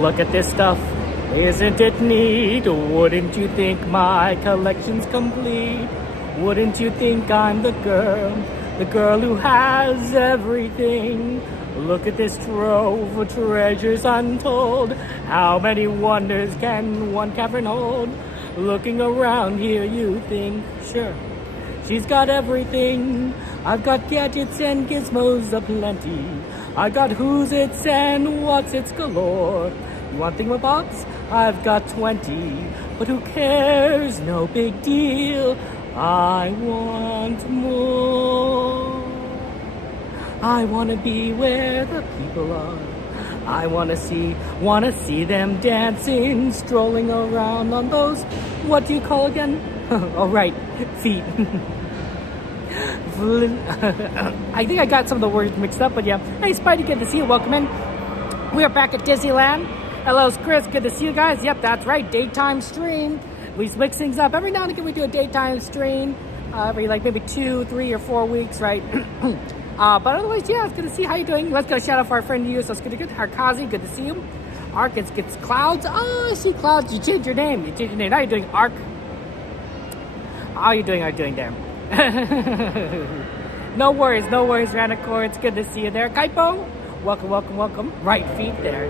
Look at this stuff. Isn't it neat? Wouldn't you think my collection's complete? Wouldn't you think I'm the girl who has everything? Look at this trove of treasures untold. How many wonders can one cavern hold? Looking around here you think, sure, she's got everything. I've got gadgets and gizmos aplenty. I got who's its and what's its galore. You want thingamabobs? I've got 20. But who cares? No big deal. I want more. I wanna be where the people are. I wanna see them dancing, strolling around on those, what do you call again? Oh right, feet. I think I got some of the words mixed up, but yeah. Hey Spidey, good to see you, welcome in. We are back at Disneyland. Hello, it's Chris, good to see you guys. Yep, that's right, daytime stream. We mix things up. Every now and again we do a daytime stream. Every like maybe 2, 3, or 4 weeks, right? But otherwise, yeah, it's good to see how you doing. Let's go shout out for our friend you. So it's good. Harkazi, good to see you. Ark, it's Clouds. Oh, I see Clouds. You changed your name. How are you doing, Ark? How are you doing there? No worries, Ranicore. It's good to see you there. Kaipo, welcome. Right feet there.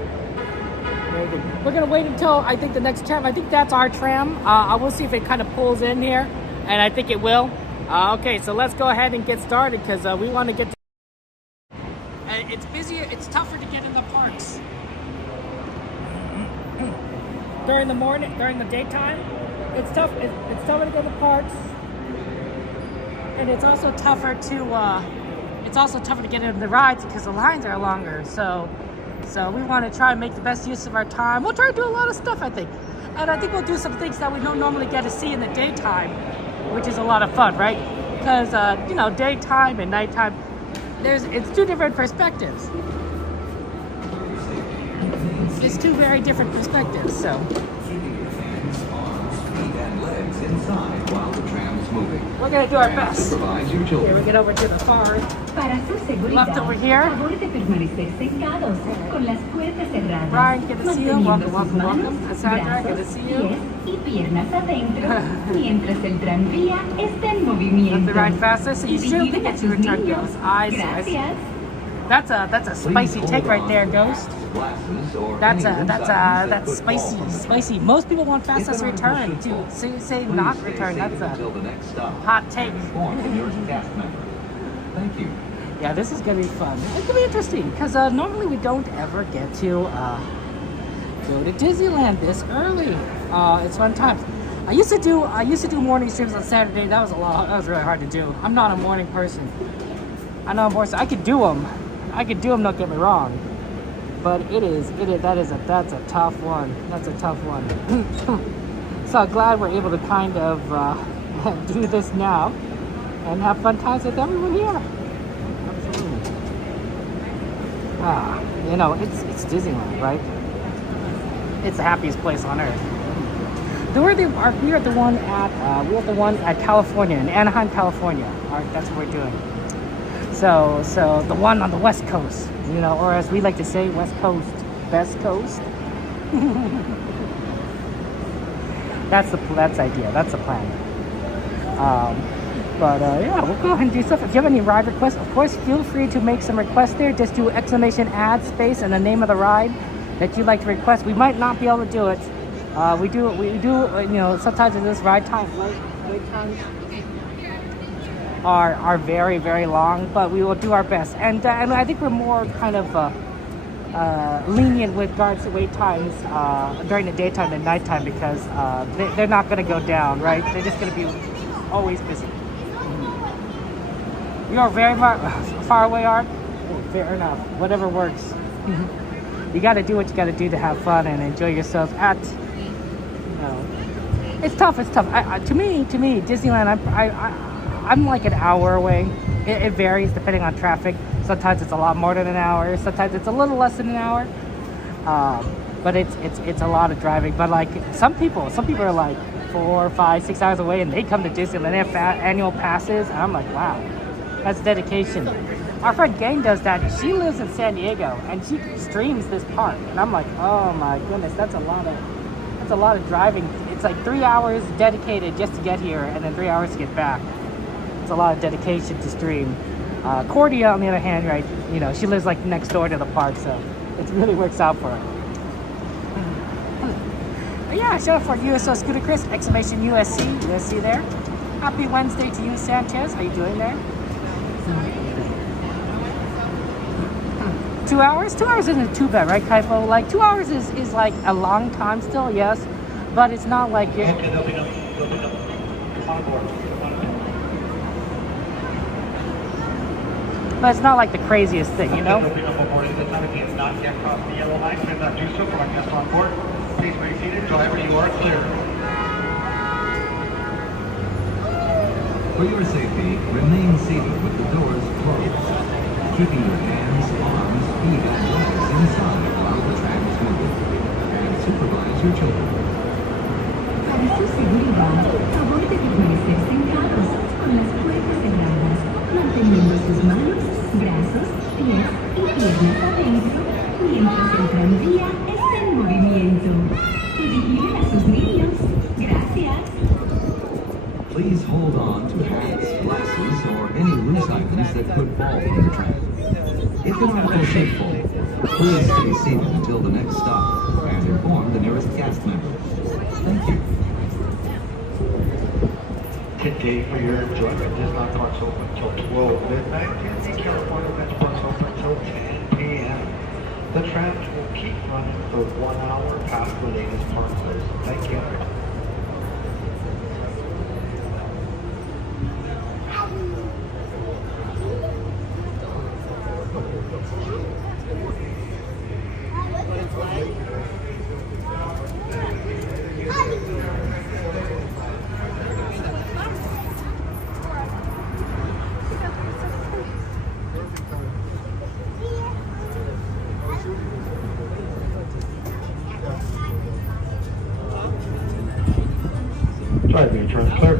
Very good. We're gonna wait until I think the next tram. I think that's our tram. I will see if it kind of pulls in here, and I think it will. Okay, so let's go ahead and get started because we want to get to... It's busier, it's tougher to get in the parks. During the morning, during the daytime, it's tough. It's tougher to get in the parks. And it's also tougher to get in the rides because the lines are longer. So we want to try and make the best use of our time. We'll try to do a lot of stuff, I think. And I think we'll do some things that we don't normally get to see in the daytime, which is a lot of fun, right? Because, daytime and nighttime, it's two different perspectives. It's two very different perspectives, so. We're going to do our best. Here, we get over to the far left over here. Ryan, good to see you. Welcome. Cassandra, good to see you. That's the ride fastest. So you should think it's your return, Ghost. I see. That's a spicy take right there, Ghost. That's spicy. Most people want fastest return too. So you say not return. That's a hot take. Thank you. Yeah, this is gonna be fun. It's gonna be interesting because normally we don't ever get to go to Disneyland this early. It's fun times. I used to do morning streams on Saturday. That was really hard to do. I'm not a morning person. I know I'm bored, so I could do them. Don't get me wrong. But that's a tough one. That's a tough one. So glad we're able to kind of do this now and have fun times with everyone here. Absolutely. It's Disneyland, right? It's the happiest place on earth. We're at the one at California, in Anaheim, California. That's what we're doing. So the one on the West Coast, or as we like to say, West Coast, best coast. That's the idea. That's the plan. Yeah, we'll go ahead and do stuff. If you have any ride requests, of course, feel free to make some requests there. Just do !add space and the name of the ride that you'd like to request. We might not be able to do it. We do. Sometimes in this ride time, wait times are very, very long, but we will do our best. And I think we're more kind of lenient with regards to wait times during the daytime and nighttime because they're not going to go down, right? They're just going to be always busy. You are very far away, Art? Oh, fair enough. Whatever works. You got to do what you got to do to have fun and enjoy yourself at. It's tough. To me, Disneyland. I'm like an hour away. It varies depending on traffic. Sometimes it's a lot more than an hour. Sometimes it's a little less than an hour. But it's a lot of driving. But like some people are like 4, 5, 6 hours away, and they come to Disneyland. They have annual passes. And I'm like, wow, that's dedication. Our friend Gang does that. She lives in San Diego and she streams this park. And I'm like, oh my goodness, that's a lot of driving. It's like 3 hours dedicated just to get here and then 3 hours to get back. It's a lot of dedication to stream. Cordia, on the other hand, right, you know, she lives like next door to the park, so it really works out for her. But yeah, shout out for USO Scooter Chris, exclamation USC there. Happy Wednesday to you, Sanchez. How you doing there? 2 hours? 2 hours isn't too bad, right, Kaipo? Like 2 hours is like a long time still, yes, but it's not like you're... But it's not like the craziest thing, you know? It's not yet crossed the yellow line. Please not do so for our guests on board. Please remain seated. Driver, you are clear. For your safety, remain seated with the doors closed, keeping your hands, arms, feet, and legs inside while the tram is moving, and supervise your children. Para su seguridad, favor de permanecer sentados con las puertas cerradas, manteniendo sus manos, brazos, pies y piernas adentro mientras el tranvía está en movimiento. Y vigilen a sus niños. Gracias. Please hold on to hats, glasses, or any loose items that could fall from the tram. If an article should fall, please stay seated until the next stop and inform the nearest cast member. Thank you. Today, for your enjoyment, Disneyland Parks open until 12 midnight. Disney California Adventure Parks open until 10 p.m. The trams will keep running for 1 hour past the latest park close. Thank you. Drive your turn clear.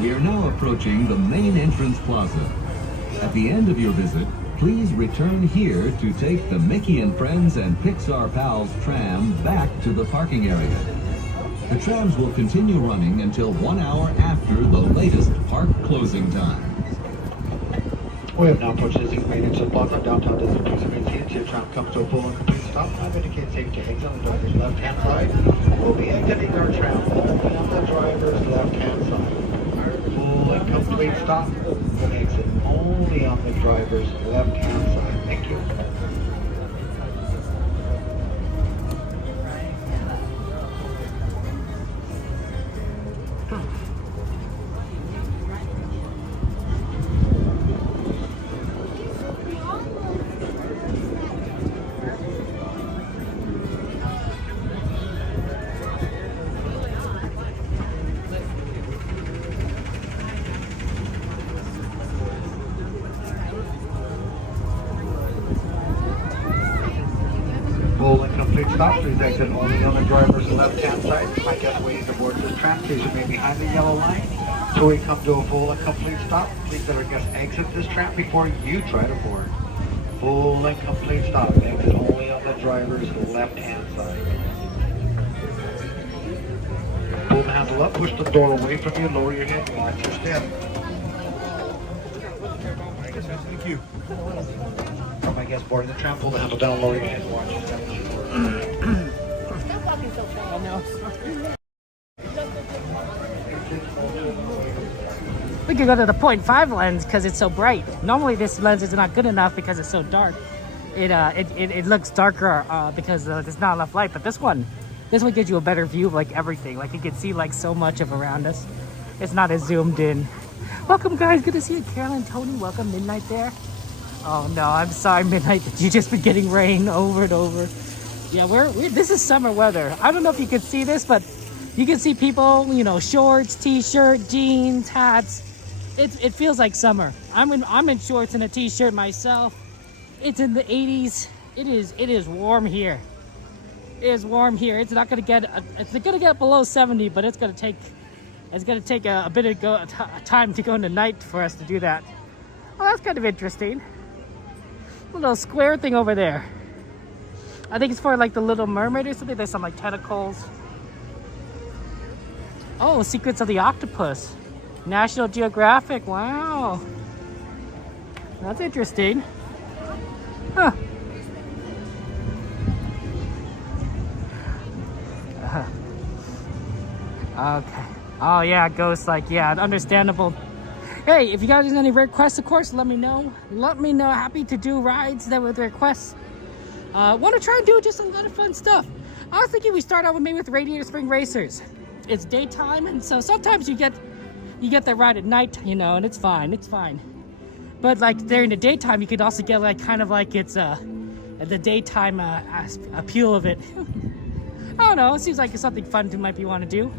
We are now approaching the main entrance plaza. At the end of your visit, please return here to take the Mickey and Friends and Pixar Pals tram back to the parking area. The trams will continue running until 1 hour after the latest park closing time. We have now approached Disney main entrance plaza downtown Disney. Please remain seated till your tram comes to a full and complete stop. I've indicated safe to exit on the driver's left-hand side. We'll be exiting our tram only on the driver's left-hand side. Full and complete stop. We'll exit only on the driver's left-hand side. Thank you. complete stop. Please exit only on the driver's left-hand side. My guests waiting to board this tram station remain behind the yellow line. Till we come to a full and complete stop, please let our guests exit this tram before you try to board. Full and complete stop. Exit only on the driver's left-hand side. Pull the handle up, push the door away from you, lower your head, watch your step. Thank you. From my guests boarding the tram, pull the handle down, lower your head, watch your step. Stop walking so fast. I know. We could go to the 0.5 lens because it's so bright. Normally this lens is not good enough because it's so dark. It looks darker because there's not enough light. But this one gives you a better view of like everything. Like you can see like so much of around us. It's not as zoomed in. Welcome guys, good to see you. Carolyn, Tony, welcome. Midnight there. Oh no, I'm sorry Midnight that you just been getting rain over and over. Yeah, this is summer weather. I don't know if you can see this, but you can see people, you know, shorts, t-shirt, jeans, hats. It feels like summer. I'm in shorts and a t-shirt myself. It's in the 80s. It is warm here. It is warm here. It's not gonna get below 70, but it's gonna take a bit of time to go into night for us to do that. Well, that's kind of interesting. A little square thing over there. I think it's for like the Little Mermaid or something. There's some like tentacles. Oh, Secrets of the Octopus. National Geographic. Wow. That's interesting. Huh. Okay. Oh yeah, Ghost, like, yeah, understandable. Hey, if you guys have any requests, of course, let me know. Let me know. Happy to do rides that with requests. Want to try and do just a lot of fun stuff. I was thinking we start out with maybe with Radiator Spring Racers. It's daytime, and so sometimes you get that ride at night, you know, and it's fine. It's fine. But like during the daytime, you could also get like kind of like it's the daytime appeal of it. I don't know. It seems like it's something fun to might be want to do.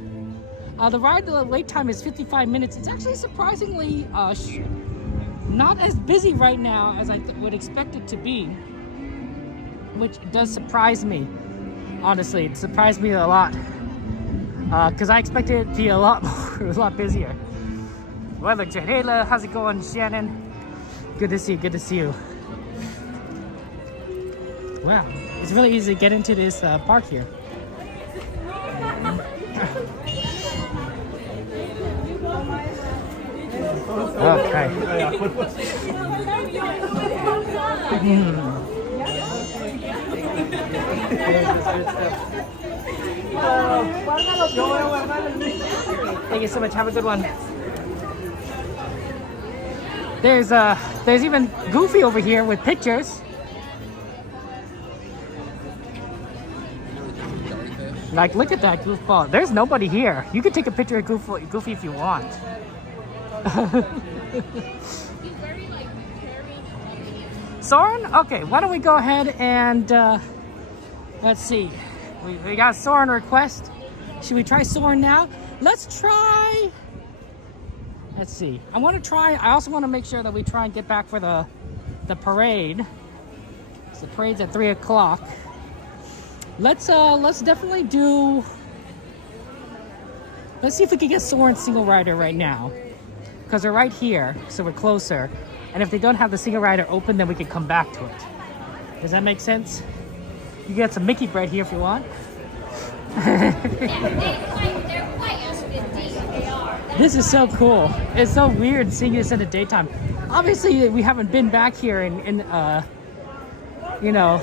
The ride, the wait time is 55 minutes. It's actually surprisingly not as busy right now as I would expect it to be, which does surprise me. Honestly, it surprised me a lot because I expected it to be a lot more, a lot busier. Well, look, hey, how's it going, Shannon? Good to see you. Good to see you. Wow, it's really easy to get into this park here. Okay. Thank you so much. Have a good one. There's even Goofy over here with pictures. Like, look at that goofball. There's nobody here. You can take a picture of Goofy if you want. Soarin? Okay, why don't we go ahead and let's see. We got Soarin request. Should we try Soarin now? Let's try. Let's see. I also want to make sure that we try and get back for the parade. So the parade's at 3 o'clock. Let's definitely do. Let's see if we can get Soarin single rider right now, because they're right here, so we're closer. And if they don't have the single rider open, then we can come back to it. Does that make sense? You can get some Mickey bread here if you want. This is so cool. It's so weird seeing this in the daytime. Obviously, we haven't been back here in you know,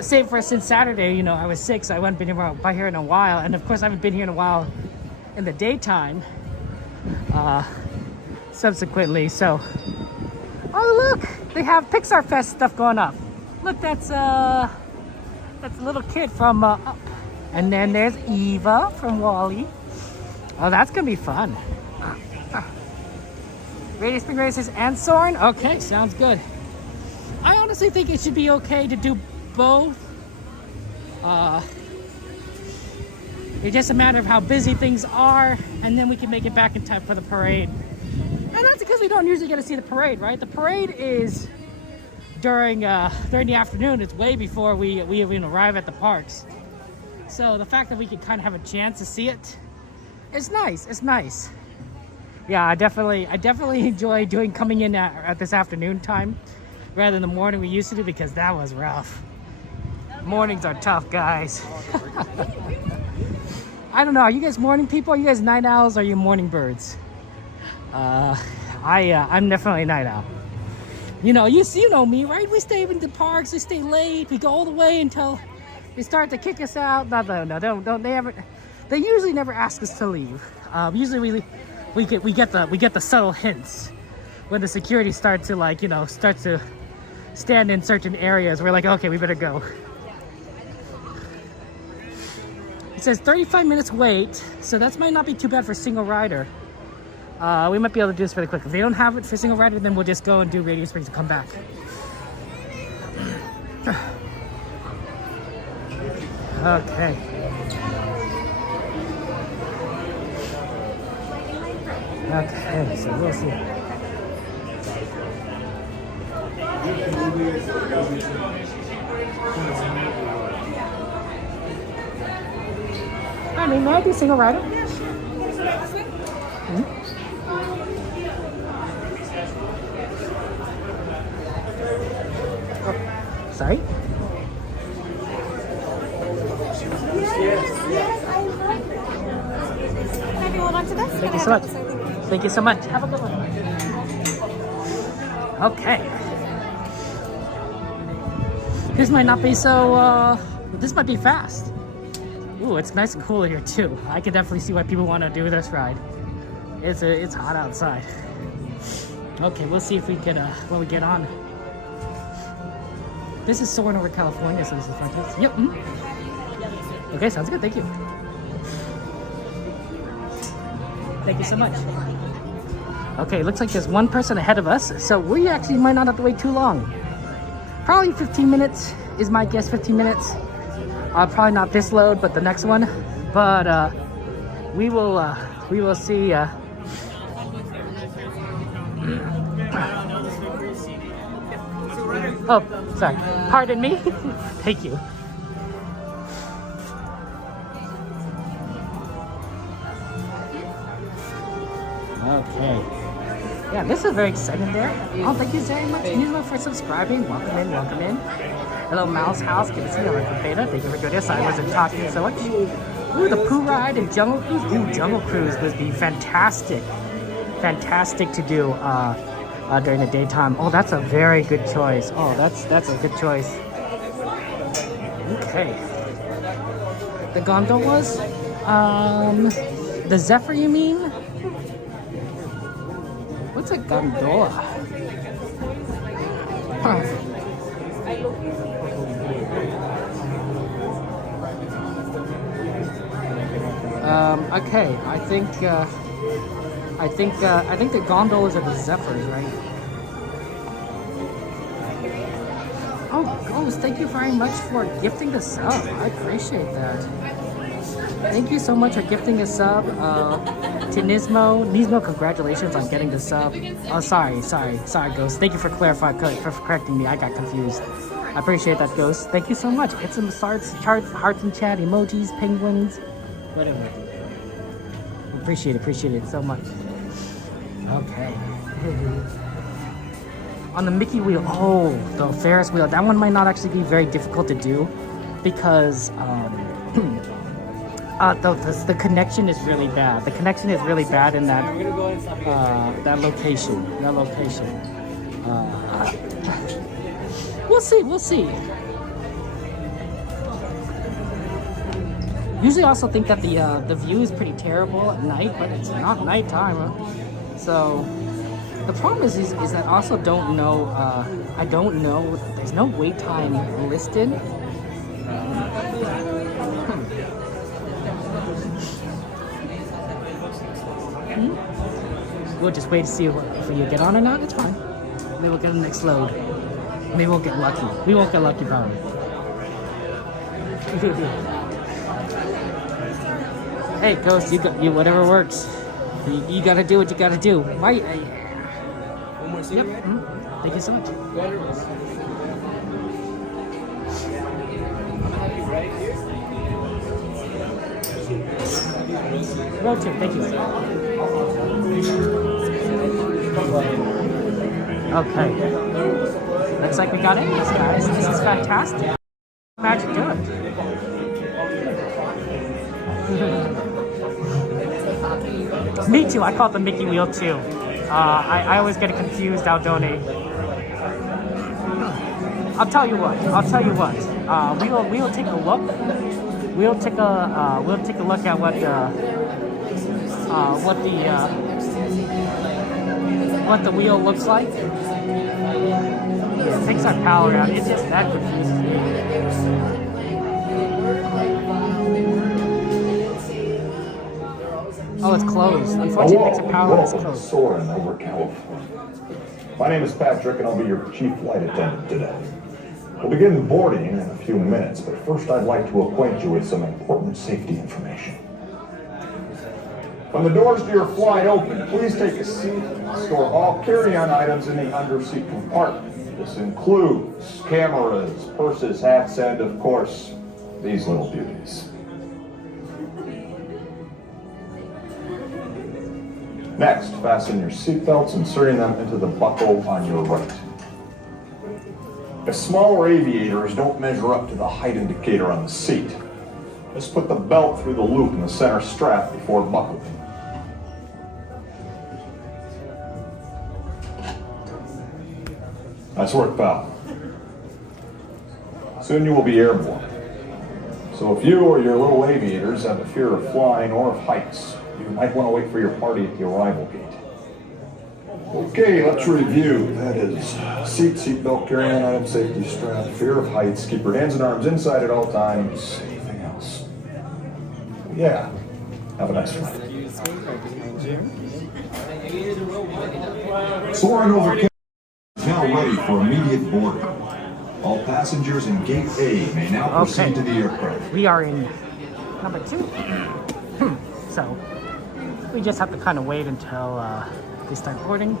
say for since Saturday. You know, I was sick, so I haven't been by here in a while. And of course, I haven't been here in a while in the daytime. Subsequently, so. Oh look, they have Pixar Fest stuff going up. Look, that's a little kid from Up. And then there's Eva from WALL-E. Oh, that's gonna be fun. Radiator Spring Racers and Soarin? Okay, sounds good. I honestly think it should be okay to do both. It's just a matter of how busy things are, and then we can make it back in time for the parade. And that's because we don't usually get to see the parade, right? The parade is during the afternoon. It's way before we even arrive at the parks. So the fact that we could kind of have a chance to see it, it's nice. It's nice. Yeah, I definitely enjoy coming in at this afternoon time rather than the morning we used to do, because that was rough. Mornings are tough, guys. I don't know. Are you guys morning people? Are you guys night owls? Or are you morning birds? I'm definitely a night owl. You know me, right? We stay in the parks. We stay late. We go all the way until they start to kick us out. No, don't. They usually never ask us to leave. Usually we get the subtle hints when the security starts to stand in certain areas. We're like, okay, we better go. It says 35 minutes wait, so that might not be too bad for single rider. We might be able to do this really quick. If they don't have it for single rider, then we'll just go and do Radiator Springs and come back. Okay. Okay, so we'll see. I mean, may I be single rider? Oh, sorry? Can you hold on to this? Thank you so much. Thank you so much. Have a good one. Okay. This might not be so, this might be fast. Ooh, it's nice and cool in here too. I can definitely see why people want to do this ride. It's hot outside. Okay, we'll see if we can, when we get on. This is Soarin over California, so this is Fantasyland. Yep. Okay, sounds good. Thank you. Thank you so much. Okay, looks like there's one person ahead of us, so we actually might not have to wait too long. Probably 15 minutes is my guess. 15 minutes. Probably not this load, but the next one. But we will see. Oh, sorry. Pardon me. Thank you. Okay. Yeah, this is very exciting there. Oh, thank you very much, Nemo, for subscribing. Welcome in, welcome in. Hello, Mouse House. Good to see you. I'm Beta. Thank you for joining us. I wasn't talking so much. Ooh, the Pooh ride and Jungle Cruise. Ooh, Jungle Cruise would be fantastic. Fantastic to do during the daytime. Oh, that's a very good choice. Oh, that's a good choice. Okay. The gondolas? The Zephyr, you mean? What's a gondola? Huh. Okay, I think the gondolas are the Zephyrs, right? Oh, Ghost, thank you very much for gifting the sub. I appreciate that. Thank you so much for gifting a sub. To Nismo, congratulations on getting the sub. Oh, sorry, Ghost. Thank you for correcting me. I got confused. I appreciate that, Ghost. Thank you so much. Get some hearts in chat, emojis, penguins, whatever. Appreciate it so much. Okay. On the Mickey wheel, oh, the Ferris wheel. That one might not actually be very difficult to do because the connection is really bad. The connection is really bad in that location. We'll see. Usually, I also think that the view is pretty terrible at night, but it's not nighttime. So the problem is that I also don't know. I don't know. There's no wait time listed. We'll just wait to see if we get on or not. It's fine. Maybe we'll get the next load. Maybe we'll get lucky. We won't get lucky, probably. Hey, Ghost, you whatever works. You gotta do what you gotta do. Why? One more cigarette? Yep. Thank you so much. Road 2, thank you. Okay. Looks like we got it, guys. This is fantastic. Magic do it. Me too. I call it the Mickey wheel too. I always get it confused. I'll donate. I'll tell you what. We'll take a look. We'll take a look at what the wheel looks like. It takes our power out. It's just that confusing. Oh, it's closed. Unfortunately, it takes our power out. It's closed. Soarin over California. My name is Patrick, and I'll be your chief flight attendant today. We'll begin boarding in a few minutes, but first I'd like to acquaint you with some important safety information. When the doors to your flight open, please take a seat and store all carry-on items in the underseat compartment. This includes cameras, purses, hats, and, of course, these little beauties. Next, fasten your seatbelts, inserting them into the buckle on your right. If smaller aviators don't measure up to the height indicator on the seat, just put the belt through the loop in the center strap before buckling. Nice work, pal. Soon you will be airborne. So if you or your little aviators have a fear of flying or of heights, you might want to wait for your party at the arrival gate. Okay, let's review. That is seatbelt, carry-on item, safety strap, fear of heights, keep your hands and arms inside at all times. Anything else? Yeah. Have a nice flight. Soarin over California is now ready for immediate boarding. All passengers in Gate A may now proceed to the aircraft. We are in number 2. So, we just have to kind of wait until they start boarding.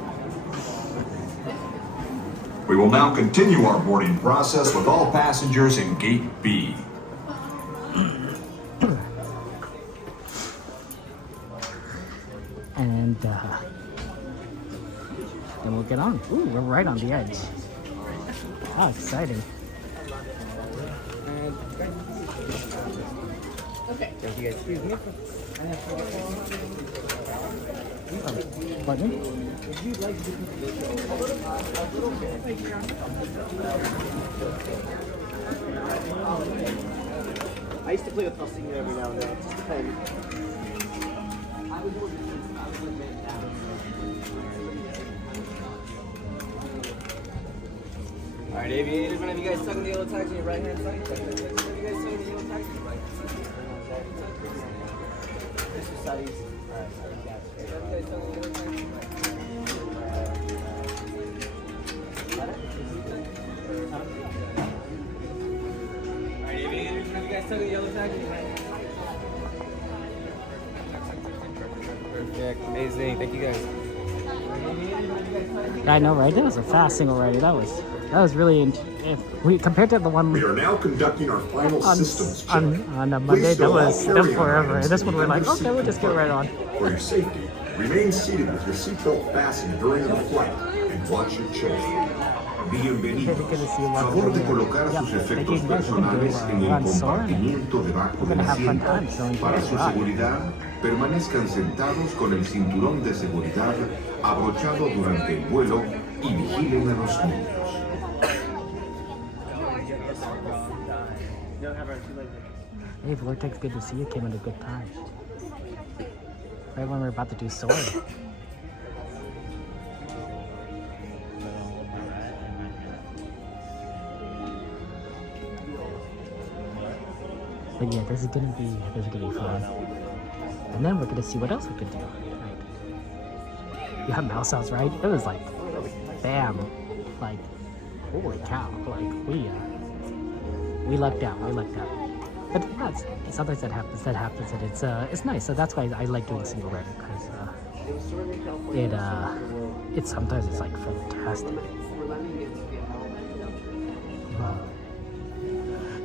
We will now continue our boarding process with all passengers in Gate B. And then we'll get on. Ooh, we're right on the edge. How exciting. Okay. Thank you guys. Excuse me. Pardon? I used to play with Pulsing every now and then. It just depends. Alright, aviators, whenever you guys tuck in the yellow tags on your right hand side, tuck in the tags. Whenever you guys tuck in the yellow tags on your right hand side. This is Sally's. Alright, Sally's gas. Whenever you guys tuck in the yellow tags on your right. Alright, aviators, whenever you guys tuck in the yellow tags on your right hand. Perfect, amazing, thank you guys. I know, right? That was a fast single already. That was really compared to the one We are now conducting our final systems check. on a Monday. That was forever. And this one we're like, okay, we'll just get right on. For your safety, remain seated with your seatbelt fastened during the flight and watch your children. Bienvenidos. Favor de colocar sus efectos personales en el compartimiento debajo del asiento. Para su seguridad, permanezcan sentados con el cinturón de seguridad abrochado durante el vuelo y vigilen a los niños. Hey, Vortex, good to see you. Came at a good time. Right when we're about to do Soarin. But yeah, this is gonna be fun. And then we're gonna see what else we can do. Right? Yeah, Mouse House, right? It was like, bam, like, holy cow! Like we lucked out. But that's sometimes that happens, and it's nice. So that's why I like doing single rider because it sometimes it's like fantastic.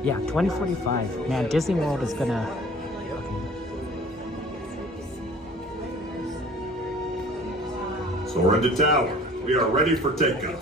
Yeah, 2045. Man, Disney World is gonna. Soarin to tower. We are ready for takeoff.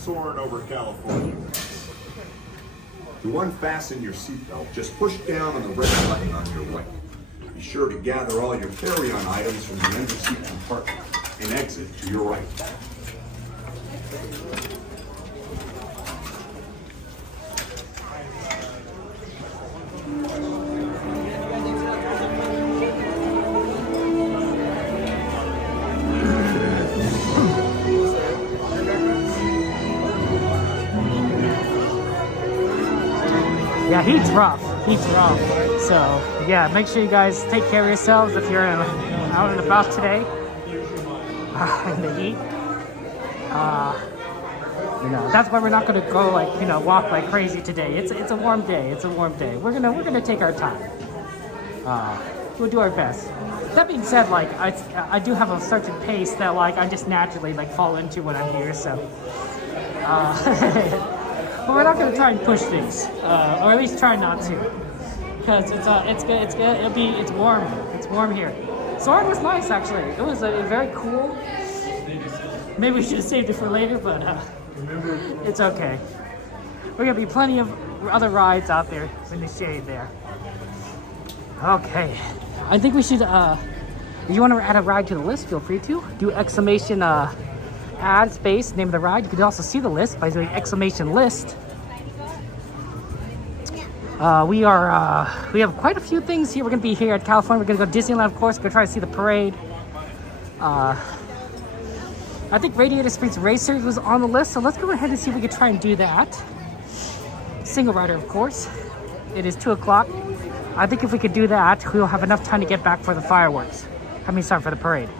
soaring over California. To unfasten your seatbelt, just push down on the red button on your right. Be sure to gather all your carry-on items from the under-seat compartment. and exit to your right. Yeah, heat's rough. Heat's rough. So, yeah, make sure you guys take care of yourselves if you're out and about today in the heat. You know, that's why we're not gonna go like, you know, walk like crazy today. It's a warm day. It's a warm day. We're gonna take our time. We'll do our best. That being said, like I do have a certain pace that like I just naturally like fall into when I'm here. So. But we're not gonna try and push things, or at least try not to, because it's good. It's warm. It's warm here. Soarin was nice actually. It was very cool. Maybe we should have saved it for later, but it's okay. We're gonna be plenty of other rides out there in the shade there. Okay, I think we should. If you want to add a ride to the list, feel free to do exclamation. Add space, name of the ride. You can also see the list by doing exclamation list. We have quite a few things here. We're gonna be here at California. We're gonna go to Disneyland, of course. We're gonna try to see the parade. I think Radiator Springs Racers was on the list, so let's go ahead and see if we can try and do that. Single rider, of course. It is 2 o'clock. I think if we could do that, we'll have enough time to get back for the fireworks. Sorry, for the parade.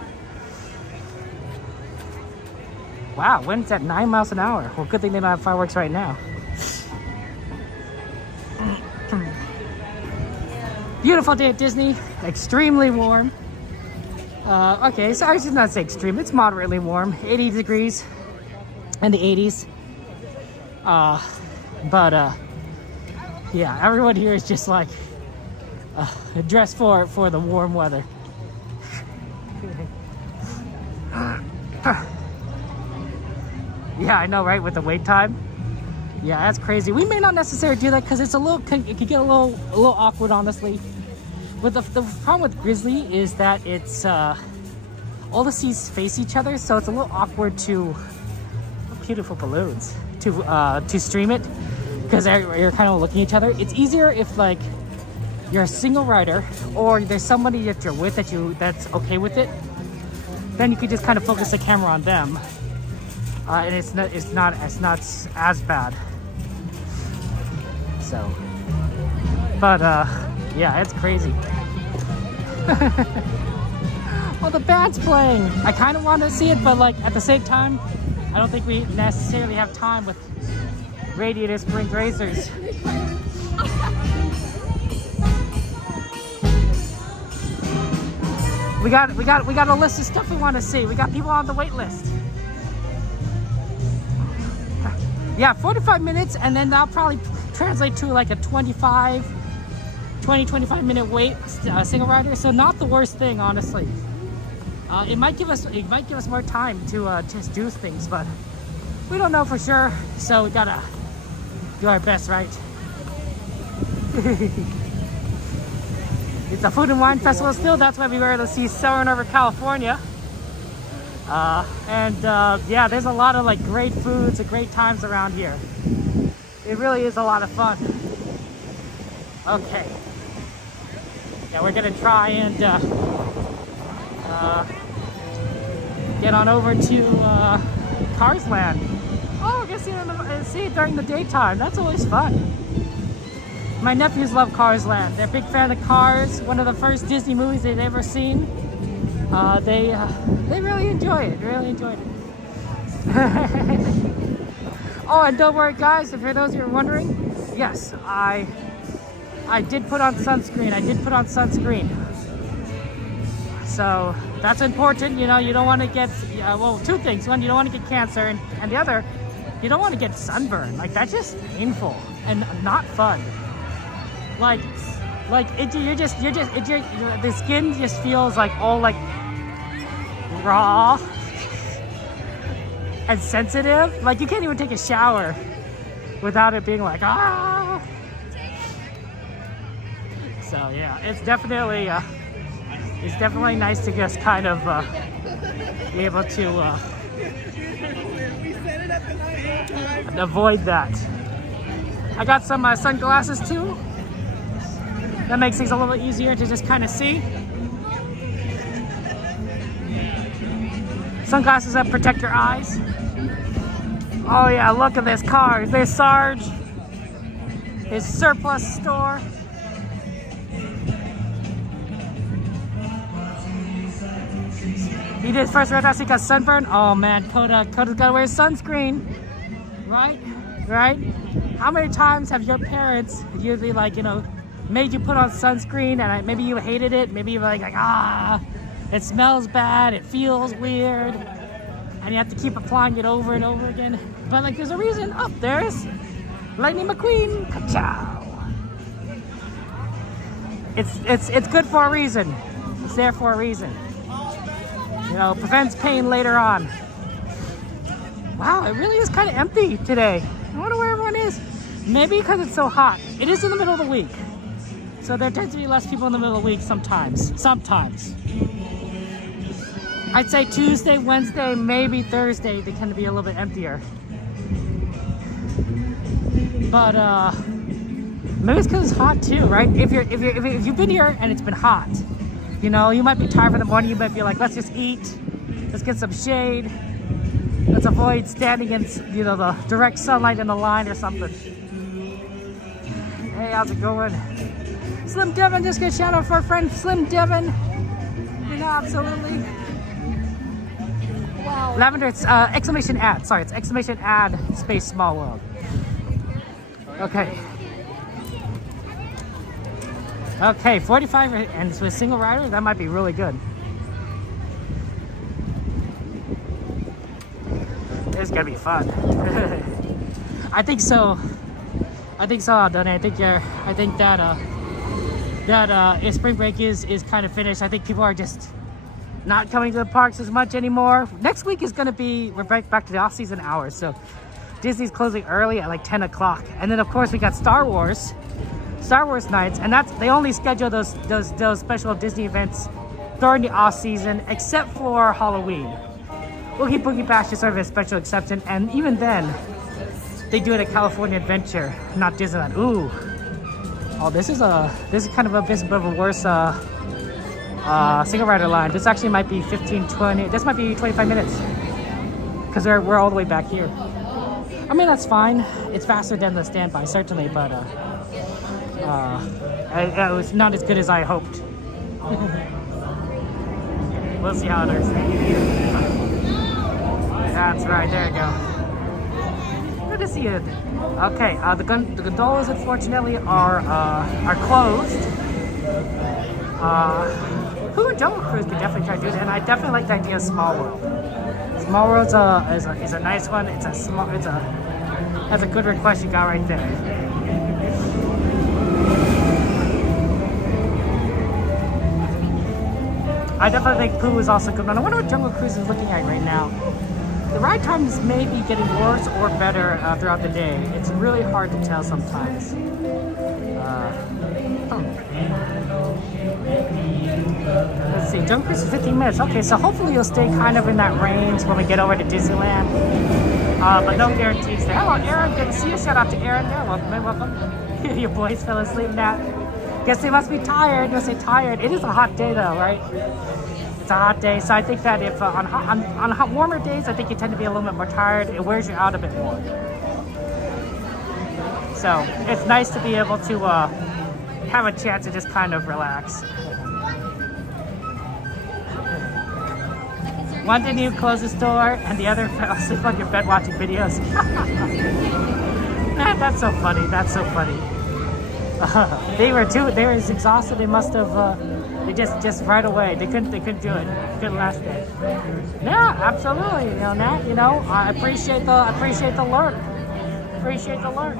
Wow, wind's at 9 miles an hour. Well, good thing they don't have fireworks right now. Beautiful day at Disney. Extremely warm. Okay, so I should not say extreme. It's moderately warm. 80 degrees in the 80s. Yeah, everyone here is just like dressed for the warm weather. Yeah, I know, right? With the wait time. Yeah, that's crazy. We may not necessarily do that because it could get a little awkward, honestly. But the problem with Grizzly is that it's all the seats face each other, so it's a little awkward to beautiful balloons to stream it because you're kind of looking at each other. It's easier if like you're a single rider or there's somebody that you're with that's okay with it. Then you could just kind of focus the camera on them. And it's not as bad. So, but yeah, it's crazy. Well, the band's playing. I kind of want to see it, but like at the same time, I don't think we necessarily have time with Radiator Springs Racers. We got a list of stuff we want to see. We got people on the wait list. Yeah, 45 minutes, and then that'll probably translate to like a 20-25 minute wait, single rider. So not the worst thing, honestly. It might give us more time to just do things, but we don't know for sure. So we gotta do our best, right? It's a food and wine festival still. That's why we were able to see Soarin over California. Yeah, there's a lot of like great foods and great times around here. It really is a lot of fun. Okay. Yeah, we're gonna try and get on over to Cars Land. Oh, I guess you see it during the daytime. That's always fun. My nephews love Cars Land. They're a big fan of Cars. One of the first Disney movies they've ever seen. They really enjoy it. Really enjoyed it. Oh, and don't worry, guys. For those who are wondering, yes, I did put on sunscreen. So that's important. You know, you don't want to get well, two things. One, you don't want to get cancer, and the other, you don't want to get sunburn. Like that's just painful and not fun. Like the skin just feels like all like raw and sensitive. Like you can't even take a shower without it being like ah. So yeah, it's definitely nice to just kind of be able to avoid that. I got some sunglasses too. That makes things a little easier to just kind of see. Sunglasses that protect your eyes. Oh yeah, look at this car. There's Sarge. His surplus store. He did first red he got sunburn. Oh man, Coda's gotta wear sunscreen. Right? Right? How many times have your parents usually, like, you know, made you put on sunscreen and maybe you hated it, maybe you were like it smells bad, it feels weird, and you have to keep applying it over and over again. But like, there's a reason. Oh, there's Lightning McQueen. Ka-chow. It's good for a reason. It's there for a reason. You know, prevents pain later on. Wow, it really is kind of empty today. I wonder where everyone is. Maybe because it's so hot. It is in the middle of the week, so there tends to be less people in the middle of the week sometimes. Sometimes. I'd say Tuesday, Wednesday, maybe Thursday, they tend to be a little bit emptier. But maybe it's because it's hot too, right? If you've been here and it's been hot, you know, you might be tired for the morning. You might be like, let's just eat, let's get some shade, let's avoid standing in, you know, the direct sunlight in the line or something. Hey, how's it going? Slim Devin, just get a shout out for our friend Slim Devin. You know, absolutely. Wow. Lavender, it's exclamation ad. Sorry, it's exclamation ad space small world. Okay. Okay, 45 and with a single rider, that might be really good. It's gonna be fun. I think so. I think so, Donnie. I think that if spring break is kind of finished, I think people are just not coming to the parks as much anymore. Next week is gonna be, we're back to the off-season hours, so Disney's closing early at like 10 o'clock. And then of course we got Star Wars nights, and they only schedule those special Disney events during the off season, except for Halloween. Oogie Boogie Bash is sort of a special exception, and even then, they do it at California Adventure, not Disneyland. Ooh, oh, this is kind of a bit of a worse single rider line. This actually might be 15, 20. This might be 25 minutes because we're all the way back here. I mean, that's fine. It's faster than the standby, certainly, but it was not as good as I hoped. We'll see how it is. That's right, there you go. Good to see you. Okay, the gondolas unfortunately are closed. Pooh and Jungle Cruise could definitely try to do that, and I definitely like the idea of Small World. Small World's is a nice one. That's a good request you got right there. I definitely think Pooh is also good. I wonder what Jungle Cruise is looking at right now. The ride times may be getting worse or better throughout the day. It's really hard to tell sometimes. Let's see, Jungle Cruise is 15 minutes. Okay, so hopefully you'll stay kind of in that range when we get over to Disneyland. But no guarantees there. Hello, Aaron. Good to see you. Shout out to Aaron there. Welcome in, welcome. Your boys fell asleep now. Guess they must be tired. You'll say tired. It is a hot day though, right? It's a hot day, so I think that if on hot, warmer days, I think you tend to be a little bit more tired. It wears you out a bit more. So it's nice to be able to have a chance to just kind of relax. One day you close the store, and the other fell asleep on your bed watching videos. Man, that's so funny. That's so funny. They were as exhausted. They must have. They just right away. They couldn't do it. Couldn't last it. Yeah, absolutely. You know, Nat. You know, I appreciate the alert. Appreciate the alert.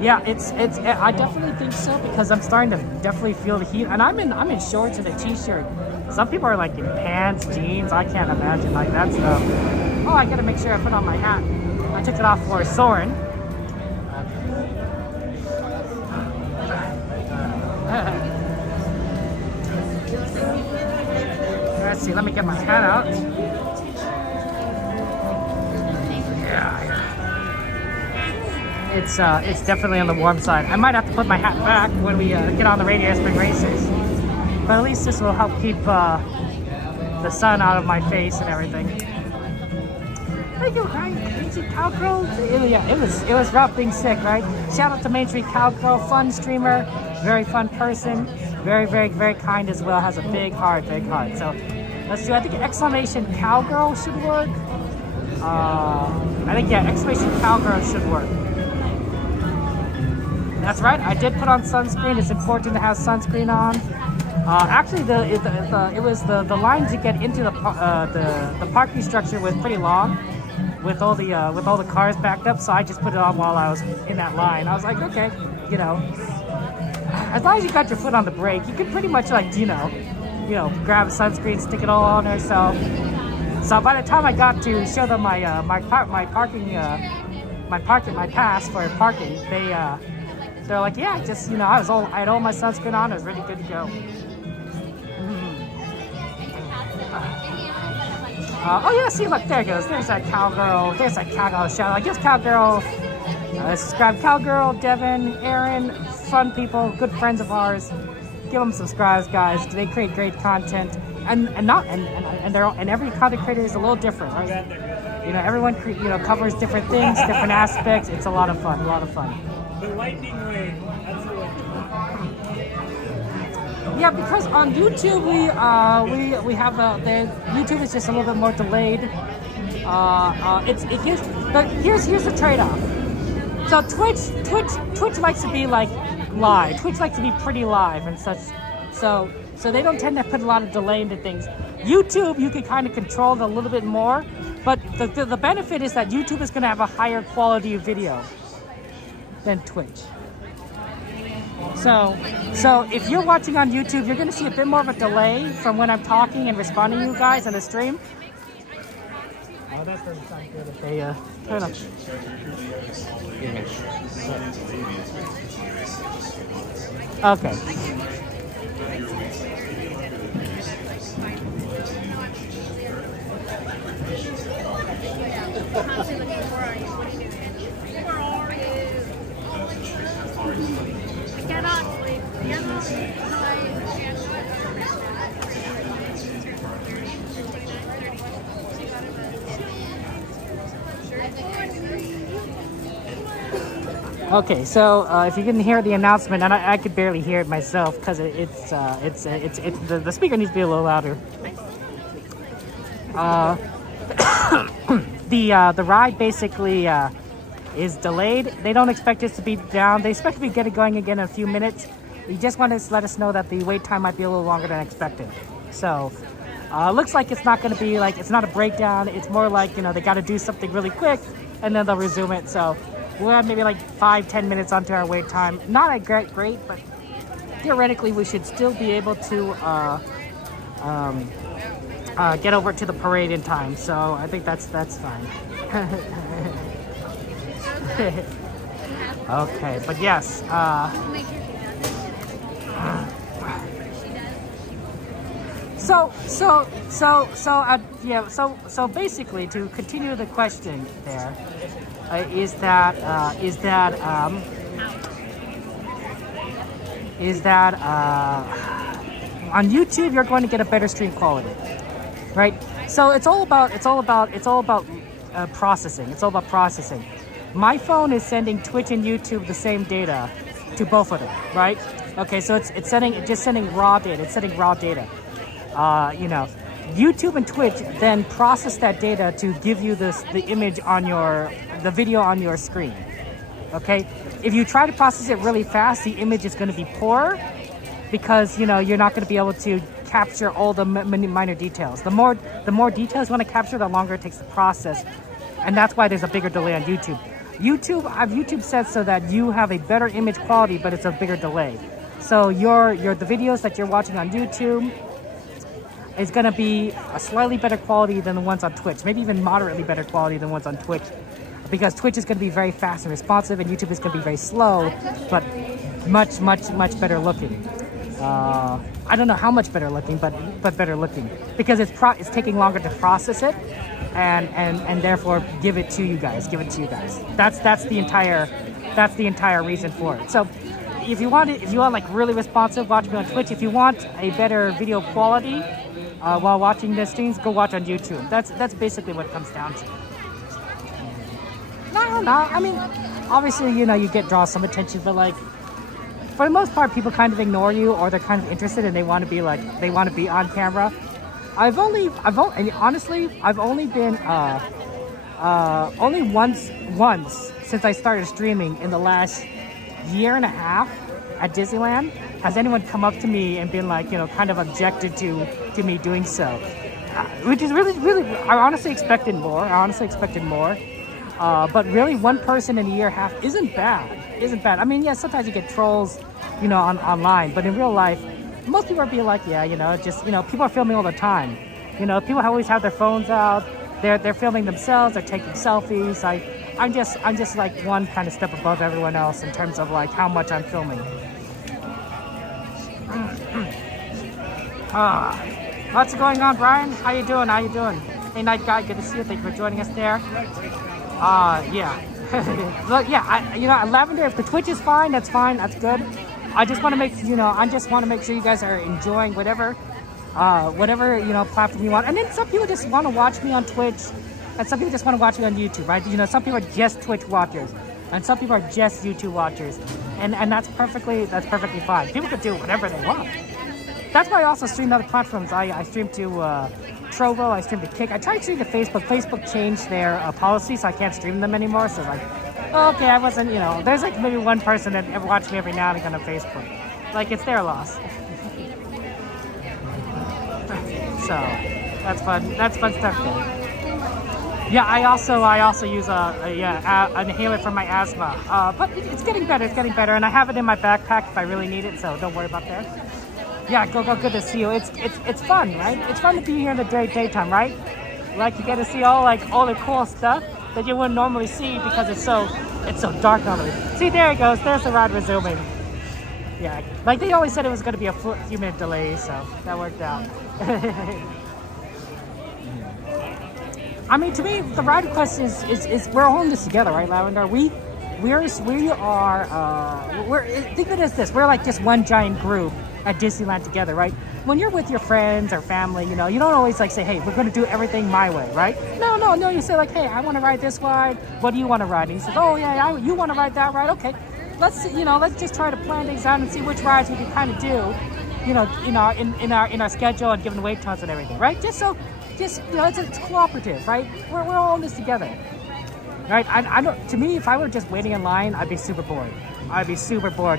Yeah, it's. I definitely think so because I'm starting to definitely feel the heat, and I'm in shorts and a t-shirt. Some people are like in pants, jeans. I can't imagine like that stuff. Oh, I gotta make sure I put on my hat. I took it off for Soarin. Let's see. Let me get my hat out. Yeah. It's definitely on the warm side. I might have to put my hat back when we get on the Radiator Spring Racers. But at least this will help keep the sun out of my face and everything. Thank you, right? Main Street Cowgirl? Yeah, it was rough being sick, right? Shout out to Main Street Cowgirl, fun streamer, very fun person, very, very, very kind as well, has a big heart, So let's do, I think exclamation cowgirl should work. I think, yeah, exclamation cowgirl should work. That's right, I did put on sunscreen. It's important to have sunscreen on. Actually, it was the line to get into the parking structure was pretty long, with all the cars backed up. So I just put it on while I was in that line. I was like, okay, you know, as long as you got your foot on the brake, you could pretty much like, you know, grab a sunscreen, stick it all on there. So by the time I got to show them my pass for parking, they're like, yeah, just, you know, I had all my sunscreen on. I was really good to go. Oh yeah, see, look, there it goes. There's that cowgirl. There's that cowgirl shout. I guess cowgirl. Subscribe, cowgirl, Devin, Aaron, fun people, good friends of ours. Give them subscribes, guys. They create great content, and every content creator is a little different, right? You know, everyone covers different things, different aspects. It's a lot of fun. The lightning wave. That's the one. Yeah, because on YouTube we have the YouTube is just a little bit more delayed. Here's the trade-off. So Twitch likes to be like live. Twitch likes to be pretty live and such. So they don't tend to put a lot of delay into things. YouTube, you can kind of control it a little bit more, but the benefit is that YouTube is going to have a higher quality of video than Twitch. So if you're watching on YouTube, you're going to see a bit more of a delay from when I'm talking and responding to you guys on the stream. Oh, that doesn't sound good if they turn up. Okay. Okay, so if you can hear the announcement, and I could barely hear it myself because the speaker needs to be a little louder. The ride basically is delayed. They don't expect us to be down. They expect to be getting going again in a few minutes. They just want to let us know that the wait time might be a little longer than expected. So looks like it's not going to be like, it's not a breakdown. It's more like, you know, they got to do something really quick and then they'll resume it. So we'll have maybe like 5-10 minutes onto our wait time. Not a great, but theoretically we should still be able to get over to the parade in time. So I think that's fine. Okay, but yes. So basically, to continue the question there, is that on YouTube you're going to get a better stream quality, right? So it's all about processing. It's all about processing. My phone is sending Twitch and YouTube the same data to both of them, right? Okay, so it's sending raw data. It's sending raw data. You know, YouTube and Twitch then process that data to give you the image on the video on your screen. Okay, if you try to process it really fast, the image is going to be poor because, you know, you're not going to be able to capture all the minor details. The more details you want to capture, the longer it takes to process, and that's why there's a bigger delay on YouTube. YouTube said so that you have a better image quality, but it's a bigger delay. So the videos that you're watching on YouTube is going to be a slightly better quality than the ones on Twitch, maybe even moderately better quality than the ones on Twitch, because Twitch is going to be very fast and responsive, and YouTube is going to be very slow, but much better looking. I don't know how much better looking, but better looking, because it's taking longer to process it, and therefore give it to you guys. That's the entire reason for it. So if you want like really responsive, watch me on Twitch. If you want a better video quality while watching the streams, go watch on YouTube. That's basically what it comes down to. No, I mean, obviously, you know, you draw some attention, but like, for the most part, people kind of ignore you, or they're kind of interested and they want to be on camera. I've only been only once since I started streaming in the last year and a half at Disneyland has anyone come up to me and been like, you know, kind of objected to me doing so, which is really, I honestly expected more. But really, one person in a year and a half isn't bad. I mean, yeah, sometimes you get trolls, you know, online, but in real life, most people are being like, yeah, you know, just, you know, people are filming all the time. You know, people always have their phones out. They're filming themselves. They're taking selfies. I'm just like one kind of step above everyone else in terms of like how much I'm filming. What's going on, Brian? How you doing? Hey, night guy, good to see you. Thank you for joining us there. Yeah. Look, yeah, you know, Lavender, if the Twitch is fine, that's good. I just want to make sure you guys are enjoying whatever, you know, platform you want. And then some people just want to watch me on Twitch, and some people just want to watch me on YouTube, right? You know, some people are just Twitch watchers, and some people are just YouTube watchers, and that's perfectly fine. People could do whatever they want. That's why I also stream other platforms. I stream to Trovo, I stream to Kick. I tried to stream to Facebook. Facebook changed their policy, so I can't stream them anymore. So like, okay, I wasn't, you know, there's like maybe one person that ever watched me every now and again on Facebook. Like, it's their loss. So that's fun stuff there. Yeah, I also use an inhaler for my asthma. But it's getting better. And I have it in my backpack if I really need it. So don't worry about that. Yeah, go, good to see you. It's fun, right? It's fun to be here in the daytime, right? Like, you get to see all the cool stuff that you wouldn't normally see because it's so dark normally. See, there it goes. There's the ride resuming. Yeah, like they always said it was going to be a few minute delay, so that worked out. I mean, to me, the ride request is we're all in this together, right, Lavender? Think of it as this. We're like just one giant group at Disneyland together, right? When you're with your friends or family, you know, you don't always like say, hey, we're going to do everything my way, right? No, you say like, hey, I want to ride this ride. What do you want to ride? And he says, oh yeah, you want to ride that ride? Okay, let's just try to plan things out and see which rides we can kind of do, you know, in our schedule and given wait times and everything, right? Just you know, it's cooperative, right? We're all in this together, right? I don't. To me, if I were just waiting in line, I'd be super bored.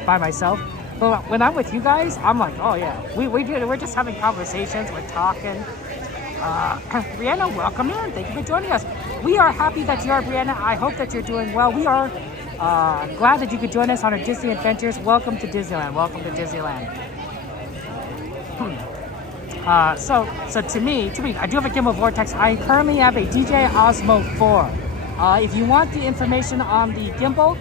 By myself. But when I'm with you guys, I'm like, oh yeah, we're just having conversations, we're talking. Brianna, welcome in. Thank you for joining us. We are happy that you are, Brianna. I hope that you're doing well. We are glad that you could join us on our Disney adventures. Welcome to Disneyland. So to me, I do have a gimbal vortex. I currently have a DJI Osmo 4. If you want the information on the gimbal,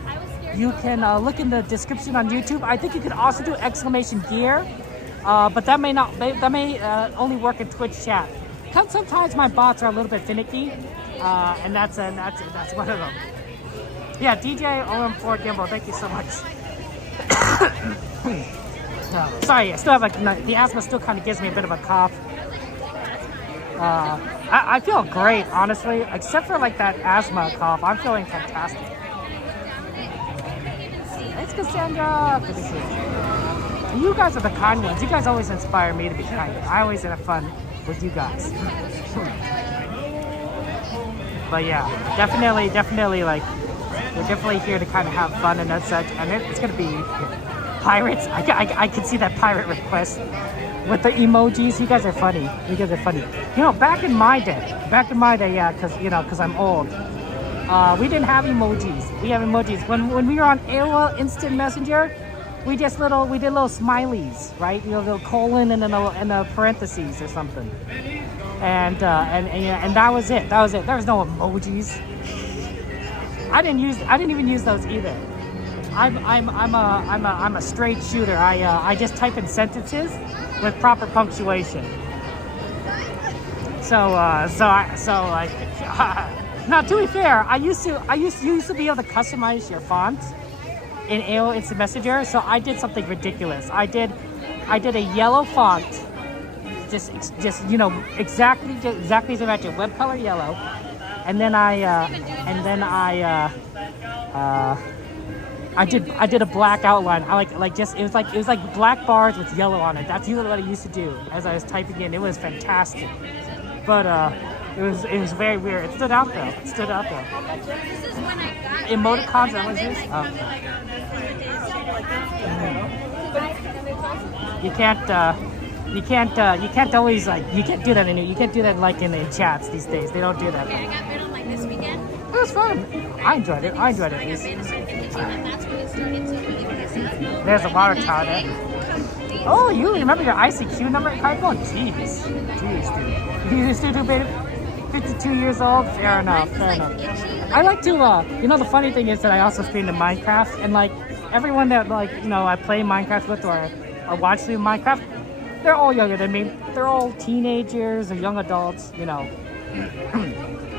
you can look in the description on YouTube. I think you could also do exclamation gear, but that may only work in Twitch chat. Sometimes my bots are a little bit finicky, and that's one of them. Yeah, DJ OM4 gimbal. Thank you so much. Sorry, I still have the asthma still kind of gives me a bit of a cough. I feel great, honestly, except for like that asthma cough. I'm feeling fantastic. It's Cassandra. Good to see you. You guys are the kind ones. You guys always inspire me to be kind. I always have fun with you guys. But yeah, definitely like we're definitely here to kind of have fun and such. And it's gonna be pirates. I can see that pirate request with the emojis. You guys are funny. You know, back in my day, yeah, because I'm old. We didn't have emojis. We have emojis. When we were on AOL Instant Messenger, we did little smileys, right? You know, little colon and a parentheses or something. And that was it. There was no emojis. I didn't even use those either. I'm a straight shooter. I just type in sentences with proper punctuation. So like, now to be fair, you used to be able to customize your font in AOL Instant Messenger. So I did something ridiculous. I did a yellow font, just exactly as imagine, web color yellow, and then I did a black outline. it was like black bars with yellow on it. That's usually what I used to do as I was typing in. It was fantastic, but it was very weird. It stood out though. Emoticons, that was this. Oh. You can't always you can't do that you can't do that like in chats these days. They don't do that. I got bid on like this weekend. It was fun. I enjoyed it. At least. There's a water tower there. Oh, you remember your ICQ number? Oh, jeez, dude. You still do 52 years old? Fair enough. I like to, the funny thing is that I also stream in Minecraft, and like everyone that I play Minecraft with or watch through Minecraft, they're all younger than me. They're all teenagers or young adults,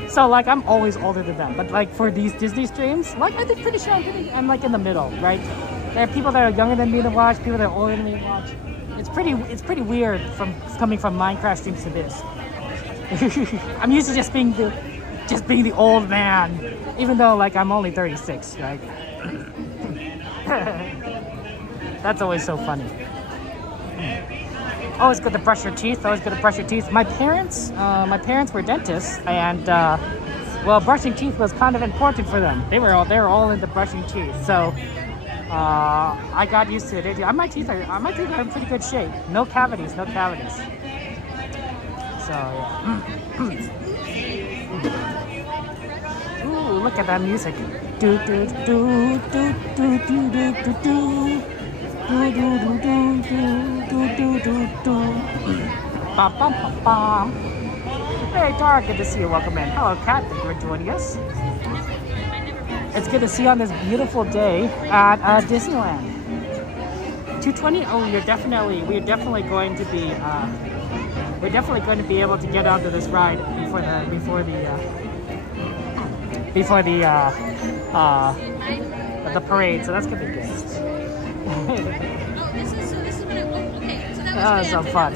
So like I'm always older than them, but like for these Disney streams, like I think pretty sure I'm like in the middle, right? There are people that are younger than me to watch, people that are older than me to watch. It's pretty weird from coming from Minecraft streams to this. I'm used to just being the old man, even though like I'm only 36, right? That's always so funny. Always good to brush your teeth. My parents were dentists, and brushing teeth was kind of important for them. They were all into brushing teeth, so I got used to it. My teeth are in pretty good shape. No cavities. So yeah. Ooh, look at that music. Do do do do do do do do do. Hey, Tara, good to see you. Welcome in. Hello, Kat. Thank you for joining us. It's good to see you on this beautiful day at Disneyland. 220. Oh, we're definitely going to be. We're definitely going to be able to get onto this ride before the parade. So that's gonna be good. This is what I want. Okay, so that was So fun.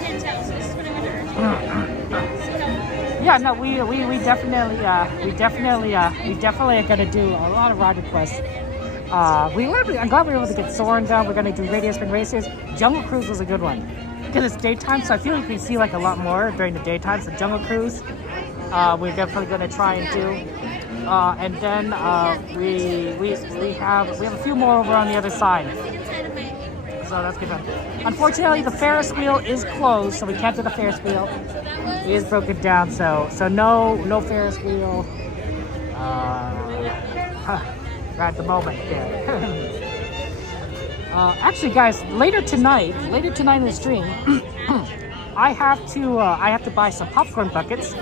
can't tell, so this is what I wonder. Yeah, no, we definitely are gonna do a lot of ride requests. I'm glad we were able to get Soarin down. We're gonna do Radiator Spin Racers. Jungle Cruise was a good one because it's daytime, so I feel like we see like a lot more during the daytime. So Jungle Cruise, we're definitely gonna try and do. And then we have a few more over on the other side. So that's good fun. Unfortunately, the Ferris wheel is closed, so we can't do the Ferris wheel. It is broken down, so no Ferris wheel. Right at the moment, yeah. Actually, guys, later tonight in the stream, I have to buy some popcorn buckets.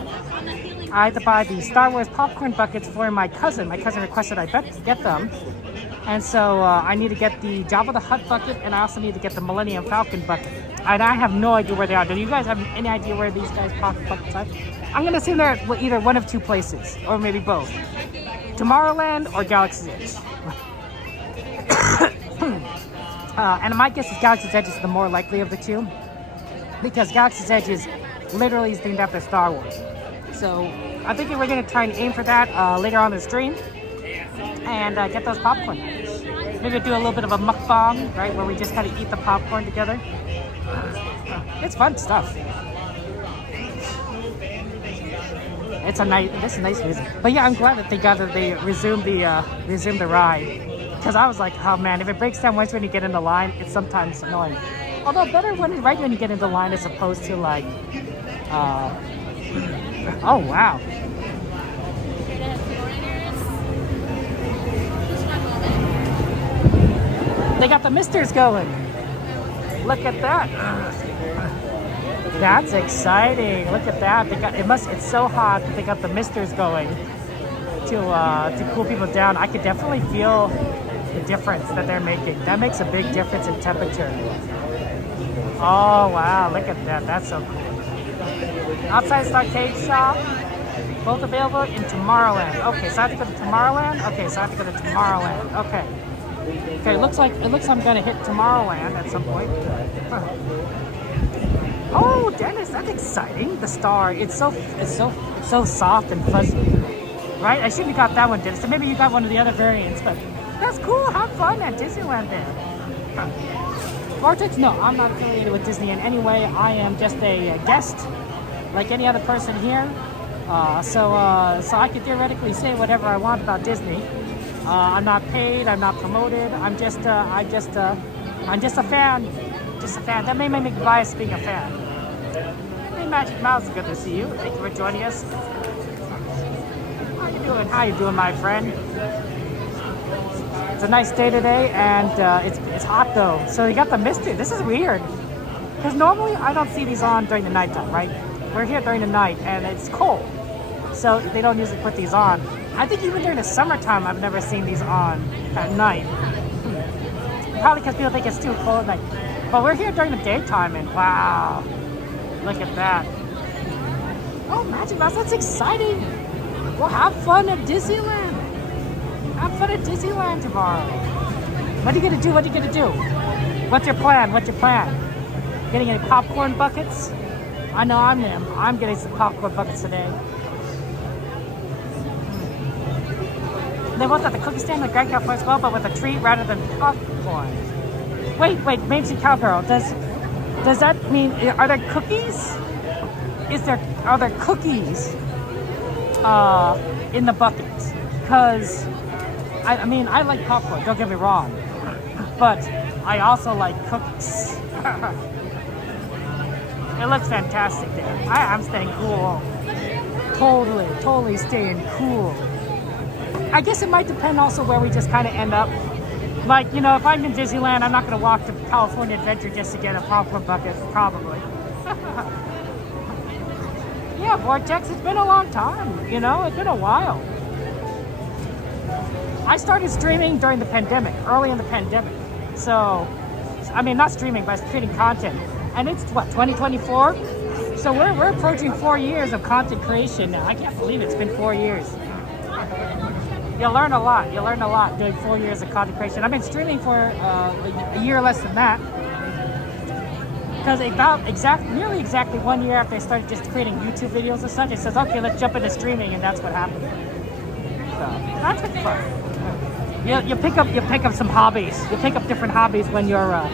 I had to buy the Star Wars popcorn buckets for my cousin. My cousin requested I get them. And so I need to get the Jabba the Hutt bucket, and I also need to get the Millennium Falcon bucket. And I have no idea where they are. Do you guys have any idea where these guys' buckets are? I'm going to assume they're at either one of two places, or maybe both. Tomorrowland or Galaxy's Edge. And my guess is Galaxy's Edge is the more likely of the two, because Galaxy's Edge is literally themed after Star Wars. So I think we're going to try and aim for that later on in the stream and get those popcorn. Maybe do a little bit of a mukbang, right, where we just kind of eat the popcorn together. It's fun stuff. This is nice music. But yeah, I'm glad that they resumed the ride. Because I was like, oh man, if it breaks down once when you get in the line, it's sometimes annoying. Although better right when you get in the line as opposed to like, oh wow. They got the misters going. Look at that. That's exciting. Look at that. It's so hot that they got the misters going to cool people down. I could definitely feel the difference that they're making. That makes a big difference in temperature. Oh wow, look at that. That's so cool. Outside arcade shop. Both available in Tomorrowland. Okay, so I have to go to Tomorrowland? Okay, so I have to go to Tomorrowland. Okay. Okay, it looks like I'm gonna hit Tomorrowland at some point. Huh. Oh, Dennis, that's exciting. The star. It's so soft and fuzzy. Right? I shouldn't have got that one, Dennis. So maybe you got one of the other variants, but that's cool. Have fun at Disneyland there. Huh. Vortex? No, I'm not affiliated with Disney in any way. I am just a guest, like any other person here. So I could theoretically say whatever I want about Disney. I'm not paid. I'm not promoted. I'm just a fan. Just a fan. That may make me biased being a fan. Hey, Magic Mouse, good to see you. Thank you for joining us. How you doing? How you doing, my friend? It's a nice day today, and it's hot though. So you got the misty. This is weird, because normally I don't see these on during the nighttime, right? We're here during the night, and it's cold. So they don't usually put these on. I think even during the summertime, I've never seen these on at night. Probably because people think it's too cold at night. But we're here during the daytime, and wow, look at that. Oh, Magic Mouse, that's exciting. Well, have fun at Disneyland. Have fun at Disneyland tomorrow. What are you gonna do? What are you gonna do? What's your plan? What's your plan? Getting any popcorn buckets? I know I'm getting some popcorn buckets today. They want that the cookie stand like Grand California as well, but with a treat rather than popcorn. Wait, Mamesy Cowgirl, does that mean, are there cookies? Are there cookies in the buckets? Because, I mean, I like popcorn, don't get me wrong, but I also like cookies. It looks fantastic there. I'm staying cool. Totally staying cool. I guess it might depend also where we just kind of end up. Like, you know, if I'm in Disneyland, I'm not going to walk to California Adventure just to get a popcorn bucket, probably. Yeah, Vortex, it's been a long time, you know, it's been a while. I started streaming during the pandemic, early in the pandemic. So, I mean, not streaming, but creating content. And it's, what, 2024? So we're approaching 4 years of content creation now. I can't believe it's been 4 years. You'll learn a lot. You'll learn a lot doing 4 years of content creation. I've been streaming for a year less than that. Because about nearly exactly 1 year after I started just creating YouTube videos and such, it says, okay, let's jump into streaming, and that's what happened. So that's been fun. You pick up some hobbies. You pick up different hobbies when you're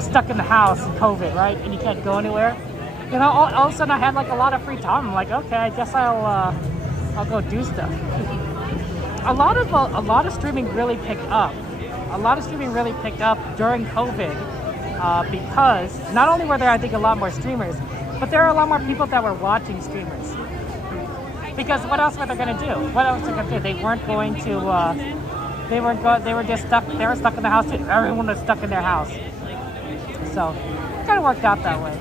stuck in the house in COVID, right? And you can't go anywhere. You know, all of a sudden I had like a lot of free time. I'm like, okay, I guess I'll go do stuff. A lot of streaming really picked up. A lot of streaming really picked up during COVID because not only were there, I think, a lot more streamers, but there are a lot more people that were watching streamers. Because what else were they going to do? What else were they going to do? They weren't going to. They were just stuck. They were stuck in the house. Everyone was stuck in their house. So it kind of worked out that way.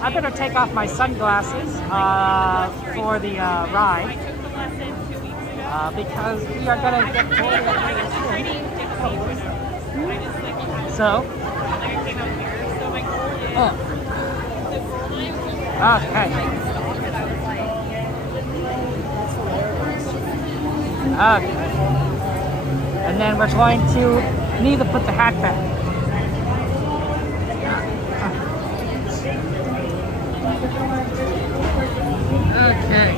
I better take off my sunglasses for the ride because we are going to get bored. So, okay. And then we're going to need to put the hat back. Okay.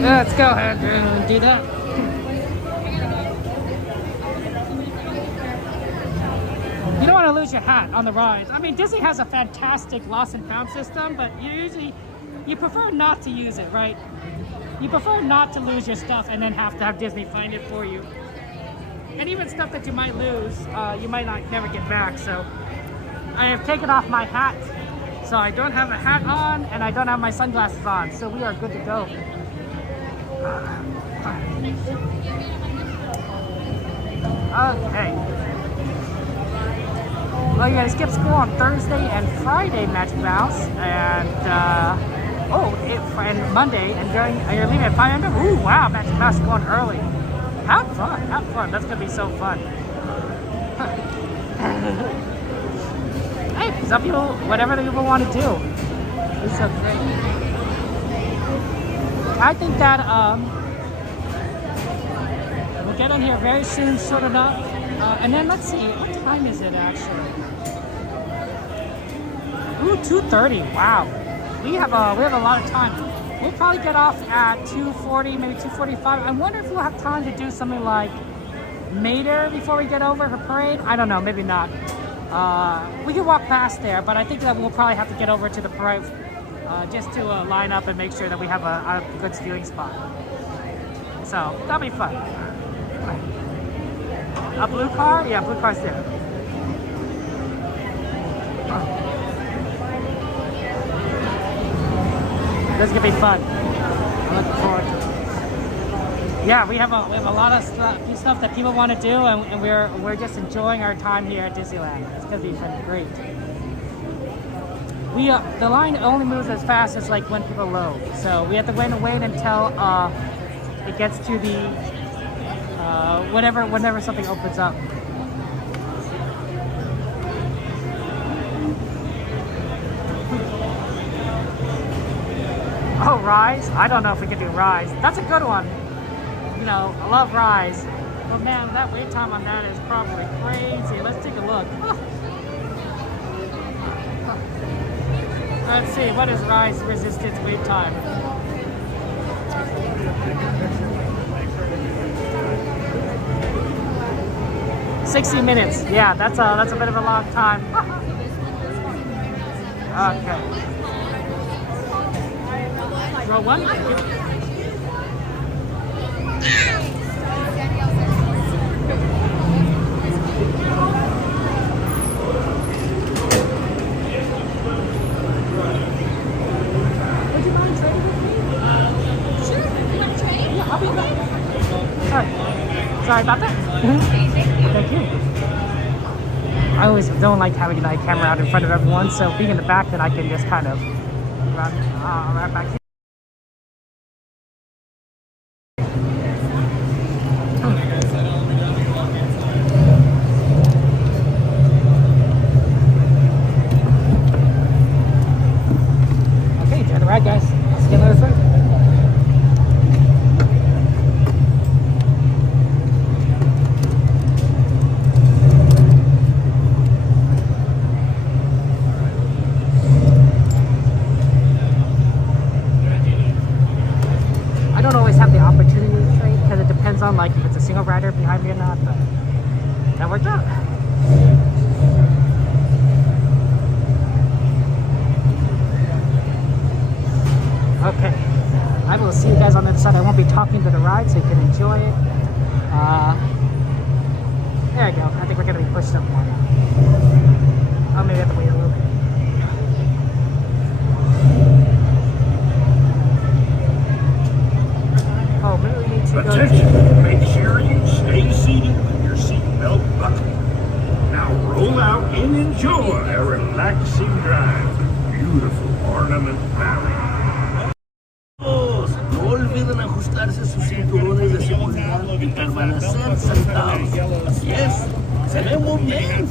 Let's go ahead and do that. You don't want to lose your hat on the rides. I mean, Disney has a fantastic lost and found system, but you prefer not to use it, right? You prefer not to lose your stuff and then have to have Disney find it for you. And even stuff that you might lose, you might not never get back. So I have taken off my hat. So I don't have a hat on and I don't have my sunglasses on. So we are good to go. Okay. Well, you gotta skip school on Thursday and Friday, Magic Mouse, and and Monday, and you're leaving at 5 a.m. Ooh, wow, Magic Mouse is going early. Have fun, have fun. That's gonna be so fun. Hey, some people, whatever the people want to do, it's so great. I think that we'll get on here very soon, soon enough, and then let's see, what time is it actually? Ooh, 2:30. Wow, we have a lot of time. We'll probably get off at 2:40, maybe 2:45. I wonder if we'll have time to do something like Mater before we get over for parade. I don't know, maybe not. We can walk past there, but I think that we'll probably have to get over to the parade just to line up and make sure that we have a good viewing spot. So that'll be fun. A blue car? Yeah, blue car's there. This is gonna be fun. I'm looking forward to it. Yeah, we have a lot of stuff that people want to do, and we're just enjoying our time here at Disneyland. It's gonna be great. The line only moves as fast as like when people load, so we have to wait until it gets to the whenever something opens up. Oh, Rise? I don't know if we can do Rise. That's a good one. You know, I love Rise. But man, that wait time on that is probably crazy. Let's take a look. Let's see, what is Rise resistance wait time? $60 minutes. Yeah, that's a bit of a long time. Okay. Row 1? Sorry about that. Thank you. I always don't like having a camera out in front of everyone, so being in the back, then I can just kind of run right back here. Okay, turn the right, guys. See you later, sir. On like if it's a single rider behind me or not, but that worked out. Okay, I will see you guys on the other side. I won't be talking to the ride, so you can enjoy it. There you go. I think we're gonna be pushing up more now. Oh, maybe I have to wait a little bit. Oh, maybe we need to go. Attention, make sure you stay seated with your seatbelt buckled. Now roll out and enjoy a relaxing drive through beautiful Ornament Valley. No olviden ajustarse sus cinturones de seguridad y permanecer sentados. Así es, se ve muy bien.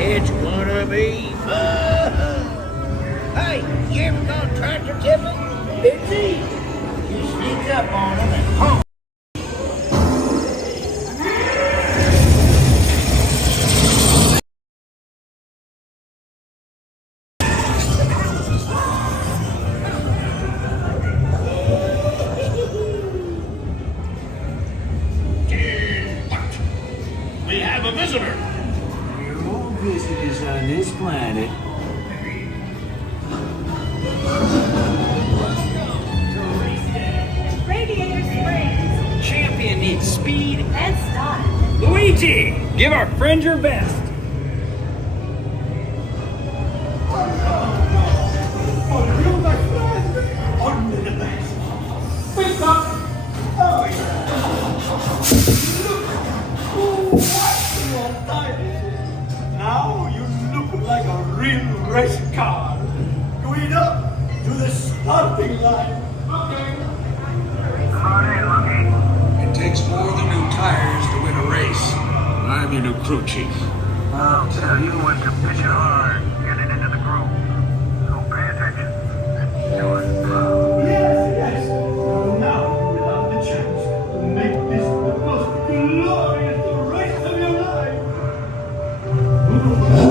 It's gonna be fun. Hey, you ever gone tractor tipping? It's easy. You sneak up on them and honk. We have a visitor. No visitors on this planet. Radiator springs. Champion needs speed. And style. Luigi, give our friend your best. Now you look like a real race car. Going up to the starting line. It takes more than new tires to win a race. I'm your new crew chief. I'll tell you when to pitch it hard. Get it into the groove. So pay attention. Do it. Yes. Now you have the chance to make this the most glorious race of your life. Come on.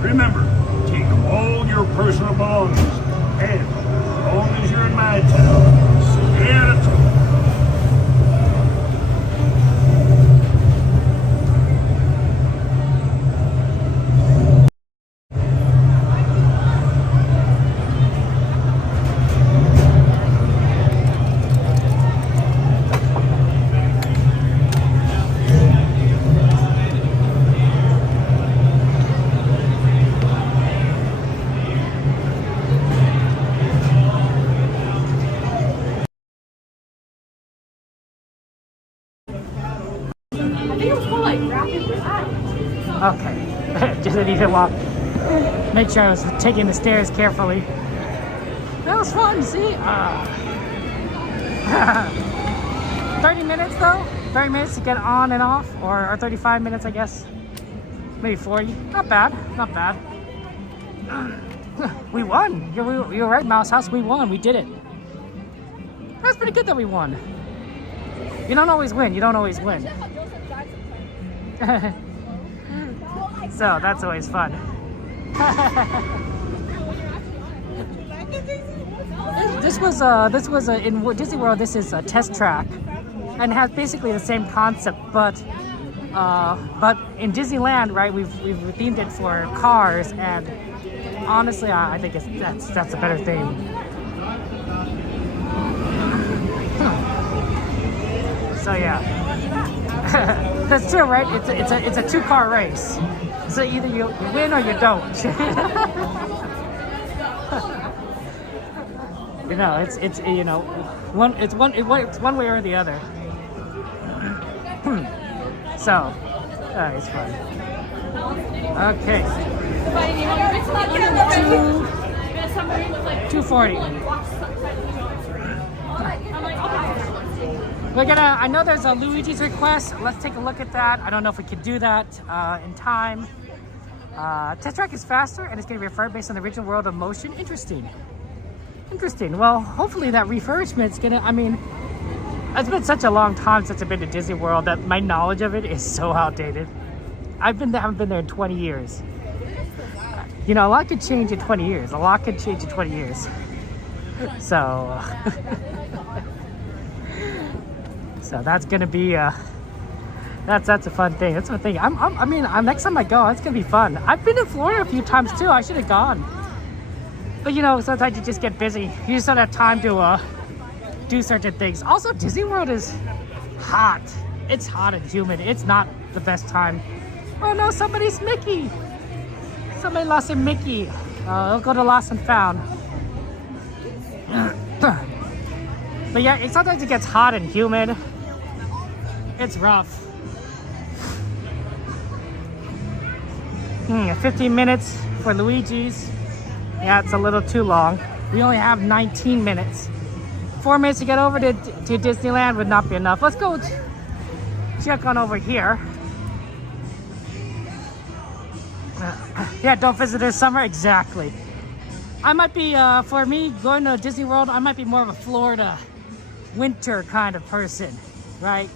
Remember, take all your personal belongings, and as long as you're in my town, stay out of trouble. Okay, just need to walk. Make sure I was taking the stairs carefully. That was fun, see? 30 minutes though? 30 minutes to get on and off? Or 35 minutes, I guess. Maybe 40. Not bad, not bad. We won. You were right, Mouse House. We won. We did it. That's pretty good that we won. You don't always win. You don't always win. So that's always fun. This was in Disney World. This is a test track, and has basically the same concept, but in Disneyland, right? We've themed it for cars, and honestly, I think that's a better theme. So yeah. That's true, right? It's a two-car race. So either you win or you don't. You know, it's you know, it's one way or the other. So, it's fun. Okay. 240. I know there's a Luigi's request. Let's take a look at that. I don't know if we can do that in time. Test track is faster and it's going to be refurbished based on the original World of Motion. Interesting. Interesting. Well, hopefully that refurbishment's going to, I mean, it's been such a long time since I've been to Disney World that my knowledge of it is so outdated. Haven't been there in 20 years. You know, a lot could change in 20 years. A lot could change in 20 years. So, so that's going to be, that's a fun thing. That's a fun thing. I mean, next time I go, it's gonna be fun. I've been to Florida a few times too. I should have gone, but you know, sometimes you just get busy. You just don't have time to do certain things. Also, Disney World is hot. It's hot and humid. It's not the best time. Oh no, somebody's Mickey. Somebody lost a Mickey. I'll go to Lost and Found. But yeah, sometimes it gets hot and humid. It's rough. 15 minutes for Luigi's. Yeah, it's a little too long. We only have 19 minutes. 4 minutes to get over to Disneyland would not be enough. Let's go check on over here. Yeah, don't visit this summer. Exactly. I might be, for me, going to Disney World, I might be more of a Florida winter kind of person, right?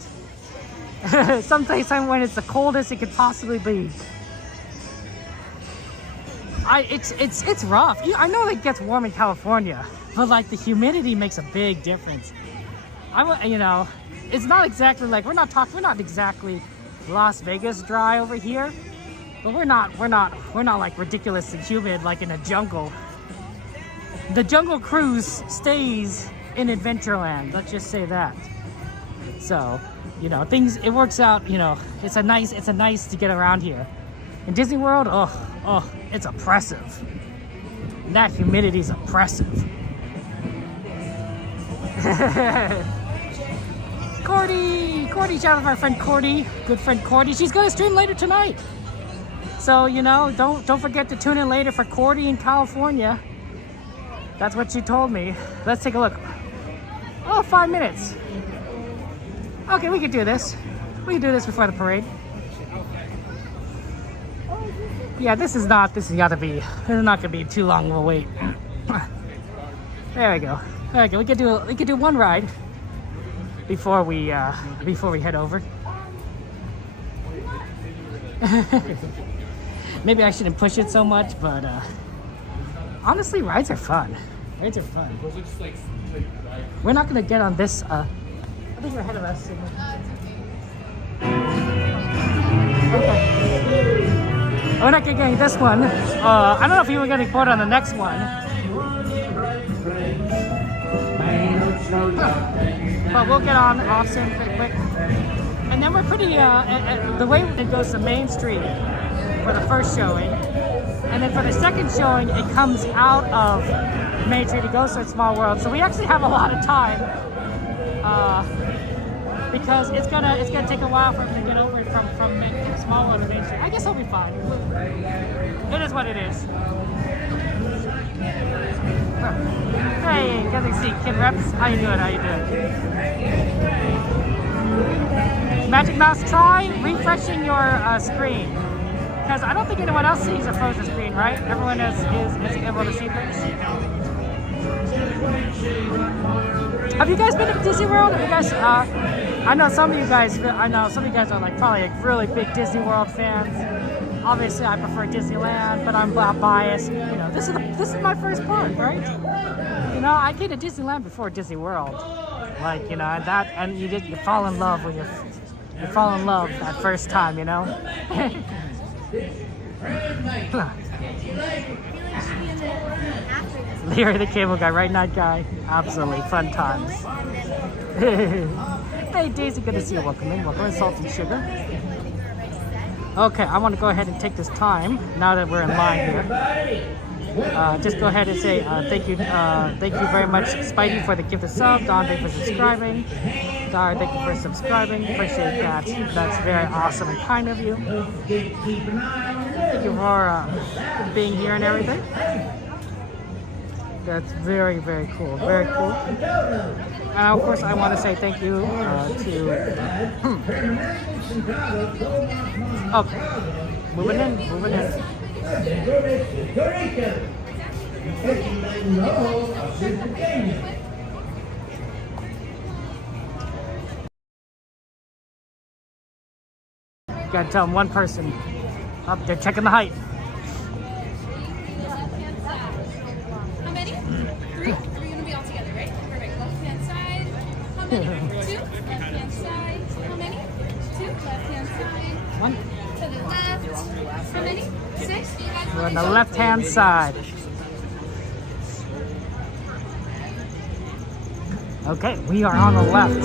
Someplace when it's the coldest it could possibly be. It's rough. I know it gets warm in California, but like the humidity makes a big difference. You know, it's not exactly like we're not exactly Las Vegas dry over here, but we're not like ridiculously humid like in a jungle. The Jungle Cruise stays in Adventureland. Let's just say that. So, you know, it works out. You know, it's a nice to get around here. In Disney World, oh, it's oppressive. That humidity's oppressive. Cordy, shout out to our friend Cordy, good friend Cordy. She's gonna stream later tonight. So, you know, don't forget to tune in later for Cordy in California. That's what she told me. Let's take a look. Oh, 5 minutes. Okay, we can do this. We can do this before the parade. Yeah, this is not gonna be too long of a wait. There we go. There we go. We could do one ride before we head over. Maybe I shouldn't push it so much, but honestly, rides are fun. Rides are fun. We're not gonna get on this. I think you're ahead of us. Okay. We're not getting this one. I don't know if you were getting bored on the next one. But we'll get off soon pretty quick. And then we're pretty, the way it goes to Main Street for the first showing. And then for the second showing, it comes out of Main Street. It goes to Small World. So we actually have a lot of time. Because it's gonna take a while for him to get over from Small World to Main Street. I guess he'll be fine. It is what it is. Hey, good to see Kid Reps. How you doing? Magic Mouse, try refreshing your screen. Because I don't think anyone else sees a frozen screen, right? Everyone is able to see things. Have you guys been to Disney World? Have you guys? I know some of you guys are like probably like really big Disney World fans. Obviously, I prefer Disneyland, but I'm biased. You know, this is my first park, right? You know, I came to Disneyland before Disney World, like, you know, and you fall in love when you fall in love that first time, you know. Larry the Cable Guy, right? Night Guy, absolutely fun times. Hey Daisy, good to see you. Welcome in, Salt and Sugar. Okay, I want to go ahead and take this time now that we're in line here. Just go ahead and say thank you very much, Spidey, for the gift of sub. Don, thank you for subscribing. Dar, thank you for subscribing. Appreciate that. That's very awesome and kind of you. Thank you for being here and everything. That's very, very cool. Very cool. And of course, I want to say thank you to. Okay, moving in. Gotta tell them one person. Up there checking the height. How many? Three? We're gonna be all together, right? Perfect. Left hand side. How many? Two. Left hand side. How many? Two. Left hand side. One. To the left. How many? Six. Do you guys We're on want the to left hand side. Okay, we are on the left.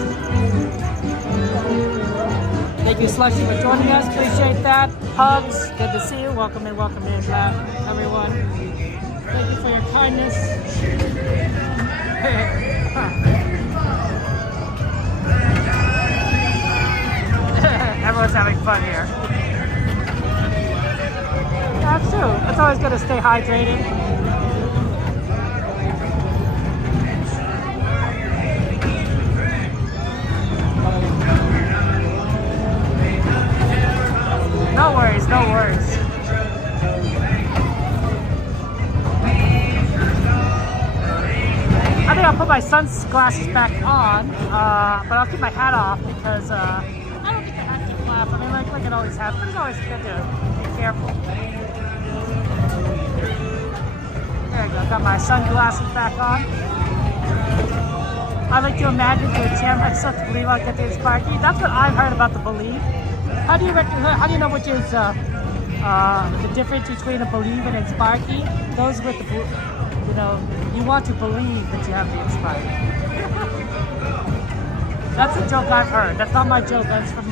Thank you, Slushy, for joining us. Appreciate that. Hugs. Good to see you. Welcome in, everyone. Thank you for your kindness. Everyone's having fun here. That's true. It's always good to stay hydrated. No worries, no worries. I think I'll put my sunglasses back on, but I'll keep my hat off because I don't think the hat can flap. I mean, like it always has, but it's always good to be careful. There you go, got my sunglasses back on. I like to imagine the Tram. I just have to believe I'll get to Sparky. That's what I've heard about the Believe. How do you know which is the difference between a Believe and a Sparky? Those with the, you want to believe that you have the Sparky. That's a joke I've heard. That's not my joke. That's from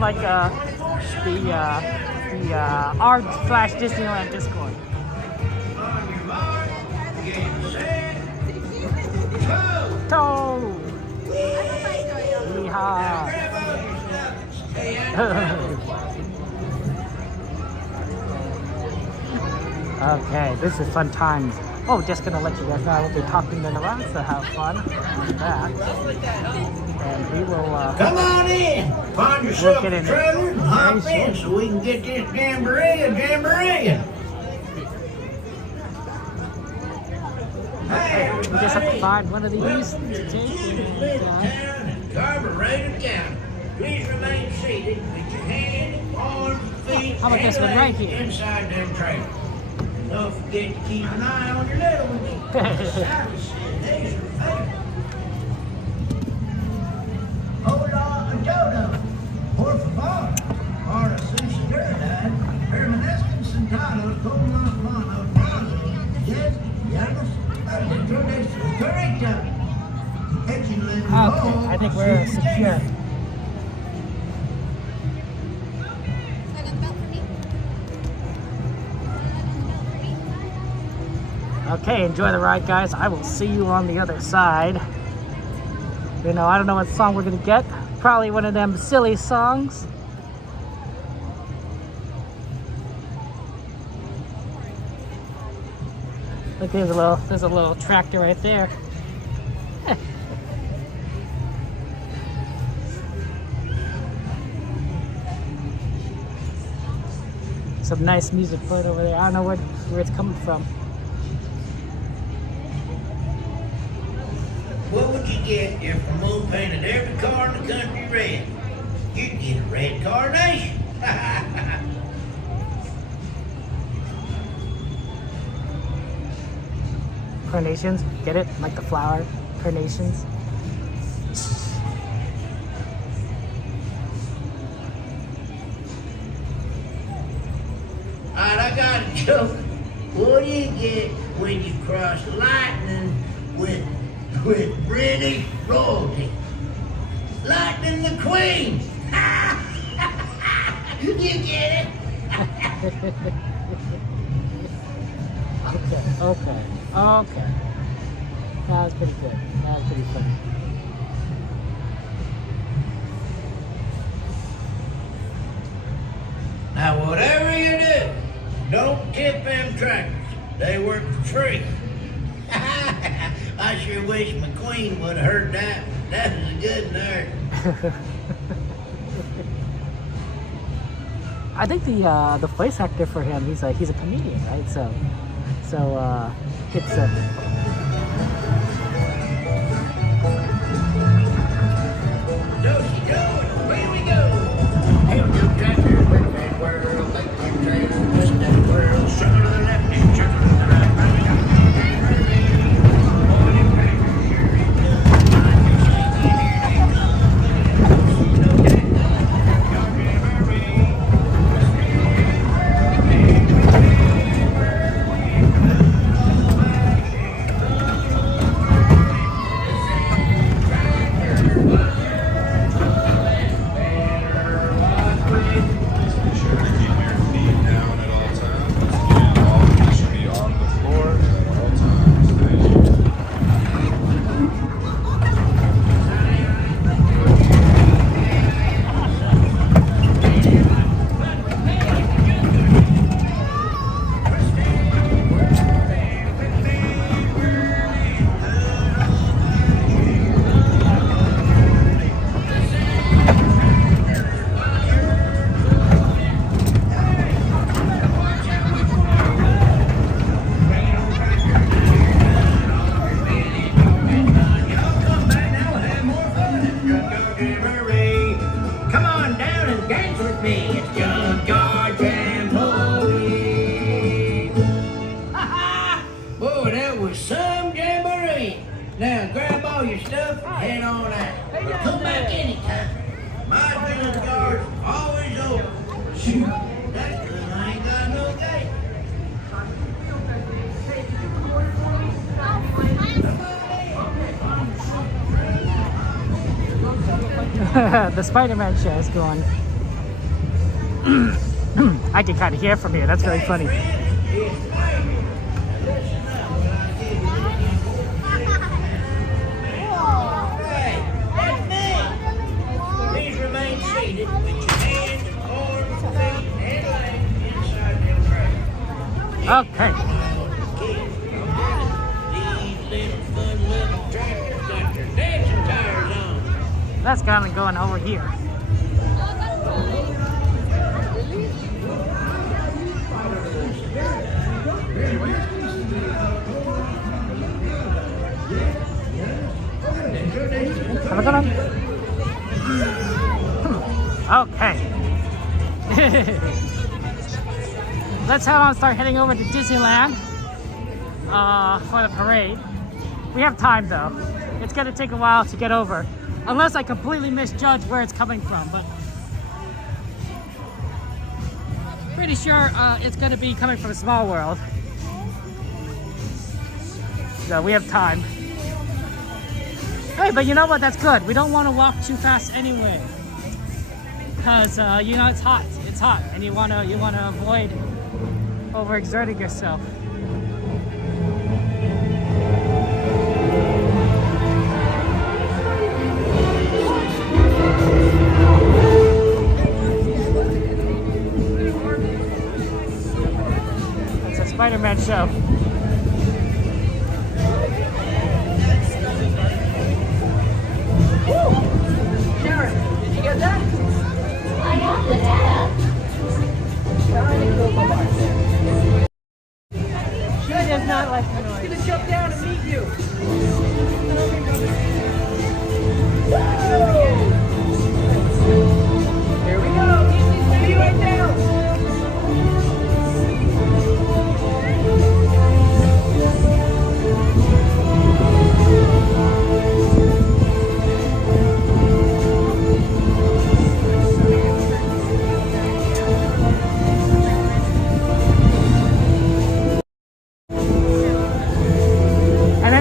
like the r/ Disneyland Discord. Toe. Yeehaw. Okay, this is fun times. Oh, just gonna let you guys know I will be talking in around, so have fun with that. And we will come on in! Find yourself a trailer and hop in so we can get this jamboree. Okay, we just have to find one of these to take and carbureted down. Please remain seated with your hands, arms, feet, how about this one right here? Inside them trailers. Don't forget to keep an eye on your little ones. Sally said these are favorite. Hola, Dodo. Por favor. Para su seguridad, permanezcan sentados con las manos dadas. Yes, dentro de su correcta. Okay, I think we're secure. Okay, enjoy the ride, guys. I will see you on the other side. I don't know what song we're gonna get. Probably one of them silly songs. Look, there's a little tractor right there. Some nice music played over there. I don't know where it's coming from. What would you get if the moon painted every car in the country red? You'd get a red carnation. Carnations, get it? Like the flower, carnations. Alright, I got a joke. What do you get when you cross lightning with British royalty? Lightning the Queen. You get it? Okay. That was pretty good. That was pretty funny. Now, whatever you do, don't tip them tractors. They work for free. I sure wish my queen would have heard that. That was a good nerve. I think the voice actor for him, he's a comedian, right? So it's Come on down and dance with me. It's Junkyard Jamboree. Ha ha! Boy, that was some jamboree. Now grab all your stuff and head on out. Come back anytime. My junkyard's always open. Shoot, that's 'cause I ain't got no gate. the Spider-Man show is going. I can kind of hear from here. That's really funny. Please remain seated with your hands, arms, feet, and legs inside them trays. Okay. These little fun little tractors got their dancing tires on. That's kind of going over here. Have a good one. Okay. Let's start heading over to Disneyland for the parade. We have time though. It's gonna take a while to get over. Unless I completely misjudge where it's coming from, but pretty sure it's going to be coming from Small World. So we have time. Hey, but you know what? That's good. We don't want to walk too fast anyway, because you know it's hot. It's hot, and you want to avoid overexerting yourself. Spider-Man show. Sharon, did you get that? I got the data. She does not like the noise. She's gonna jump down and meet you. Here we go. Disney's gonna be right down.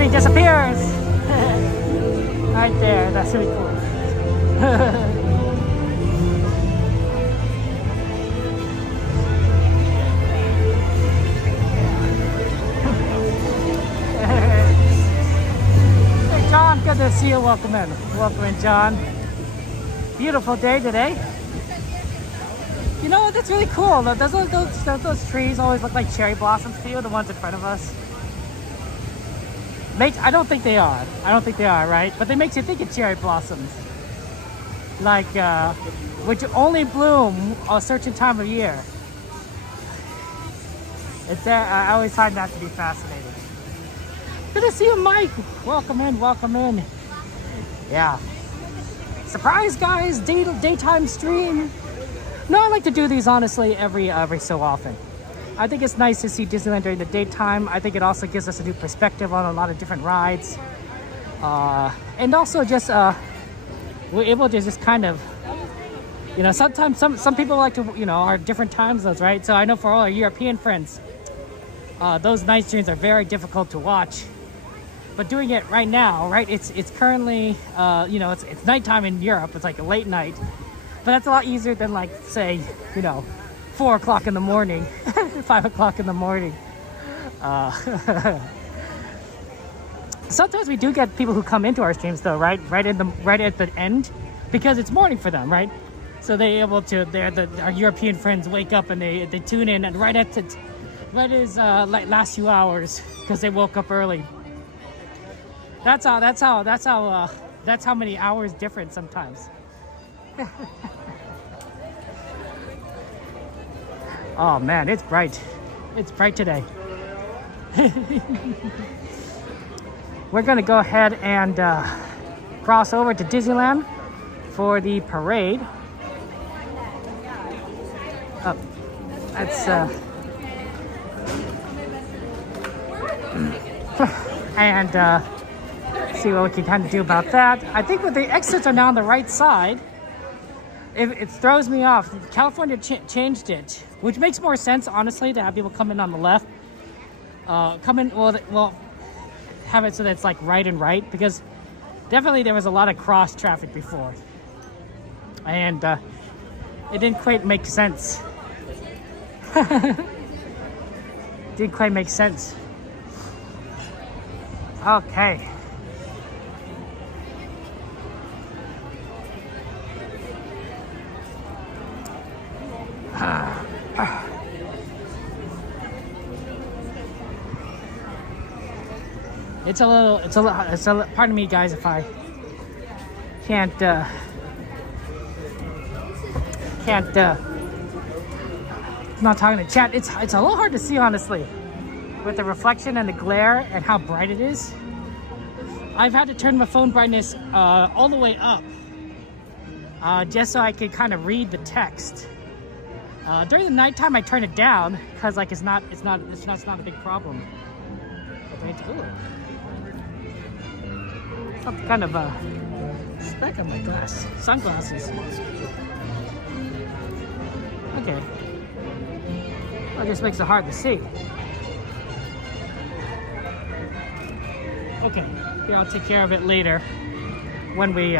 Disappears right there. That's really cool. Hey John, good to see you. Welcome in. Welcome in, John. Beautiful day today. You know, that's really cool. Those trees always look like cherry blossoms to you, the ones in front of us. I don't think they are. I don't think they are, right? But they makes you think of cherry blossoms. like which only bloom a certain time of year. It's I always find that to be fascinating. Good to see you, Mike. Welcome in, welcome in. Yeah. Surprise, guys! Daytime stream. No, I like to do these honestly every so often. I think it's nice to see Disneyland during the daytime. I think it also gives us a new perspective on a lot of different rides, and also just we're able to just kind of, you know, sometimes some people like to, you know, are different time zones, right? So I know for all our European friends, those night streams are very difficult to watch. But doing it right now, right? It's currently, you know, it's nighttime in Europe. It's like a late night, but that's a lot easier than like say, you know, 4 o'clock in the morning, 5 o'clock in the morning. Sometimes we do get people who come into our streams though, right? Right at the end, because it's morning for them, right? So they're able to. Our European friends wake up and they tune in and right as like last few hours because they woke up early. That's how many hours different sometimes. Oh man, it's bright. It's bright today. We're gonna go ahead and cross over to Disneyland for the parade. Oh, that's and see what we can kind of do about that. I think with the exits are now on the right side. It throws me off. California changed it, which makes more sense, honestly, to have people come in on the left. Well, have it so that it's like right and right, because definitely there was a lot of cross traffic before, and it didn't quite make sense. Didn't quite make sense. Okay. It's a little, pardon me guys if I can't not talking to chat. It's a little hard to see honestly with the reflection and the glare and how bright it is. I've had to turn my phone brightness all the way up just so I could kind of read the text. During the nighttime I turn it down because like it's not a big problem. Ooh. Some kind of a speck on my glass. Sunglasses. Okay. That just makes it hard to see. Okay, here I'll take care of it later when we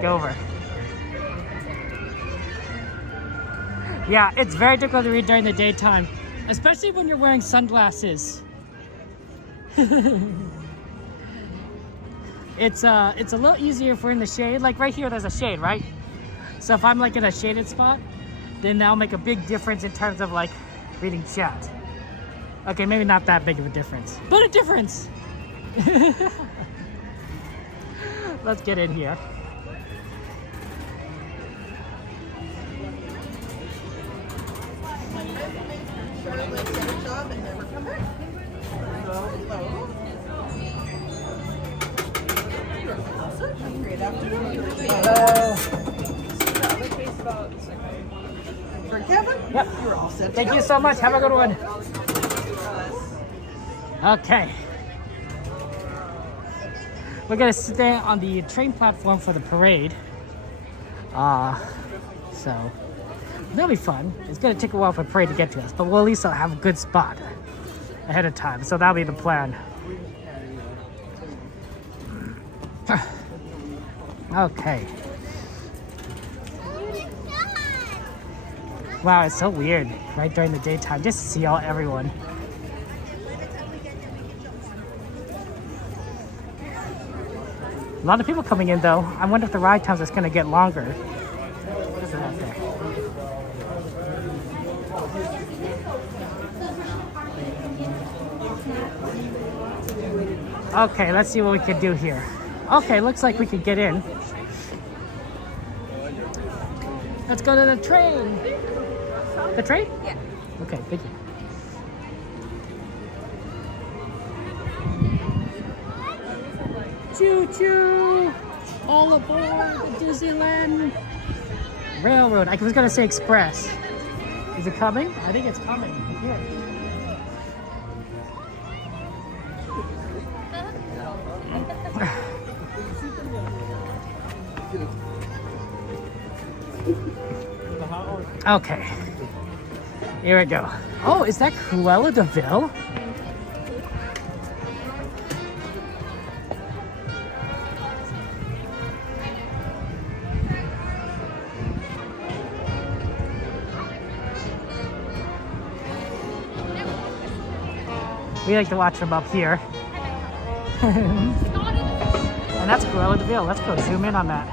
go over. Yeah, it's very difficult to read during the daytime, especially when you're wearing sunglasses. It's a little easier if we're in the shade. Like right here, there's a shade, right? So if I'm like in a shaded spot, then that'll make a big difference in terms of like reading chat. Okay, maybe not that big of a difference, but a difference. Let's get in here. For Kevin? Yep. You're all set. Thank you so much. Have a good one. Okay. We're gonna stay on the train platform for the parade. So that'll be fun. It's gonna take a while for the parade to get to us, but we'll at least have a good spot ahead of time. So that'll be the plan. Okay. Wow, it's so weird right during the daytime just to see everyone. A lot of people coming in though. I wonder if the ride times is going to get longer. What is it out there? Okay, let's see what we can do here. Okay, looks like we can get in. Let's go to the train. The train? Yeah. Okay, thank you. Choo choo! All aboard the Disneyland Railroad. I was gonna say express. Is it coming? I think it's coming. Here. Okay. Here we go. Oh, is that Cruella de Vil? We like to watch them up here. And that's Cruella de Vil. Let's go zoom in on that.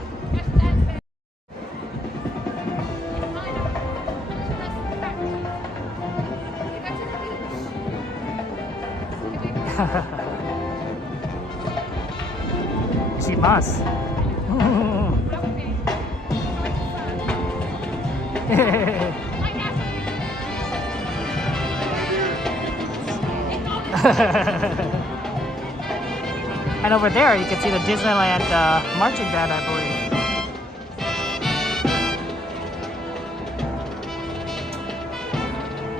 She must. And over there you can see the Disneyland marching band, I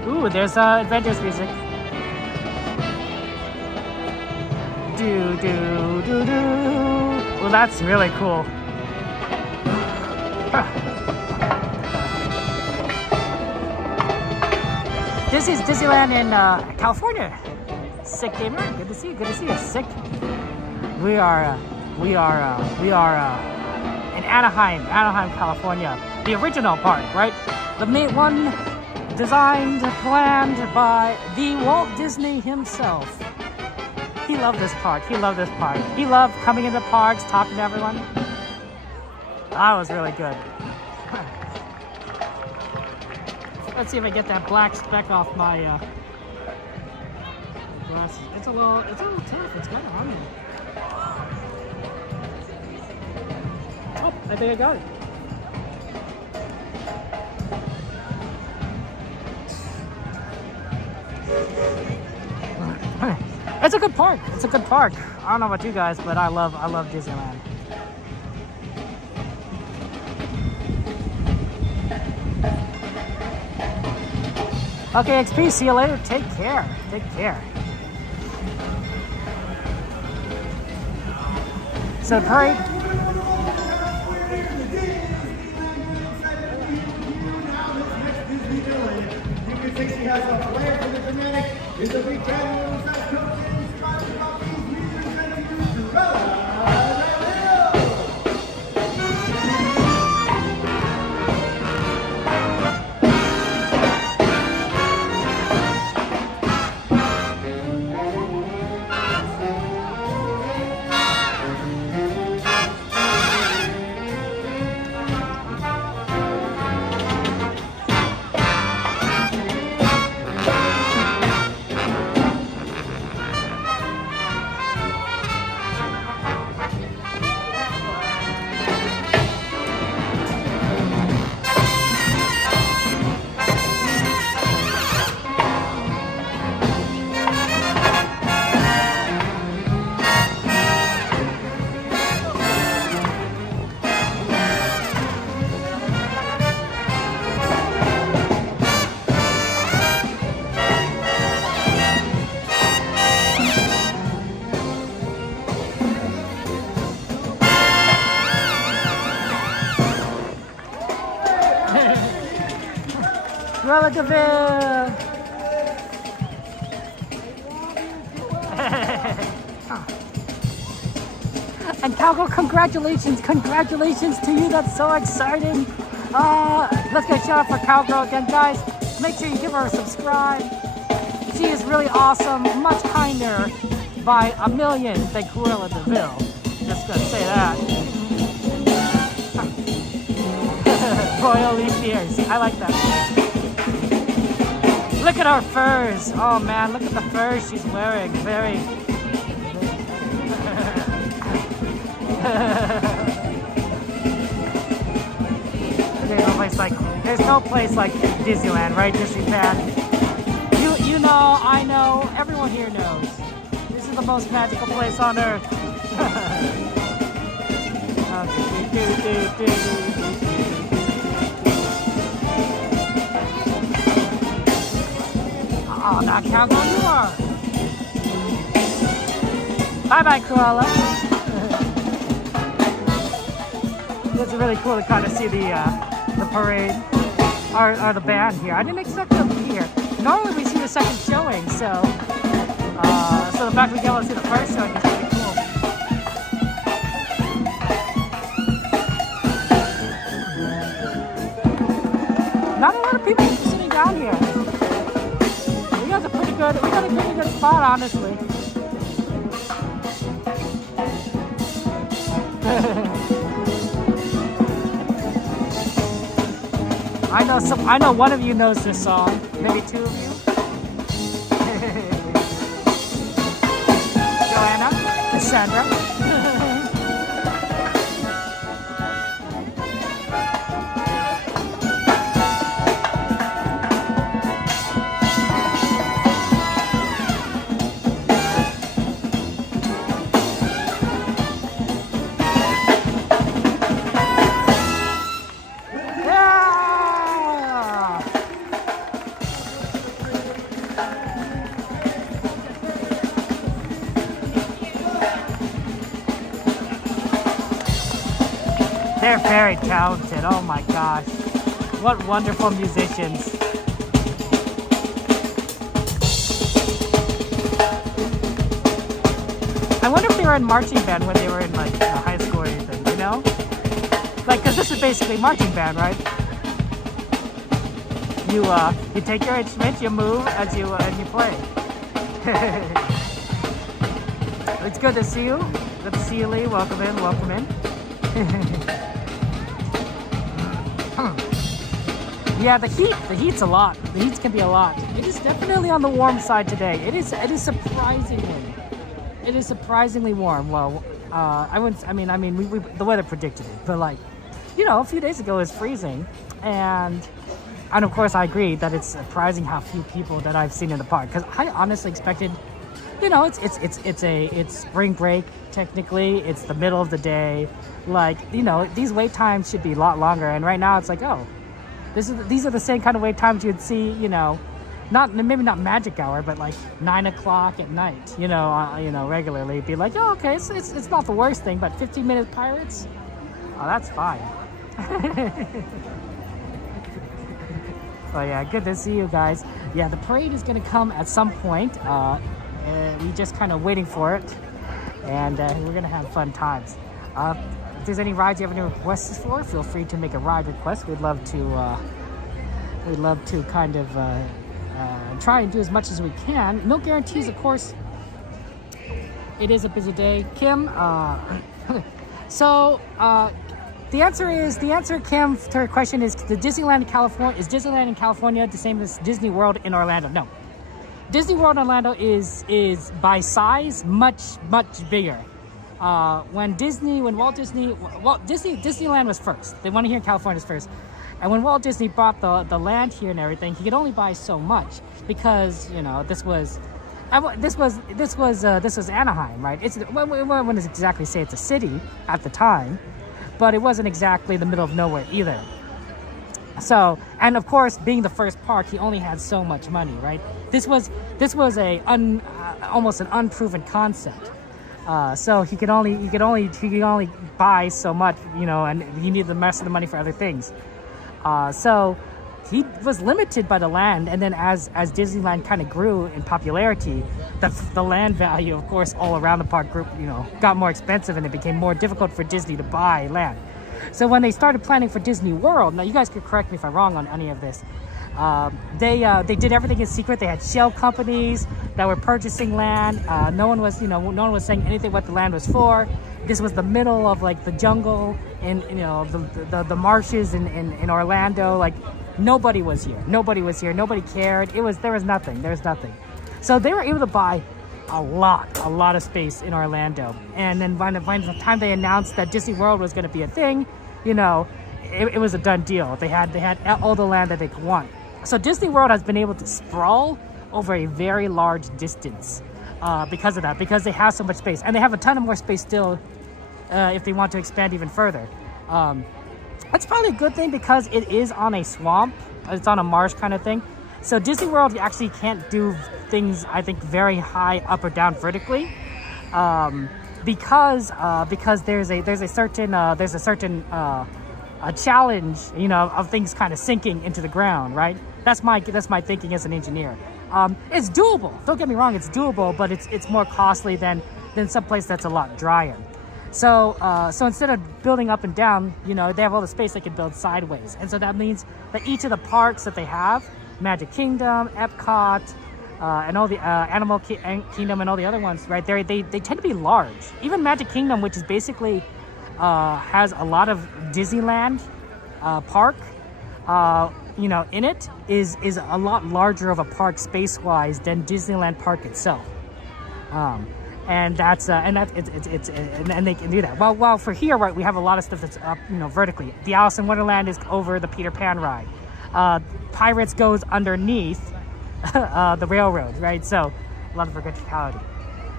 believe. Ooh, there's Avengers music. Do do do do. Well, that's really cool. This is Disneyland in California. Sick gamer, good to see you. Good to see you. Sick. We are in Anaheim, California. The original park, right? The main one, designed, planned by the Walt Disney himself. He loved this park. He loved this park. He loved coming into parks, talking to everyone. That was really good. Let's see if I get that black speck off my glasses. It's a little tough. It's kind of on me. Oh, I think I got it. It's a good park. It's a good park. I don't know about you guys, but I love Disneyland. Okay, XP, see you later. Take care. Take care. So parade. Rollickin! And Calgo, congratulations to you. That's so exciting. Let's get a shout out for Calgo again, guys. Make sure you give her a subscribe. She is really awesome, much kinder by a million than Cruella de Vil. Just gonna say that. Royal leaf ears. I like that. Look at her furs. Oh man, look at the furs she's wearing. Very. Okay, I'll play like Disneyland, right, Disney fan? You know, I know, everyone here knows. This is the most magical place on earth. Oh, now count where you are. Bye-bye, koala. It's really cool to kind of see the parade or the band here. I didn't expect them to be here. Normally we see the second showing, so the fact we get to see the first showing is really cool. Not a lot of people sitting down here. We got a pretty good spot, honestly. I know one of you knows this song. Maybe two of you. Joanna, Cassandra. They're very talented, oh my gosh. What wonderful musicians. I wonder if they were in marching band when they were in like high school or anything, you know? Like, cause this is basically marching band, right? You take your instrument, you move as you play. It's good to see you. Good to see you, Lee. Welcome in, welcome in. Yeah, the heat's a lot. The heat can be a lot. It is definitely on the warm side today. It is surprisingly warm. Well, the weather predicted it, but like, you know, a few days ago it was freezing, and of course I agree that it's surprising how few people that I've seen in the park, because I honestly expected, you know, it's spring break technically. It's the middle of the day, like, you know, these wait times should be a lot longer, and right now it's like, oh, these are the same kind of wait times you'd see, you know, maybe not magic hour, but like 9 o'clock at night, you know, regularly. It'd be like, oh, okay, it's not the worst thing, but 15-minute pirates, oh, that's fine. Oh yeah, good to see you guys. Yeah, the parade is gonna come at some point. We're just kind of waiting for it, and we're gonna have fun times. If there's any rides you have any requests for, feel free to make a ride request. We'd love to kind of try and do as much as we can. No guarantees, of course. It is a busy day, Kim. The answer, Kim, to her question is Disneyland in California the same as Disney World in Orlando? No. Disney World in Orlando is by size much bigger. When Disneyland was first. The one here in California was first. And when Walt Disney bought the land here and everything, he could only buy so much because, you know, this was Anaheim, right? We wouldn't exactly say it's a city at the time, but it wasn't exactly the middle of nowhere either. So, and of course, being the first park, he only had so much money, right? This was almost an unproven concept. So he could only buy so much, you know, and he needed the rest of the money for other things. So he was limited by the land, and then as Disneyland kind of grew in popularity, the land value, of course, all around the park group, you know, got more expensive, and it became more difficult for Disney to buy land. So when they started planning for Disney World, now you guys could correct me if I'm wrong on any of this. They did everything in secret. They had shell companies that were purchasing land. No one was saying anything what the land was for. This was the middle of like the jungle and, you know, the marshes in Orlando. Like nobody was here. Nobody cared. There was nothing. So they were able to buy a lot of space in Orlando. And then by the time they announced that Disney World was going to be a thing, you know, it was a done deal. They had all the land that they could want. So Disney World has been able to sprawl over a very large distance because of that, because they have so much space, and they have a ton of more space still if they want to expand even further. That's probably a good thing because it is on a swamp. It's on a marsh kind of thing. So Disney World, you actually can't do things, I think, very high up or down vertically, because there's a certain a challenge, you know, of things kind of sinking into the ground, right? That's my thinking as an engineer. It's doable. Don't get me wrong, it's doable, but it's more costly than someplace that's a lot drier. So instead of building up and down, you know, they have all the space they can build sideways. And so that means that each of the parks that they have, Magic Kingdom, Epcot, and all the Animal Kingdom and all the other ones, right, they tend to be large. Even Magic Kingdom, which is basically has a lot of Disneyland park, you know, in it, is a lot larger of a park space-wise than Disneyland Park itself. And they can do that. Well, for here, right, we have a lot of stuff that's up, you know, vertically. The Alice in Wonderland is over the Peter Pan ride. Pirates goes underneath the railroad, right? So a lot of verticality.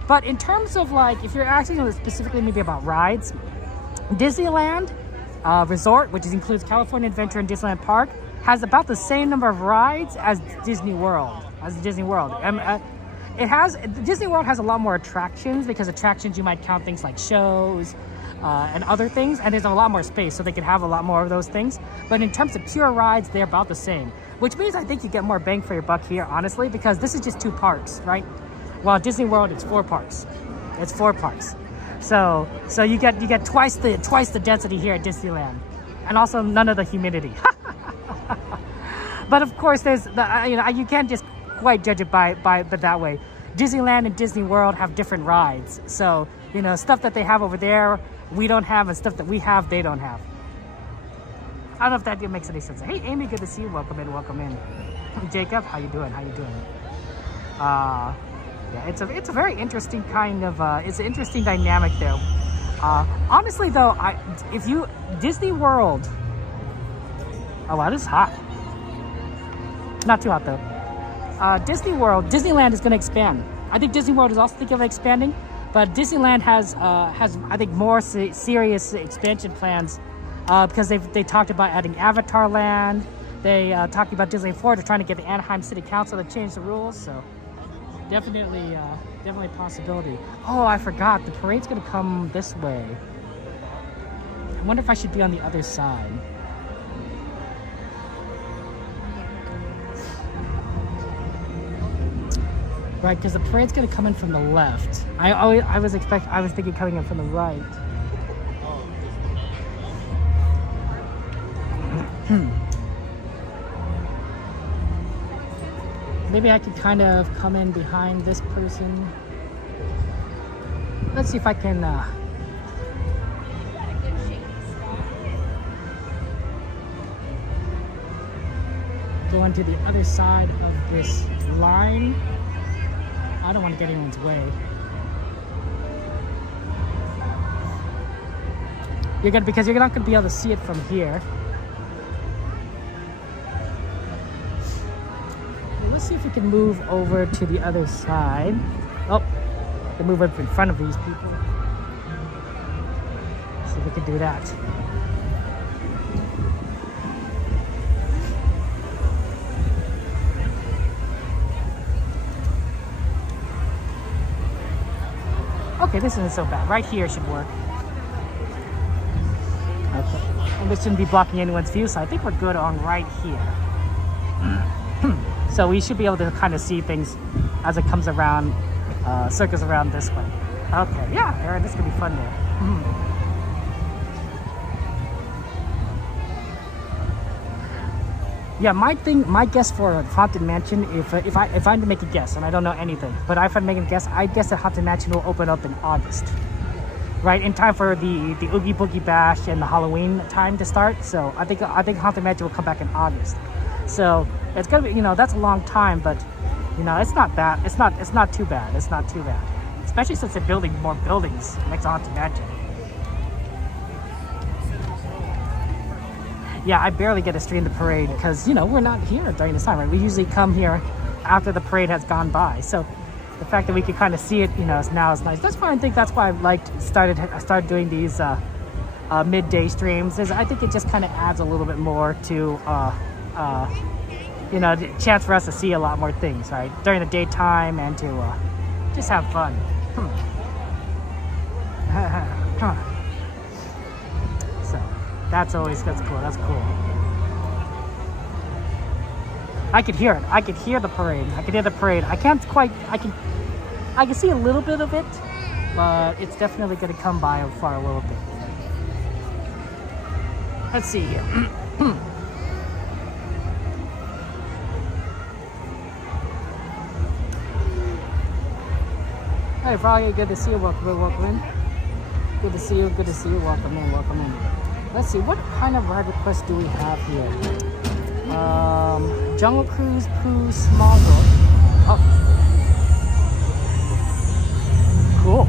But in terms of, like, if you're asking specifically maybe about rides, Disneyland Resort, which includes California Adventure and Disneyland Park, has about the same number of rides as Disney World. Disney World has a lot more attractions, because attractions you might count things like shows and other things, and there's a lot more space, so they could have a lot more of those things. But in terms of pure rides, they're about the same, which means I think you get more bang for your buck here, honestly, because this is just 2 parks, right? While Disney World, it's 4 parks. It's 4 parks. So you get twice the density here at Disneyland, and also none of the humidity. But of course, there's you can't just quite judge it by that way. Disneyland and Disney World have different rides, so you know, stuff that they have over there we don't have, and stuff that we have they don't have. I don't know if that makes any sense. Hey Amy, good to see you. Welcome in. Jacob, how you doing? Yeah, it's a very interesting kind of it's an interesting dynamic there. Honestly though, Disney World, oh wow, this is hot. Not too hot though. Disneyland is going to expand. I think Disney World is also thinking of expanding, but Disneyland has I think more serious expansion plans because they talked about adding Avatar Land. They talked about Disneyland Florida, trying to get the Anaheim City Council to change the rules. So definitely a possibility. Oh, I forgot, the parade's going to come this way. I wonder if I should be on the other side. Right, because the parade's gonna come in from the left. I was thinking coming in from the right. Maybe I could kind of come in behind this person. Let's see if I can go into the other side of this line. I don't want to get anyone's way. Because you're not going to be able to see it from here. Let's see if we can move over to the other side. Oh, to move up in front of these people. See if we can do that. Okay, this isn't so bad. Right here should work. Okay. And this shouldn't be blocking anyone's view, so I think we're good on right here. So we should be able to kind of see things as it comes around, circles around this way. Okay, yeah, Aaron, this could be fun there. Yeah, my guess for Haunted Mansion, if I had to make a guess, and I don't know anything, but if I'm making a guess, I guess that Haunted Mansion will open up in August, right, in time for the Oogie Boogie Bash and the Halloween time to start. So I think Haunted Mansion will come back in August. So it's gonna be, that's a long time, but it's not bad. It's not too bad. It's not too bad, especially since they're building more buildings next to Haunted Mansion. Yeah, I barely get to stream the parade because, you know, we're not here during this time, right? We usually come here after the parade has gone by. So the fact that we could kind of see it, you know, now is nice. That's why I think that's why I started doing these midday streams. Is I think it just kind of adds a little bit more to, you know, the chance for us to see a lot more things, right? During the daytime and to just have fun. So that's cool. That's cool. I could hear it. I could hear the parade. I can't quite. I can see a little bit of it, but it's definitely going to come by for a little bit. Let's see here. Hey, Froggy, good to see you. Welcome in. Good to see you. Welcome in. Let's see, what kind of ride requests do we have here? Jungle Cruise, Pooh, Small World. Oh. Cool.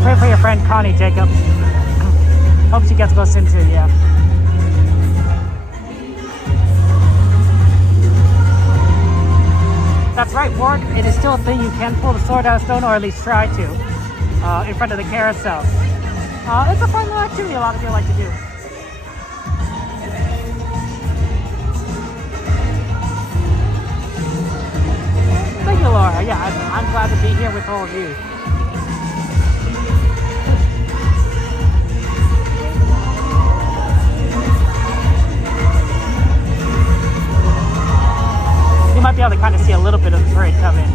Pray for your friend Connie, Jacob. Hope she gets close into, yeah. That's right, Ward. It is still a thing. You can pull the sword out of stone, or at least try to, in front of the carousel. It's a fun little activity a lot of people like to do. Thank you, Laura. Yeah, I'm glad to be here with all of you. You might be able to kind of see a little bit of the parade come in.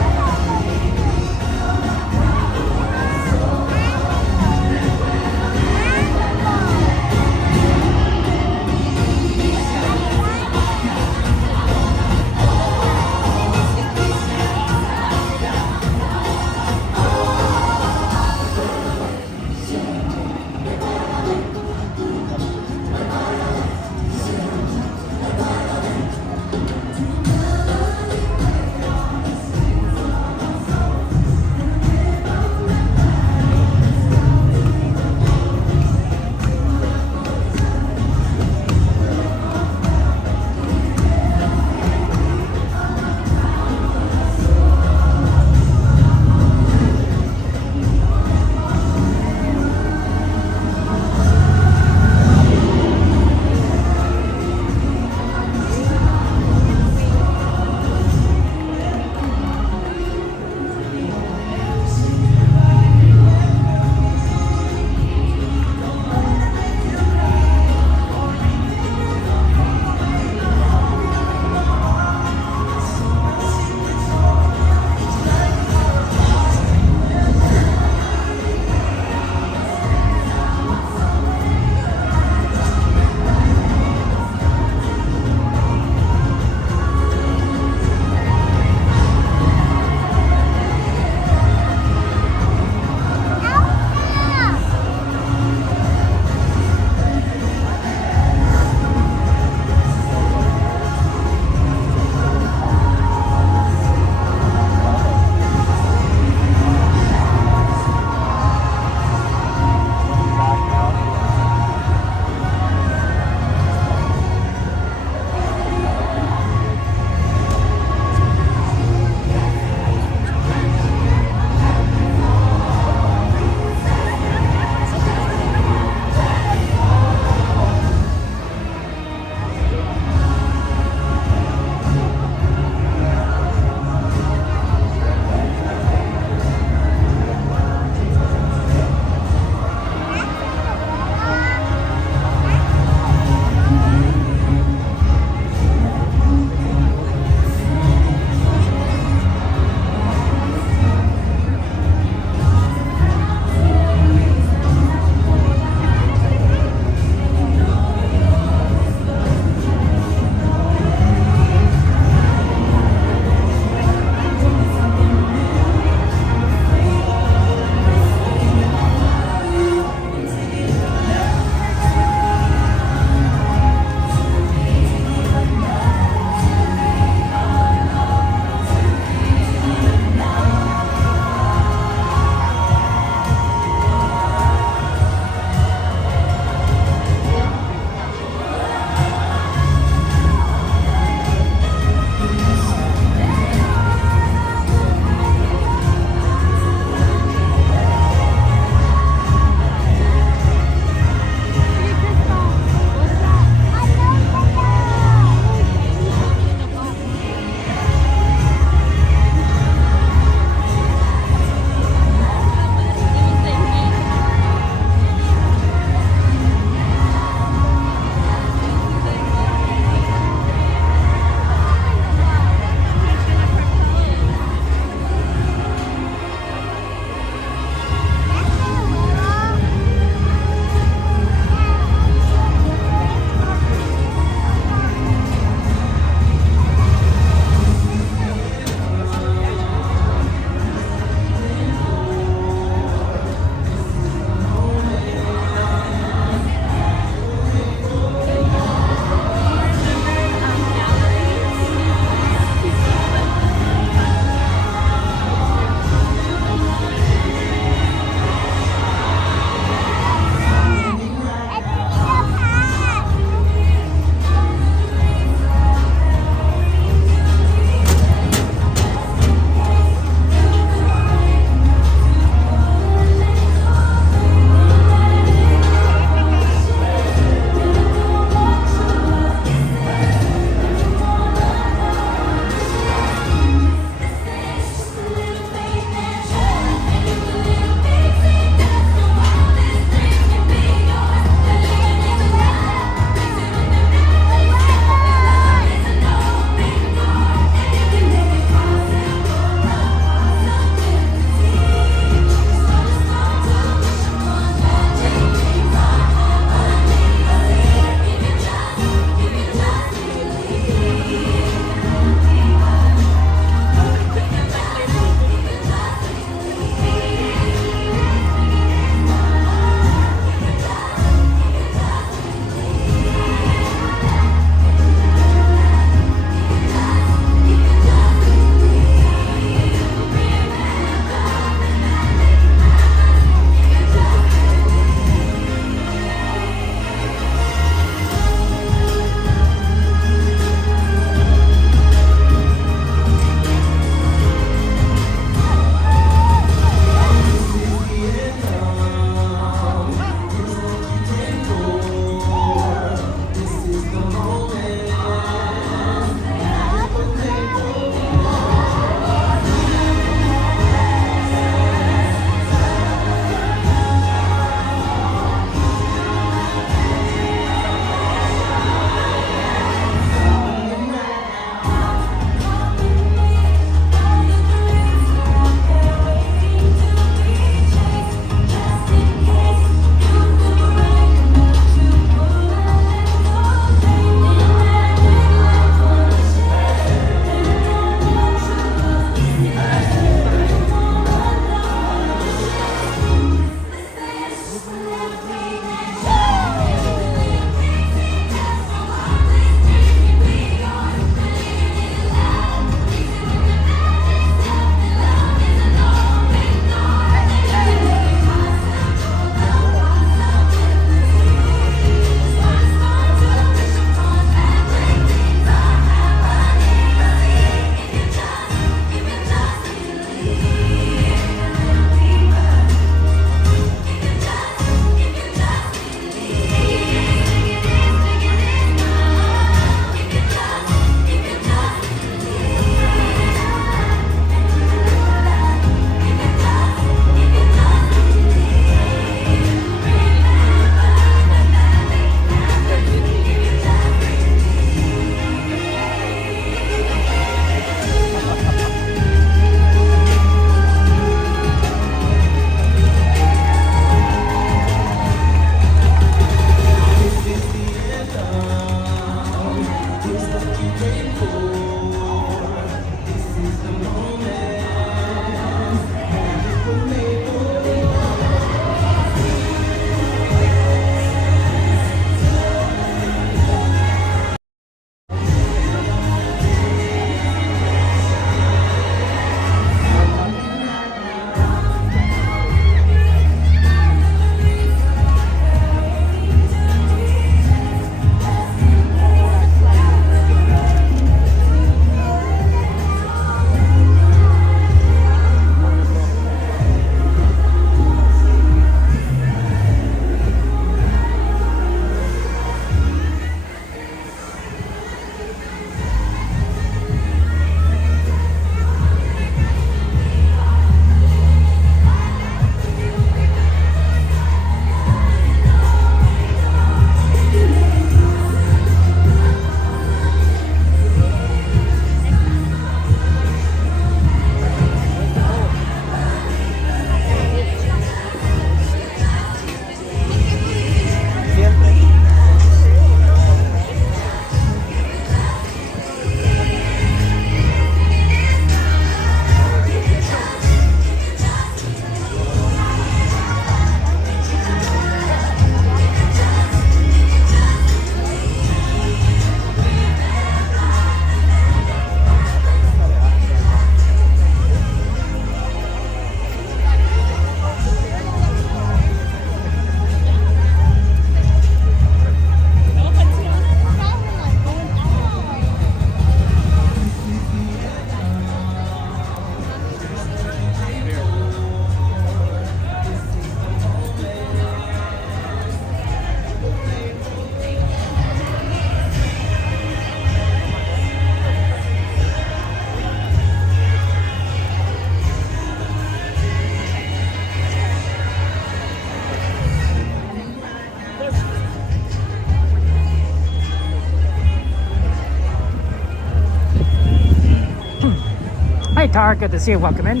Tar, good to see you. Welcome in.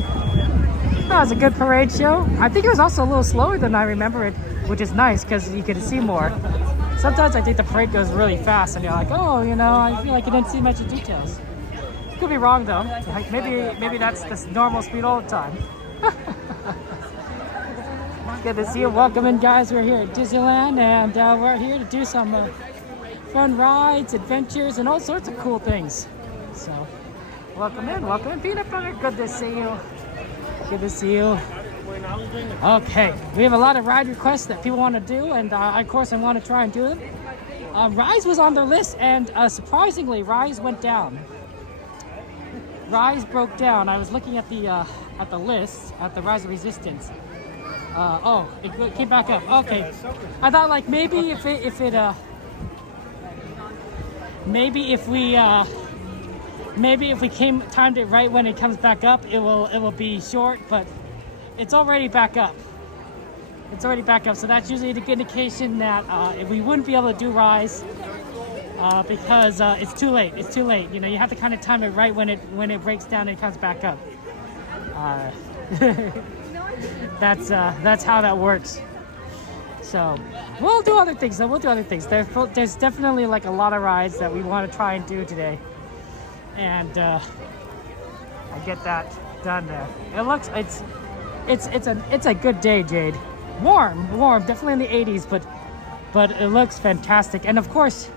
That was a good parade show. I think it was also a little slower than I remember it, which is nice because you get to see more. Sometimes I think the parade goes really fast and you're like, oh, you know, I feel like you didn't see much of details. Could be wrong though. Like maybe that's the normal speed all the time. Good to see you. Welcome in, guys. We're here at Disneyland, and we're here to do some fun rides, adventures, and all sorts of cool things. So, welcome in, peanut butter. Good to see you. Good to see you. Okay, we have a lot of ride requests that people want to do, and of course I want to try and do them. Rise was on their list, and surprisingly, Rise went down. Rise broke down. I was looking at the list at the Rise of Resistance. Oh, it came back up. Okay, I thought like maybe if we timed it right when it comes back up, it will be short, but it's already back up. It's already back up, so that's usually a good indication that we wouldn't be able to do Rise because it's too late. It's too late. You know, you have to kind of time it right when it breaks down and it comes back up. That's how that works. So we'll do other things. Though. We'll do other things. There's definitely like a lot of rides that we want to try and do today, and I get that done there. It looks it's a good day, Jade. Warm, definitely in the 80s, but it looks fantastic. And of course,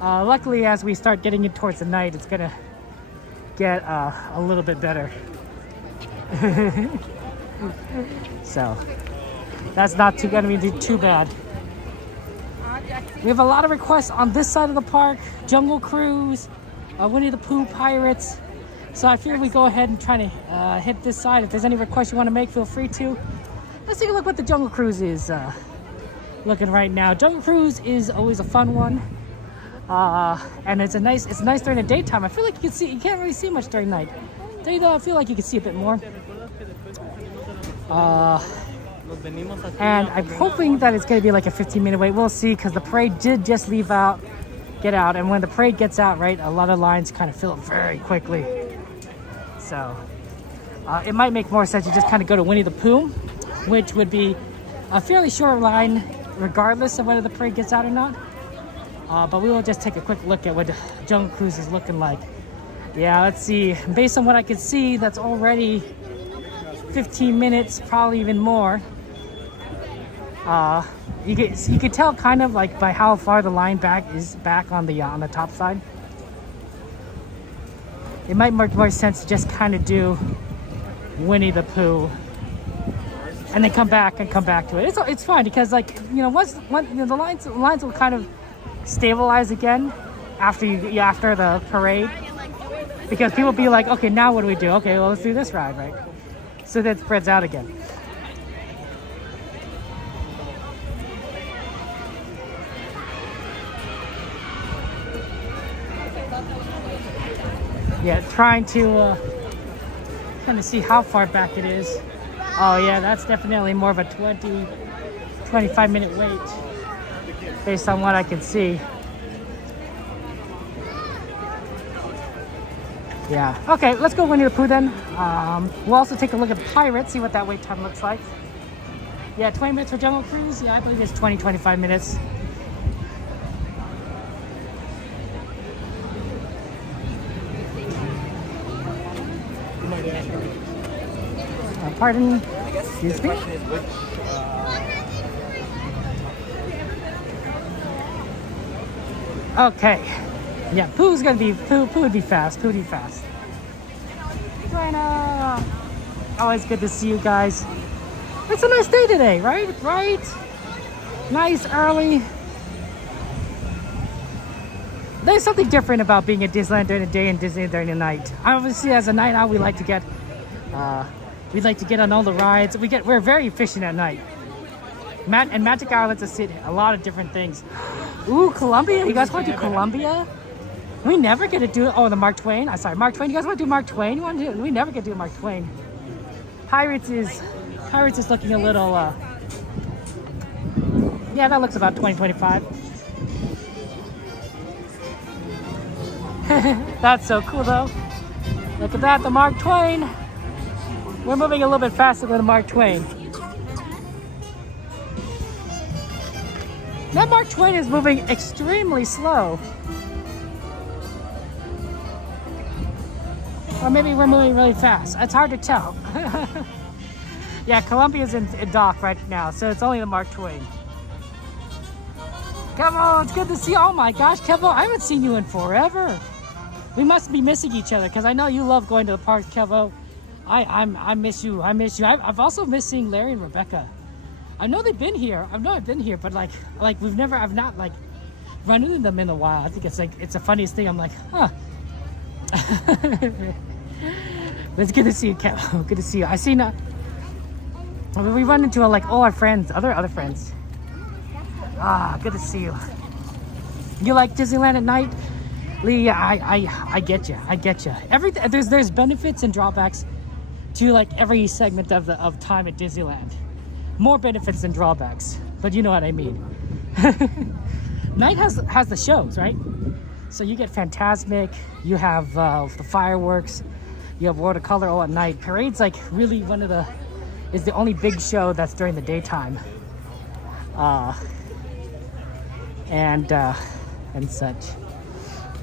luckily as we start getting it towards the night, it's gonna get a little bit better. So that's not gonna be too bad. We have a lot of requests on this side of the park: Jungle Cruise, Winnie the Pooh, Pirates. So I feel we go ahead and try to hit this side. If there's any requests you want to make, feel free to. Let's take a look what the Jungle Cruise is looking right now. Jungle Cruise is always a fun one, and it's nice during the daytime. I feel like you can't really see much during night. Day though, I feel like you can see a bit more. And I'm hoping that it's going to be like a 15-minute wait. We'll see, because the parade did just get out, and when the parade gets out, right, a lot of lines kind of fill up very quickly. So it might make more sense to just kind of go to Winnie the Pooh, which would be a fairly short line regardless of whether the parade gets out or not. But we will just take a quick look at what Jungle Cruise is looking like. Yeah, let's see. Based on what I can see, that's already 15 minutes, probably even more. You can tell kind of like by how far the line is back on the top side. It might make more sense to just kind of do Winnie the Pooh and then come back to it. It's fine, because like, you know, once the lines will kind of stabilize again after the parade, because people will be like, okay, now what do we do? Okay, well, let's do this ride, right? So that spreads out again. Yeah, trying to kind of see how far back it is. Oh yeah, that's definitely more of a 25 minute wait based on what I can see. Yeah, okay, let's go Winnie the Pooh then. We'll also take a look at Pirates, see what that wait time looks like. Yeah, 20 minutes for Jungle Cruise. Yeah, I believe it's 25 minutes. Pardon? Excuse me? Okay. Yeah, Pooh would be fast. Pooh would be fast. Joanna! Always good to see you guys. It's a nice day today, right? Right? Nice early. There's something different about being at Disneyland during the day and Disneyland during the night. Obviously, as a night owl, we like to get on all the rides. We're very efficient at night. Magic Hour lets us see a lot of different things. Ooh, Columbia! You guys want to do Columbia? We never get to do it. Oh, the Mark Twain. I'm sorry, Mark Twain. You guys want to do Mark Twain? We never get to do Mark Twain. Pirates is looking a little. Yeah, that looks about 2025. That's so cool, though. Look at that, the Mark Twain. We're moving a little bit faster than the Mark Twain. That Mark Twain is moving extremely slow. Or maybe we're moving really fast. It's hard to tell. Yeah, Columbia's in dock right now, so it's only the Mark Twain. Kevo, it's good to see you. Oh my gosh, Kevo, I haven't seen you in forever. We must be missing each other because I know you love going to the parks, Kevo. I miss you. I miss you. I've also missed seeing Larry and Rebecca. I know they've been here. I've been here, but like I've not like run into them in a while. I think it's the funniest thing. I'm like, huh. But it's good to see you, Kevo. Good to see you. I seen we run into like all our friends, other friends. Ah, good to see you. You like Disneyland at night? Lee, I get you. I get you. There's benefits and drawbacks to like every segment of time at Disneyland. More benefits than drawbacks, but you know what I mean. Night has the shows, right? So you get Fantasmic, you have the fireworks, you have World of Color all at night. Parade's like really is the only big show that's during the daytime. And such.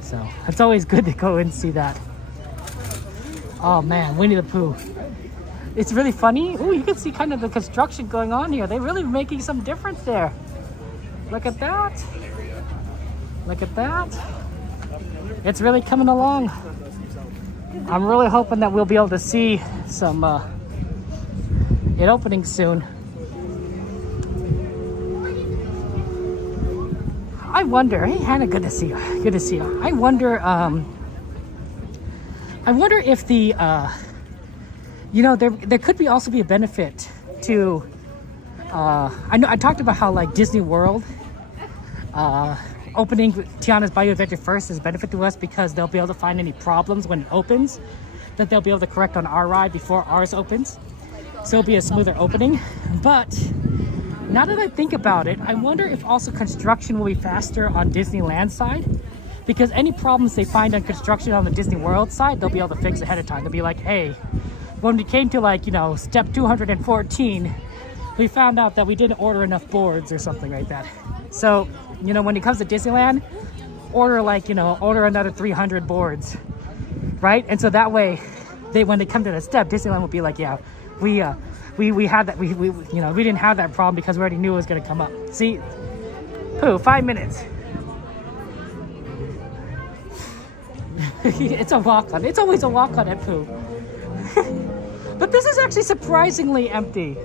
So it's always good to go and see that. Oh man, Winnie the Pooh. It's really funny. Oh, you can see kind of the construction going on here. They're really making some difference there. Look at that. Look at that. It's really coming along. I'm really hoping that we'll be able to see some it opening soon. I wonder, hey Hannah, good to see you. Good to see you. I wonder if the there could also be a benefit to I talked about how like Disney World opening Tiana's Bayou Adventure first is a benefit to us because they'll be able to find any problems when it opens that they'll be able to correct on our ride before ours opens. So it'll be a smoother opening. But now that I think about it, I wonder if also construction will be faster on Disneyland side, because any problems they find on construction on the Disney World side, they'll be able to fix ahead of time. They'll be like, hey, when we came to like, step 214, we found out that we didn't order enough boards or something like that. So, when it comes to Disneyland, order another 300 boards, right? And so that way, when they come to the step, Disneyland will be like, yeah, we had that, we didn't have that problem because we already knew it was going to come up. See, Pooh, 5 minutes. It's a walk-on. It's always a walk-on at Pooh. But this is actually surprisingly empty,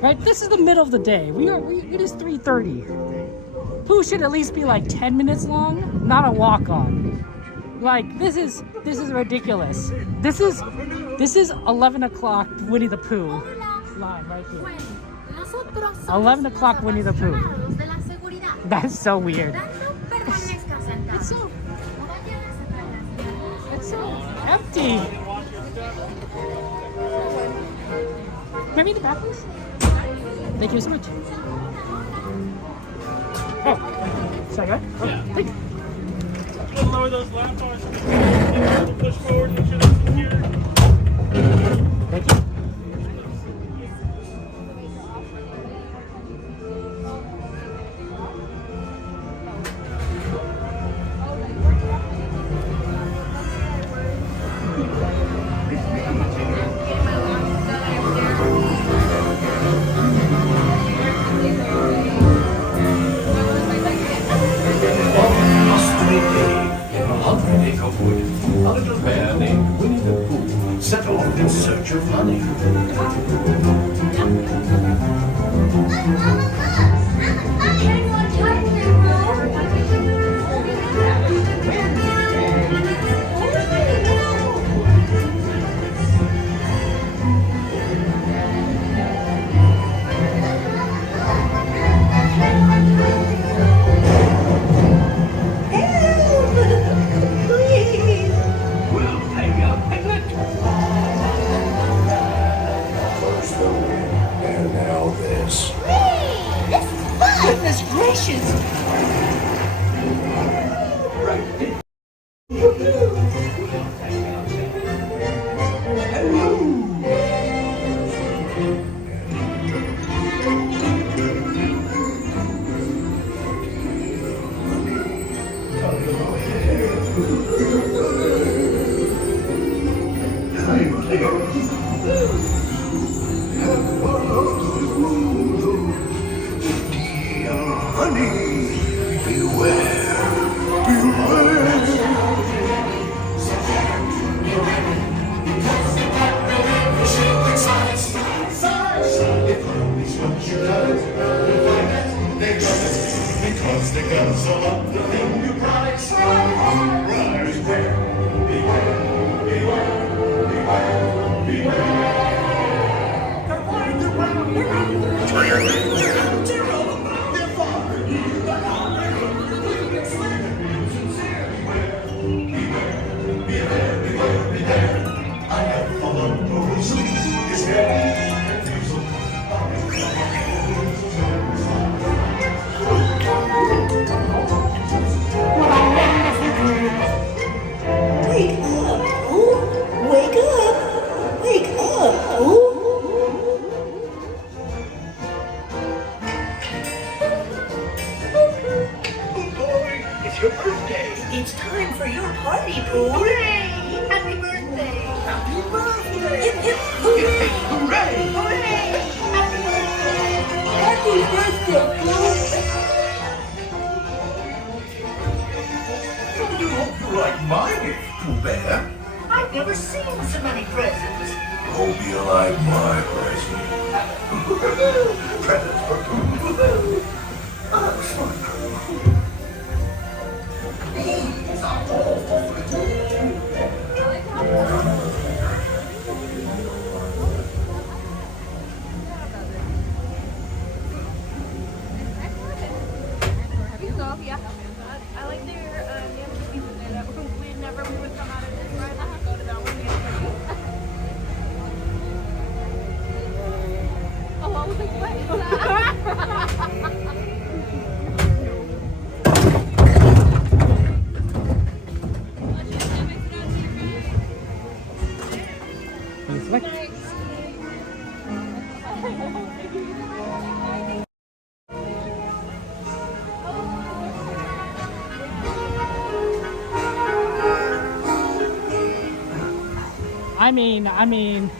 right? This is the middle of the day. It is 3:30. Pooh should at least be like 10 minutes long, not a walk-on. Like this is ridiculous. This is 11 o'clock Winnie the Pooh line right here. 11 o'clock Winnie the Pooh. That's so weird. It's so empty. Can we in the back, please? Thank you so much. Oh, should I go? Oh, yeah. Thank you. Lower those lap bars. Push forward and should have here. Thank you. A little bear named Winnie the Pooh set off in search of honey. It's time for your party, Pooh. Hooray! Happy birthday! Happy birthday! Hip, hip, hooray! Hooray! Hooray! Happy birthday! Happy birthday, Pooh! I do hope you like my gift, Pooh Bear. I've never seen so many presents. Hope you like my present. Presents for Pooh. That was fun. These are all for you. Yeah. I like their pieces there that we never would come out of this ride. I go to that one. Oh, I was like, what is that? I mean,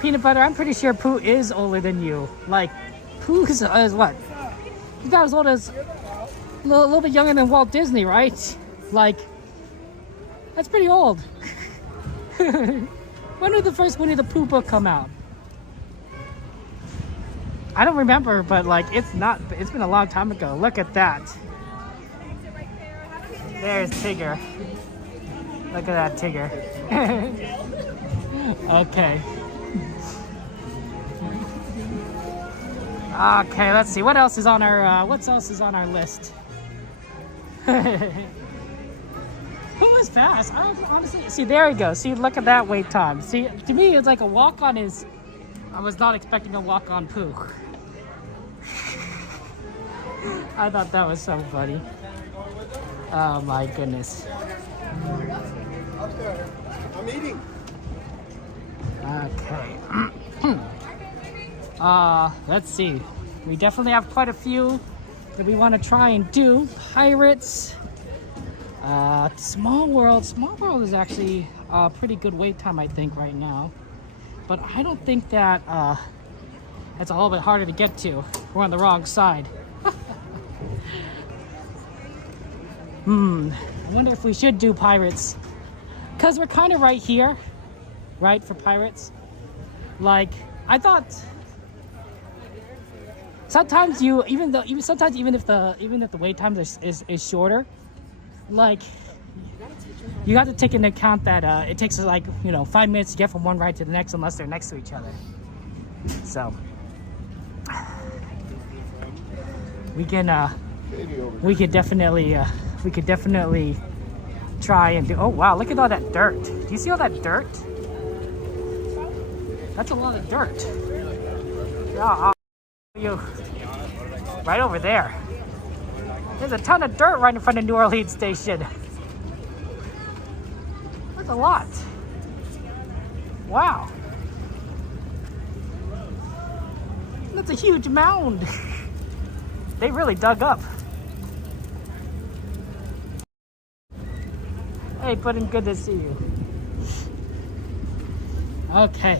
Peanut Butter, I'm pretty sure Pooh is older than you. Like, Pooh is what? He's about as old as, a little bit younger than Walt Disney, right? Like, that's pretty old. When did the first Winnie the Pooh book come out? I don't remember, but like, it's been a long time ago. Look at that. There's Tigger. Look at that Tigger. Okay. Okay, let's see. What else is on our list? Who was fast? I don't honestly see. There we go. See, look at that wait time. See, to me, it's like a walk on is. I was not expecting a walk on Pooh. I thought that was so funny. Oh my goodness. I'm eating. Okay. Let's see. We definitely have quite a few that we want to try and do. Pirates. Small World. Small World is actually a pretty good wait time, I think, right now. But I don't think that it's a little bit harder to get to. We're on the wrong side. I wonder if we should do Pirates. Because we're kind of right here, right, for Pirates. Like, I thought sometimes even if the wait time is shorter, like, you have to take into account that it takes us like 5 minutes to get from one ride to the next unless they're next to each other. So we could definitely try and do. Oh wow, look at all that dirt. Do you see all that dirt? That's a lot of dirt. Yeah, you right over there. There's a ton of dirt right in front of New Orleans Station. That's a lot. Wow. That's a huge mound. They really dug up. Hey, Puddin', good to see you. Okay.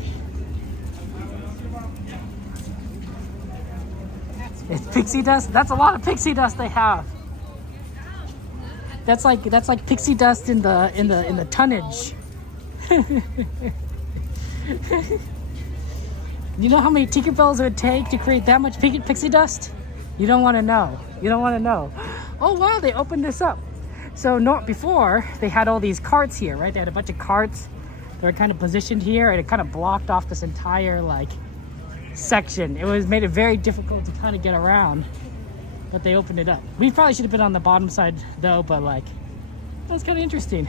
It's pixie dust. That's a lot of pixie dust they have. That's like pixie dust in the tonnage. You know how many Tinkerbells it would take to create that much pixie dust? You don't want to know. You don't want to know. Oh wow, they opened this up. So before they had all these carts here, right? They had a bunch of carts that were kind of positioned here, and it kind of blocked off this entire like section. It made it very difficult to kind of get around, but they opened it up. We probably should have been on the bottom side though, but like, that was kind of interesting.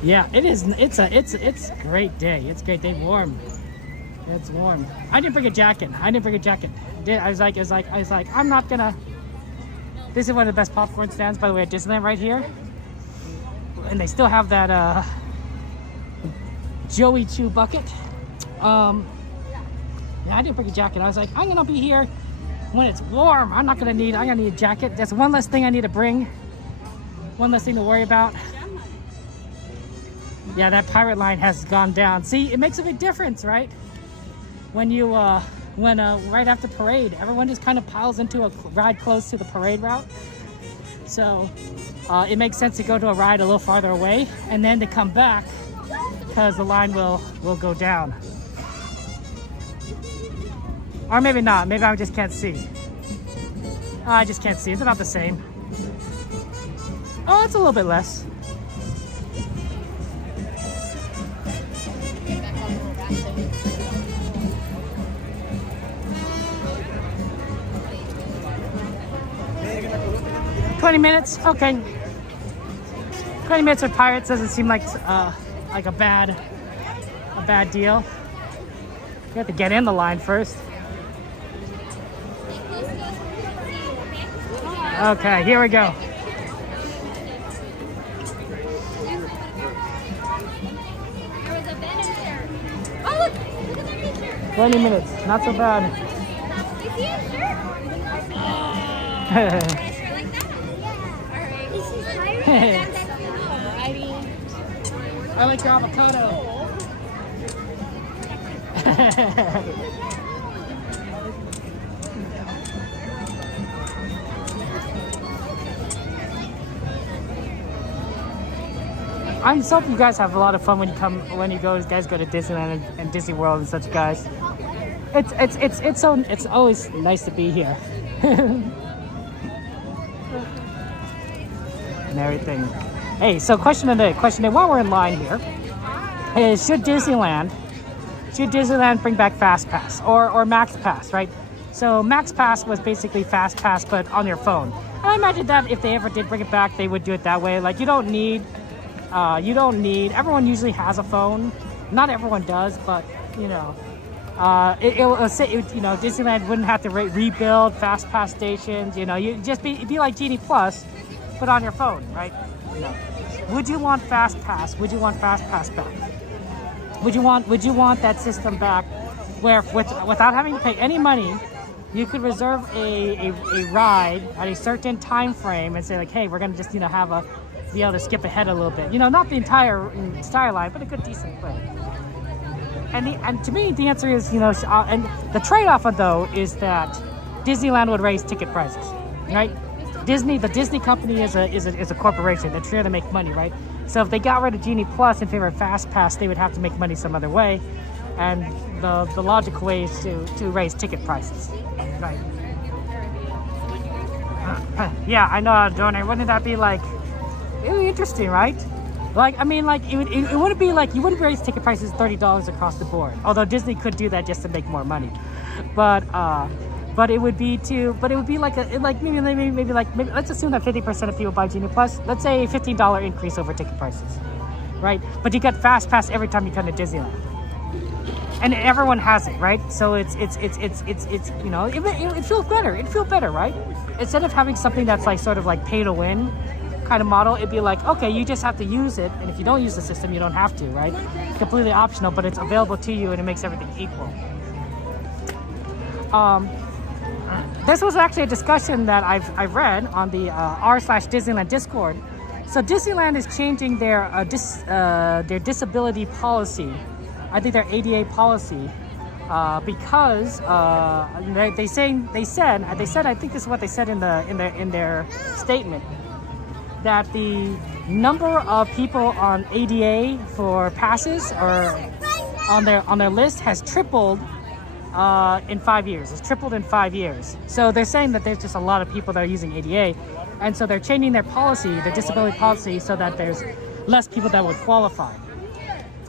Yeah, it is. It's a great day. It's a great day. Warm. It's warm. I didn't bring a jacket. I was like, I'm not gonna. This is one of the best popcorn stands, by the way, at Disneyland right here. And they still have that Joey Chew bucket. Yeah, I didn't bring a jacket. I was like, I'm gonna be here when it's warm. I'm gonna need a jacket. That's one less thing I need to bring. One less thing to worry about. Yeah, that pirate line has gone down. See, it makes a big difference, right? When you, right after parade, everyone just kind of piles into a ride close to the parade route. So it makes sense to go to a ride a little farther away and then to come back because the line will go down. Or maybe not. Maybe I just can't see. I just can't see. It's about the same. Oh, it's a little bit less. $20 minutes? Okay. 20 minutes with Pirates doesn't seem like a bad deal. You have to get in the line first. Okay, here we go. Oh, look at that picture. 20 minutes, not so bad. You see a shirt? I like your avocado. I'm so happy you guys have a lot of fun when you guys go to Disneyland and Disney World and such, guys. It's always nice to be here. And everything. Hey, so question of the day while we're in line here is should Disneyland bring back Fastpass or Max Pass, right? So Max Pass was basically Fastpass but on your phone. And I imagine that if they ever did bring it back, they would do it that way. Like you don't need everyone usually has a phone. Not everyone does, but you know, Disneyland wouldn't have to rebuild Fastpass stations. You know, it'd be like Genie Plus, but on your phone, right? You know. Would you want Fastpass? Would you want Fastpass back? Would you want that system back, where without having to pay any money, you could reserve a ride at a certain time frame and say like, hey, we're gonna just be able to skip ahead a little bit. You know, not the entire line, but a good decent way. And to me, the answer is, and the trade-off though is that Disneyland would raise ticket prices, right? The Disney company is a corporation. They're trying to make money, right? So if they got rid of Genie Plus in favor of Fastpass, they would have to make money some other way, and the logical way is to raise ticket prices, right? Yeah, I know, Donor. Wouldn't that be like really interesting, right? Like, I mean, like it wouldn't be like you wouldn't raise ticket prices $30 across the board. Although Disney could do that just to make more money, but it would be like maybe let's assume that 50% of people buy Genie Plus. Let's say a $15 increase over ticket prices, right? But you get Fastpass every time you come to Disneyland, and everyone has it, right? So it feels better. It'd feel better, right? Instead of having something that's like sort of like pay to win kind of model, it'd be like, okay, you just have to use it, and if you don't use the system, you don't have to, right? It's completely optional, but it's available to you, and it makes everything equal. This was actually a discussion that I've read on the r/Disneyland Discord. So Disneyland is changing their disability policy. I think their ADA policy because they said I think this is what they said in their statement, that the number of people on ADA for passes or on their list has tripled in 5 years. It's tripled in 5 years. So they're saying that there's just a lot of people that are using ADA, and so they're changing their policy, their disability policy, so that there's less people that would qualify.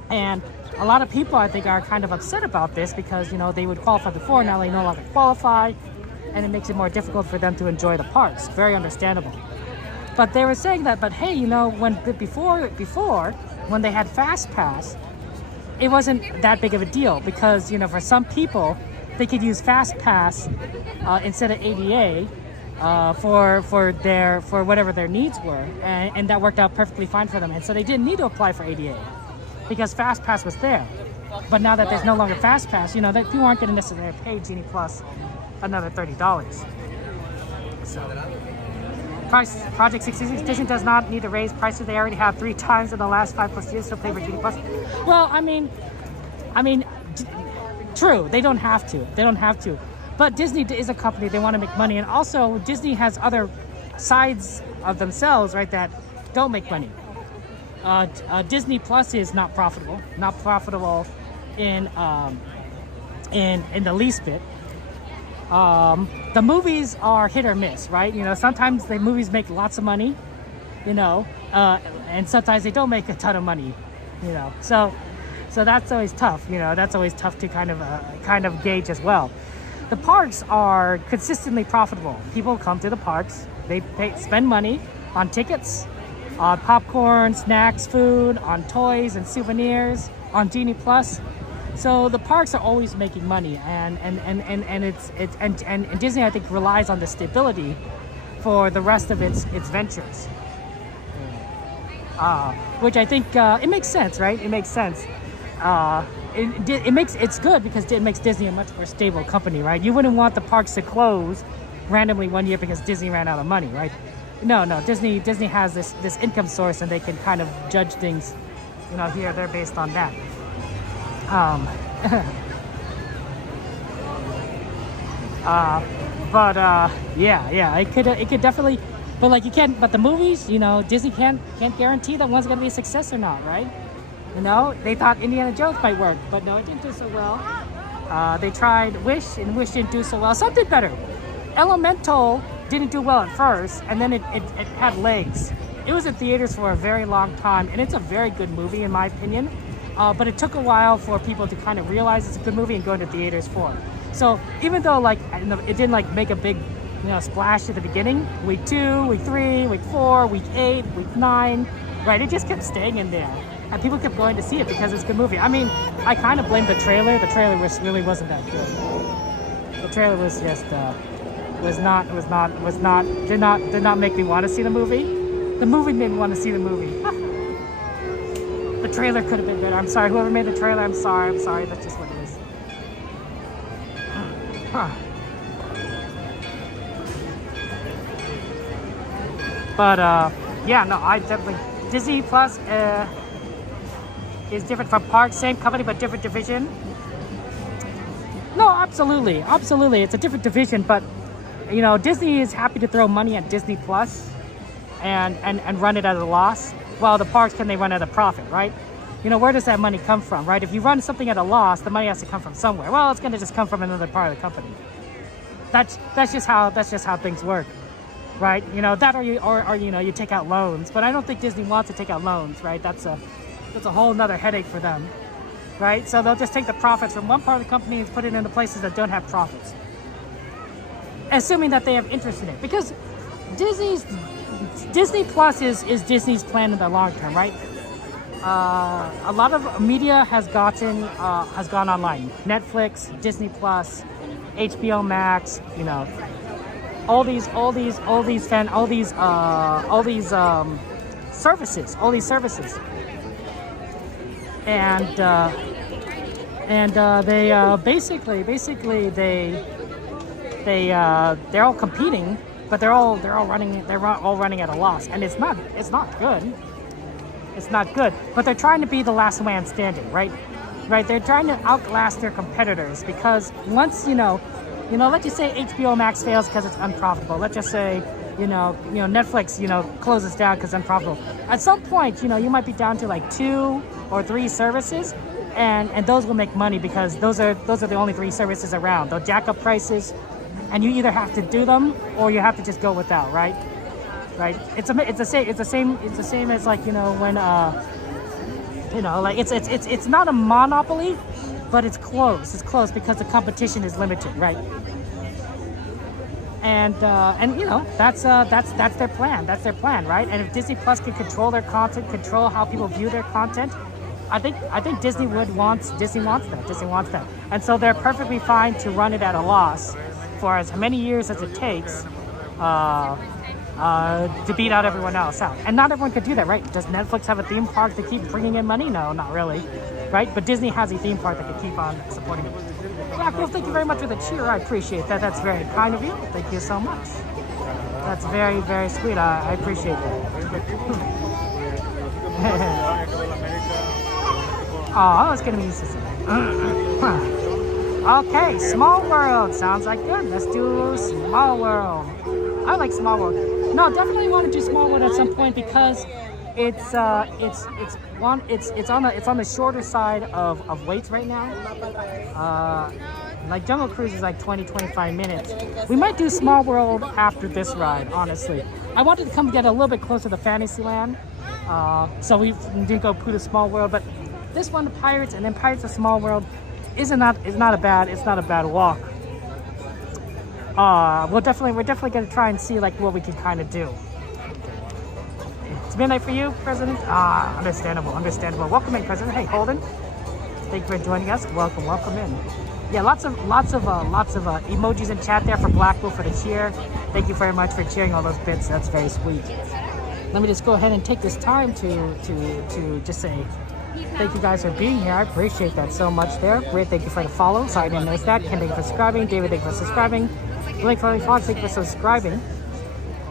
And a lot of people, I think, are kind of upset about this because, they would qualify before, now they no longer qualify, and it makes it more difficult for them to enjoy the parks. Very understandable. But they were saying that, but hey, before when they had Fastpass, it wasn't that big of a deal because, for some people, they could use Fastpass instead of ADA for whatever their needs were, and that worked out perfectly fine for them. And so they didn't need to apply for ADA because Fastpass was there. But now that there's no longer Fastpass, you know, that you aren't going to necessarily pay Genie Plus another $30. So, Project 66, Disney does not need to raise prices. They already have 3 times in the last 5+ years to pay for Genie Plus. Well, I mean, true, they don't have to. They don't have to. But Disney is a company, they want to make money. And also, Disney has other sides of themselves, right, that don't make money. Disney Plus is not profitable in the least bit. The movies are hit or miss, right? You know, sometimes the movies make lots of money, you know, and sometimes they don't make a ton of money, you know. So that's always tough, you know. That's always tough to kind of gauge as well. The parks are consistently profitable. People come to the parks, they spend money on tickets, on popcorn, snacks, food, on toys and souvenirs, on Genie Plus. So the parks are always making money, and Disney, I think, relies on the stability for the rest of its ventures, which I think it makes sense, right? It makes sense. It's good because it makes Disney a much more stable company, right? You wouldn't want the parks to close randomly one year because Disney ran out of money, right? No, Disney has this income source, and they can kind of judge things, you know, here they're based on that. Yeah, it could definitely, but like you can't, but the movies, you know, Disney can't guarantee that one's gonna be a success or not, right? You know, they thought Indiana Jones might work, but no, it didn't do so well. They tried Wish, and Wish didn't do so well. Some did better. Elemental didn't do well at first, and then it had legs. It was in theaters for a very long time, and it's a very good movie in my opinion. But it took a while for people to kind of realize it's a good movie and go into theaters for it. So even though like it didn't like make a big, you know, splash at the beginning, week 2, week 3, week 4, week 8, week 9, right? It just kept staying in there, and people kept going to see it because it's a good movie. I mean, I kind of blame the trailer. The trailer really wasn't that good. The trailer was just did not make me want to see the movie. The movie made me want to see the movie. The trailer could have been better. I'm sorry, whoever made the trailer, I'm sorry, that's just what it is. But yeah, no, I definitely, Disney Plus is different from parks, same company but different division. No, absolutely, it's a different division, but you know, Disney is happy to throw money at Disney Plus and run it at a loss. Well, the parks, can they run at a profit, right? You know, where does that money come from, right? If you run something at a loss, the money has to come from somewhere. Well, it's going to just come from another part of the company. That's just how things work, right? You know, that or you know, you take out loans. But I don't think Disney wants to take out loans, right? That's a whole nother headache for them, right? So they'll just take the profits from one part of the company and put it into places that don't have profits, assuming that they have interest in it, because Disney Plus is Disney's plan in the long term, right? A lot of media has gone online. Netflix, Disney Plus, HBO Max, you know, all these services, and they basically they're all competing, but they're all running at a loss, and it's not good. It's not good, but they're trying to be the last man standing, right? They're trying to outlast their competitors, because once you know, let's just say HBO Max fails because it's unprofitable. Let's just say you know Netflix closes down because it's unprofitable. At some point, you might be down to like 2 or 3 services, and those will make money because those are the only 3 services around. They'll jack up prices, and you either have to do them or you have to just go without, right? It's the same as like when like it's not a monopoly, but it's close. It's close because the competition is limited, right? And that's their plan. That's their plan, right? And if Disney Plus can control their content, control how people view their content, I think Disney wants that. And so they're perfectly fine to run it at a loss for as many years as it takes to beat out everyone else out. And not everyone could do that, right? Does Netflix have a theme park to keep bringing in money? No, not really. right? But Disney has a theme park that can keep on supporting it. Black Wolf, thank you very much for the cheer. I appreciate that. That's very kind of you. Thank you so much. That's very, very sweet. I appreciate that. Oh, it's gonna be used to that. Okay, Small World sounds like good. Let's do Small World. I like Small World. No, definitely want to do Small World at some point because it's on the shorter side of waits right now. Like Jungle Cruise is like 20-25 minutes. We might do Small World after this ride, honestly. I wanted to come get a little bit closer to Fantasyland. So we didn't go Pooh to Small World, but this one, the Pirates, and then Pirates of Small World is not a bad walk. We're definitely gonna try and see like what we can kind of do. It's midnight for you, President. Understandable. Welcome in, President. Hey, Holden. Thank you for joining us. Welcome in. Yeah, lots of emojis in chat there for Black Wolf for the cheer. Thank you very much for cheering all those bits. That's very sweet. Let me just go ahead and take this time to just say thank you guys for being here. I appreciate that so much there. Great, thank you for the follow. Sorry I didn't notice that. Ken, thank you for subscribing. David, thank you for subscribing. Blake Fox, thank you for subscribing.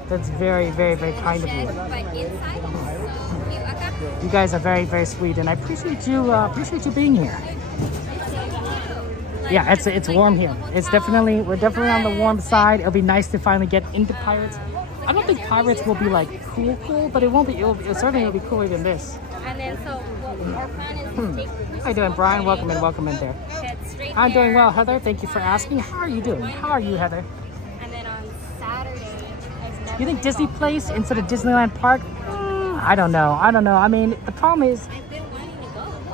That's very, very, very kind of you. You guys are very, very sweet, and I appreciate you being here. Yeah, it's warm here. We're definitely on the warm side. It'll be nice to finally get into Pirates. I don't think Pirates will be like cool, but it won't be. It'll certainly be cooler than this. And then so our plan is to take. How you doing, Brian? Welcome in there. I'm doing well, Heather. Thank you for asking. How are you doing? How are you, Heather? And then on Saturday, you think Disney Place instead of Disneyland Park? I don't know. I mean, the problem is,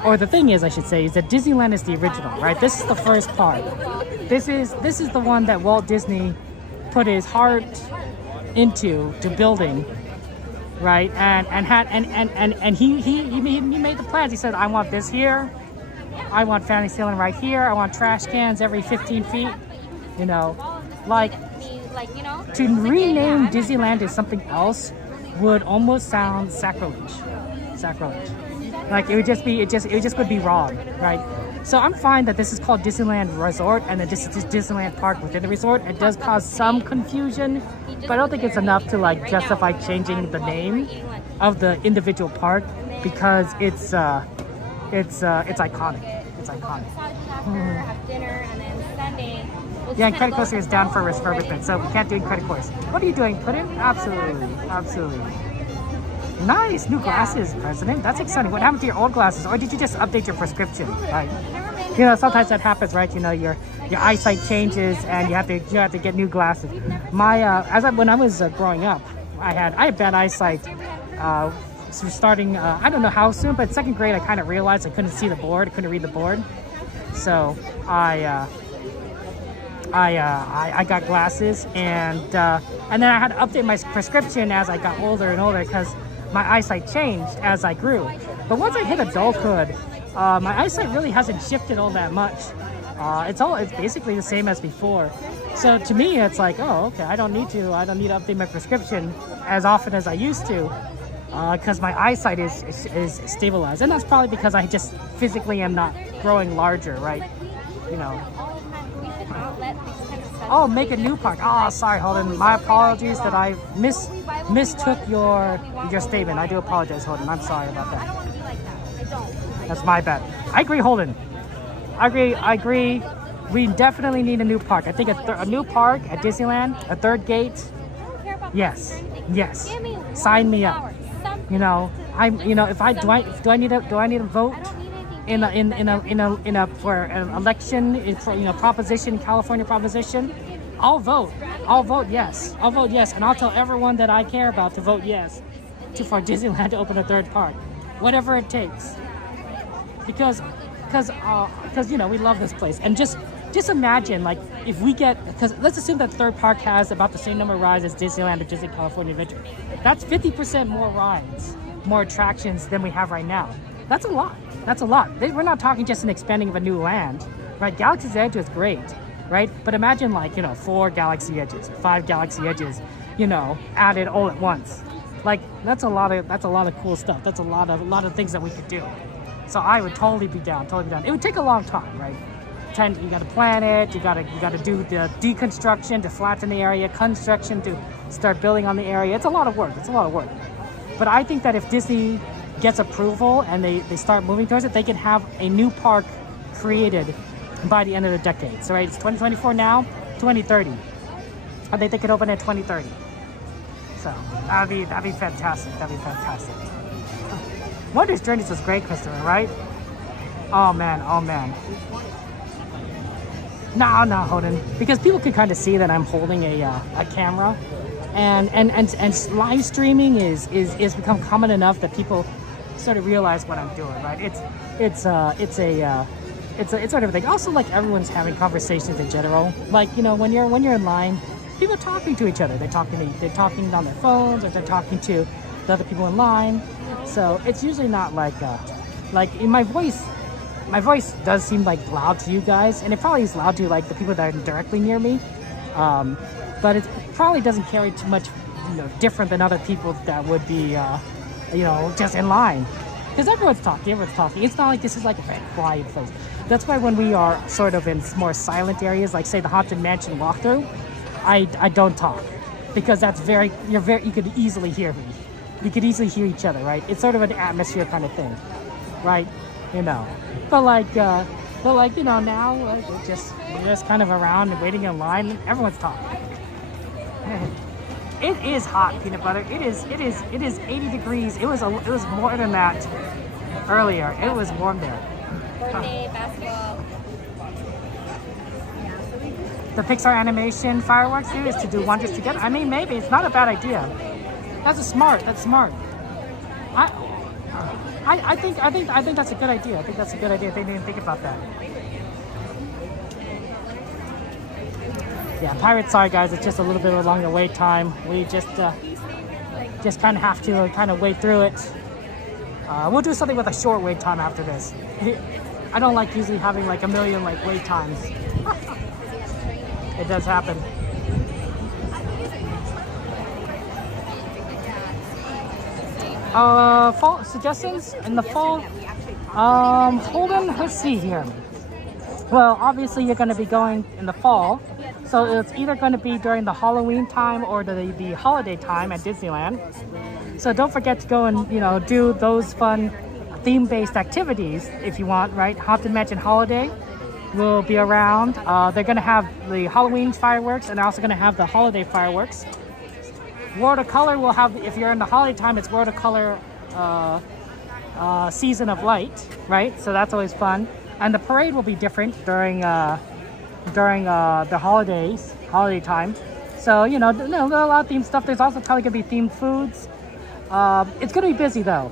or the thing is, I should say, is that Disneyland is the original, right? This is the first part. This is the one that Walt Disney put his heart into building, right? And he made the plans. He said, I want this here. I want Fantasyland right here. I want trash cans every 15 feet. You know, like to rename Disneyland to something else would almost sound sacrilege. Like it would just would be wrong, right? So I'm fine that this is called Disneyland Resort and that this is Disneyland Park within the resort. It does cause some confusion, but I don't think it's enough to like justify changing the name of the individual park because it's iconic. It's iconic. Have dinner, and then Sunday. Yeah, and Credit Coaster is down for refurbishment, so we can't do Credit Course. What are you doing, Puddin? Absolutely. Nice, new glasses, President. That's exciting. What happened to your old glasses, or did you just update your prescription? Right. You know, sometimes that happens, right? You know, your eyesight changes, and you have to get new glasses. When I was growing up, I had bad eyesight. So starting, I don't know how soon, but second grade, I kind of realized I couldn't see the board, I couldn't read the board. So I got glasses, and then I had to update my prescription as I got older and older because my eyesight changed as I grew. But once I hit adulthood, my eyesight really hasn't shifted all that much. It's basically the same as before. So to me, it's like, oh, okay, I don't need to update my prescription as often as I used to. Because my eyesight is stabilized, and that's probably because I just physically am not growing larger, right? You know. Oh, make a new park. Oh, sorry, Holden. My apologies that I mistook your statement. I do apologize, Holden. I'm sorry about that. That's my bad. I agree, Holden. I agree. We definitely need a new park. I think a new park at Disneyland, a third gate. Yes. Sign me up. You know, if I need a vote in a for an election for proposition, California proposition, I'll vote yes, and I'll tell everyone that I care about to vote yes for Disneyland to open a third park, whatever it takes, because we love this place. And just imagine, like, if we because let's assume that third park has about the same number of rides as Disneyland or Disney California Adventure. That's 50% more rides, more attractions than we have right now. That's a lot. We're not talking just an expanding of a new land, right? Galaxy's Edge is great, right? But imagine 4 Galaxy Edges, 5 Galaxy Edges, added all at once. Like that's a lot of cool stuff. That's a lot of things that we could do. So I would totally be down, totally be down. It would take a long time, right? You got to plan it. You got to do the deconstruction to flatten the area, construction to start building on the area. It's a lot of work. It's a lot of work. But I think that if Disney gets approval and they start moving towards it, they can have a new park created by the end of the decade. So right, it's 2024 now, 2030. I think they could open in 2030. So that'd be fantastic. That'd be fantastic. Wondrous Journeys was great, Christopher, right? Oh man, oh man. No, Holden, because people can kind of see that I'm holding a camera, and live streaming is become common enough that people sort of realize what I'm doing, right? It's sort of a thing. Also, like everyone's having conversations in general. Like, you know, when you're in line, people are talking to each other. They're talking on their phones, or they're talking to the other people in line. So it's usually not like in my voice. My voice does seem like loud to you guys, and it probably is loud to like the people that are directly near me. But it probably doesn't carry too much, you know, different than other people that would be, you know, just in line. Because everyone's talking. It's not like this is like a very quiet place. That's why when we are sort of in more silent areas, like say the Haunted Mansion walkthrough, I don't talk, because that's you could easily hear me. You could easily hear each other, right? It's sort of an atmosphere kind of thing, right? You know, but like you know, now like, we're just kind of around and waiting in line, and everyone's talking. It is hot, peanut butter. It is 80 degrees. It was more than that earlier. It was warm there. Birthday basketball. The Pixar animation fireworks here is to do wonders together. I mean, maybe it's not a bad idea. That's smart. I think that's a good idea. I think that's a good idea. They didn't think about that. Yeah, Pirates, sorry guys, it's just a little bit of a longer wait time. We just kind of have to kind of wait through it. We'll do something with a short wait time after this. I don't like usually having like a million like wait times. It does happen. Fall suggestions in the fall. Hold on, let's see here. Well, obviously you're going to be going in the fall, so it's either going to be during the Halloween time or the holiday time at Disneyland. So don't forget to go and, you know, do those fun theme-based activities if you want, right? Haunted Mansion Holiday will be around. They're going to have the Halloween fireworks, and they're also going to have the holiday fireworks. World of Color will have, if you're in the holiday time, it's World of Color Season of Light, right? So that's always fun. And the parade will be different during the holiday time. So, you know, there's a lot of themed stuff. There's also probably going to be themed foods. It's going to be busy though.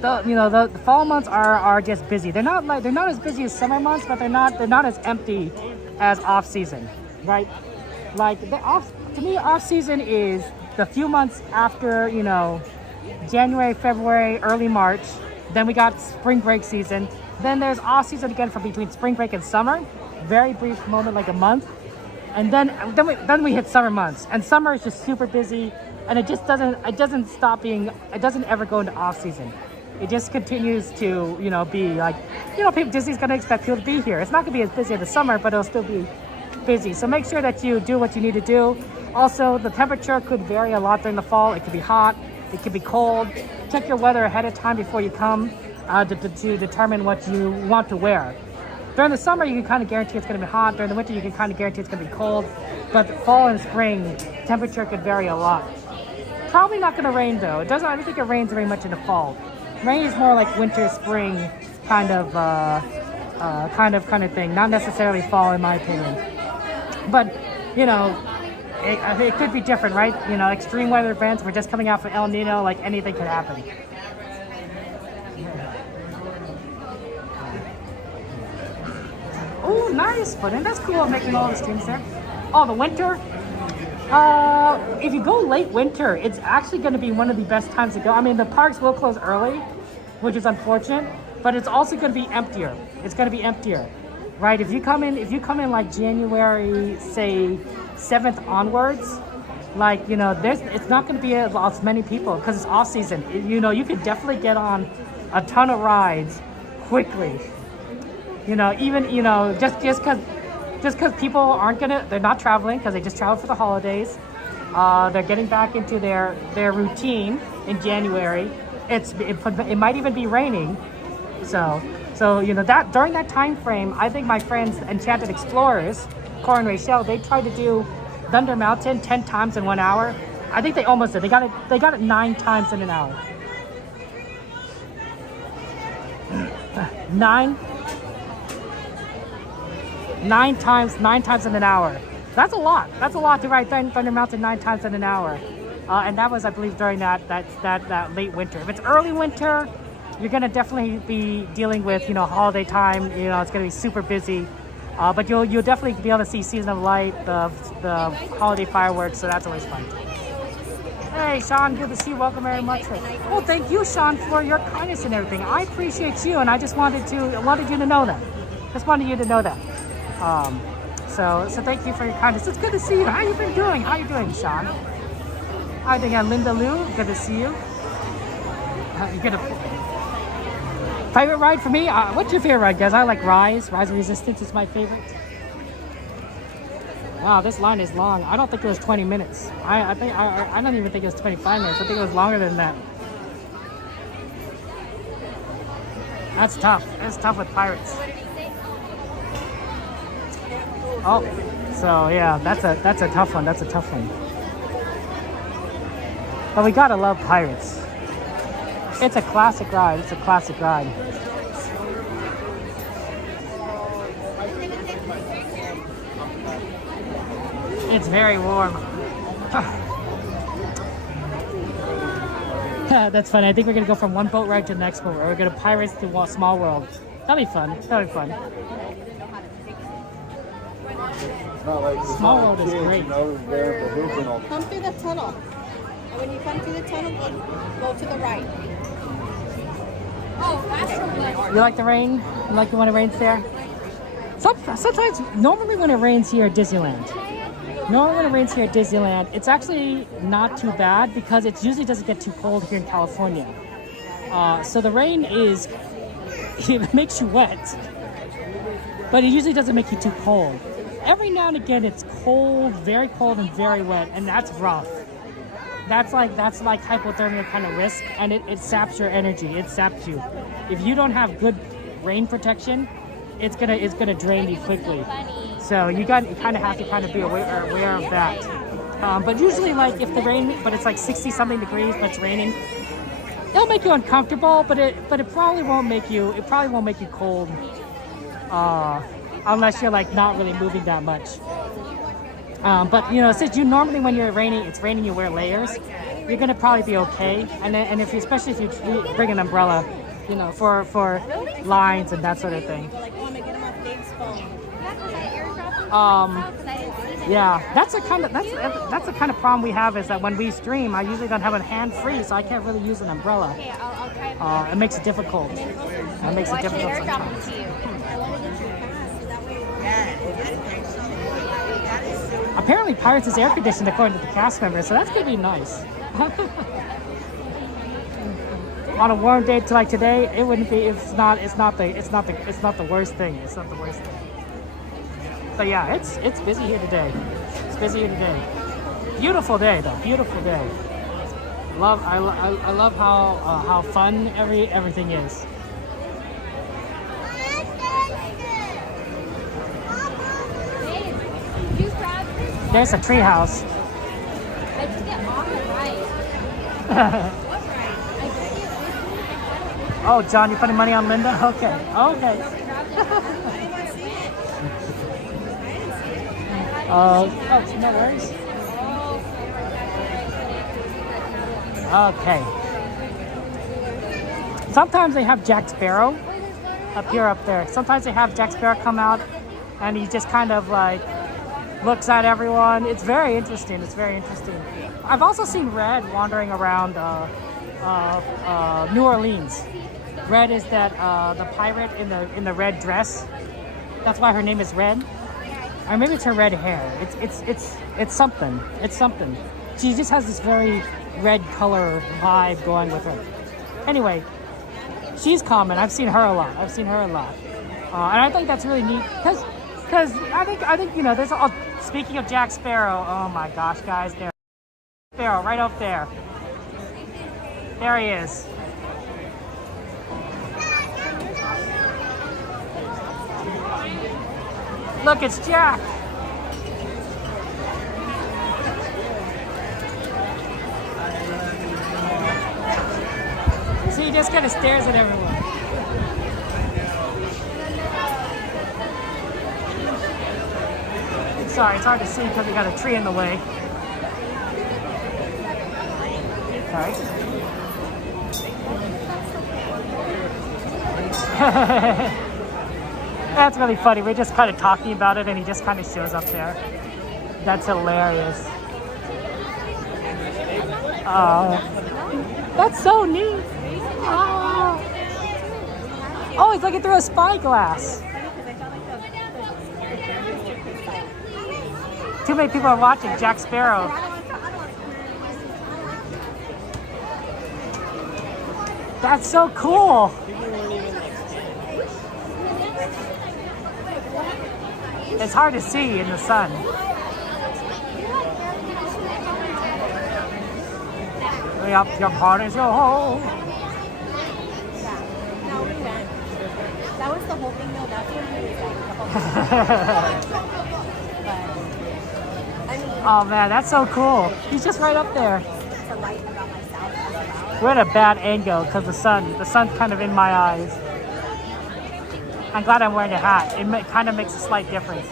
The fall months are just busy. They're not as busy as summer months, but they're not as empty as off season, right? Like to me, off season is the few months after, you know, January, February, early March. Then we got spring break season. Then there's off season again from between spring break and summer. Very brief moment, like a month. And then we hit summer months. And summer is just super busy, and it doesn't stop being, it doesn't ever go into off season. It just continues to, you know, be like, you know, Disney's gonna expect people to be here. It's not gonna be as busy in the summer, but it'll still be busy. So make sure that you do what you need to do. Also, the temperature could vary a lot during the fall. It could be hot, it could be cold. Check your weather ahead of time before you come to determine what you want to wear. During the summer, you can kind of guarantee it's going to be hot. During the winter, you can kind of guarantee it's going to be cold. But fall and spring, temperature could vary a lot. Probably not going to rain though. I don't think it rains very much in the fall. Rain is more like winter, spring kind of thing. Not necessarily fall, in my opinion. But you know, it could be different, right? You know, extreme weather events. We're just coming out from El Nino. Like anything could happen. Oh, nice, but that's cool making all these things there. Oh, the winter. If you go late winter, it's actually going to be one of the best times to go. I mean, the parks will close early, which is unfortunate, but it's also going to be emptier. It's going to be emptier, right? If you come in like January, say 7th onwards, like, you know, it's not going to be as many people because it's off season. You know, you could definitely get on a ton of rides quickly. You know, even, you know, just because people aren't they're not traveling because they just traveled for the holidays. They're getting back into their routine in January. It might even be raining. So you know, that during that time frame, I think my friends Enchanted Explorers, Cora and Rachel, they tried to do Thunder Mountain 10 times in 1 hour. I think they almost did. They got it 9 times in an hour. 9 times in an hour. That's a lot. That's a lot to ride Thunder Mountain 9 times in an hour. And that was, I believe, during that late winter. If it's early winter, you're gonna definitely be dealing with, you know, holiday time. You know, it's gonna be super busy. But you'll definitely be able to see Season of Light, the holiday fireworks. So that's always fun. Hey, Sean, good to see you. Welcome very much. Well, thank you, Sean, for your kindness and everything. I appreciate you, and I just wanted you to know that. Just wanted you to know that. So thank you for your kindness. It's good to see you. How you been doing? How you doing, Sean? Hi, again, Linda Lou. Good to see you. You get a favorite ride for me? What's your favorite ride, guys? I like Rise. Rise of Resistance is my favorite. Wow, this line is long. I don't think it was 20 minutes. I don't even think it was 25 minutes. I think it was longer than that. That's tough. That's tough with Pirates. Oh, so yeah, that's a tough one. That's a tough one. But we gotta love Pirates. It's a classic ride. It's a classic ride. It's very warm. That's funny. I think we're gonna go from one boat ride to the next boat ride. We're gonna Pirates to Small World. That'll be fun. That'll be fun. Small World is great. Come through the tunnel. And when you come through the tunnel, go to the right. Oh, faster. You like the rain? You like it when it rains there? Sometimes, normally when it rains here at Disneyland, it's actually not too bad because it usually doesn't get too cold here in California. So the rain it makes you wet, but it usually doesn't make you too cold. Every now and again it's cold and very wet, and that's rough. That's like hypothermia kind of risk, and it saps your energy. It saps you. If you don't have good rain protection, it's gonna drain you quickly. So you kind of have to kind of be aware of that. But usually, like if the rain, but it's like 60 something degrees, but it's raining, it'll make you uncomfortable. But it probably won't make you. It probably won't make you cold, unless you're like not really moving that much. But you know, since you normally when it's raining, you wear layers, you're gonna probably be okay. And especially if you bring an umbrella, you know, for lines and that sort of thing. Yeah, that's the kind of problem we have is that when we stream, I usually don't have a hand free, so I can't really use an umbrella. It makes it difficult. It makes it difficult sometimes. Apparently, Pirates is air conditioned according to the cast members, so that's gonna be nice. On a warm day like today, it wouldn't be. It's not the worst thing. It's not the worst thing. But yeah, it's busy here today. It's busy here today. Beautiful day though. Beautiful day. I love how fun everything is. There's a treehouse. I just get off the ride. Oh, John, you putting money on Linda? Okay. Oh, no worries. Okay. Sometimes they have Jack Sparrow up there. Sometimes they have Jack Sparrow come out, and he just kind of like looks at everyone. It's very interesting. I've also seen Red wandering around New Orleans. Red is that the pirate in the red dress. That's why her name is Red. Or maybe it's her red hair. It's something. She just has this very red color vibe going with her. Anyway, She's common. I've seen her a lot. And I think that's really neat because I think you know there's a, speaking of Jack Sparrow. Oh my gosh, guys, there, Sparrow right up there. There he is. Look, it's Jack. So he just kind of stares at everyone. Sorry, it's hard to see because we got a tree in the way. Sorry. That's really funny. We're just kind of talking about it and he just kind of shows up there. That's hilarious. That's so neat. Oh, he's looking through a spyglass. Too many people are watching Jack Sparrow. That's so cool. It's hard to see in the sun. Up your heart is your home. No, we went. That was the whole thing, though. That's what we went. Oh man, that's so cool. He's just right up there. We're at a bad angle because the sun's kind of in my eyes. I'm glad I'm wearing a hat. It kind of makes a slight difference.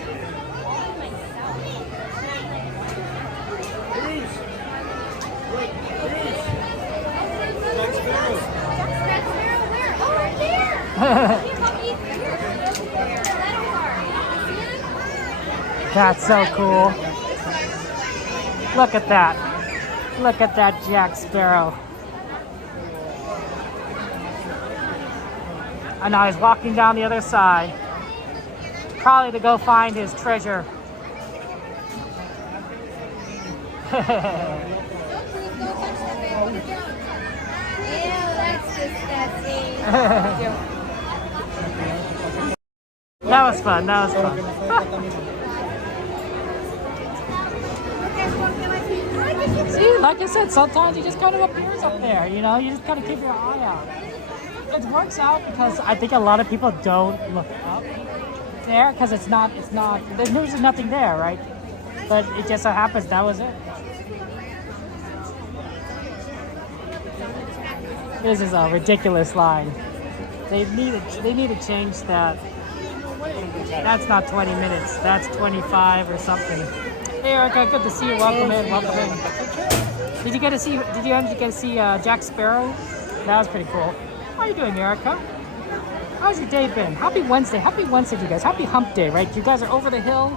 That's so cool. Look at that. Look at that Jack Sparrow. And now he's walking down the other side. Probably to go find his treasure. That was fun. See, like I said, sometimes he just kind of appears up there, you know? You just kind of keep your eye out. It works out because I think a lot of people don't look up there because there's nothing there, right? But it just so happens that was it. This is a ridiculous line. They need to change that. That's not 20 minutes. That's 25 or something. Hey Erica, good to see you. Welcome in. Did you get to see Jack Sparrow? That was pretty cool. How are you doing, Erica? How's your day been? Happy Wednesday to you guys. Happy Hump Day, right? You guys are over the hill,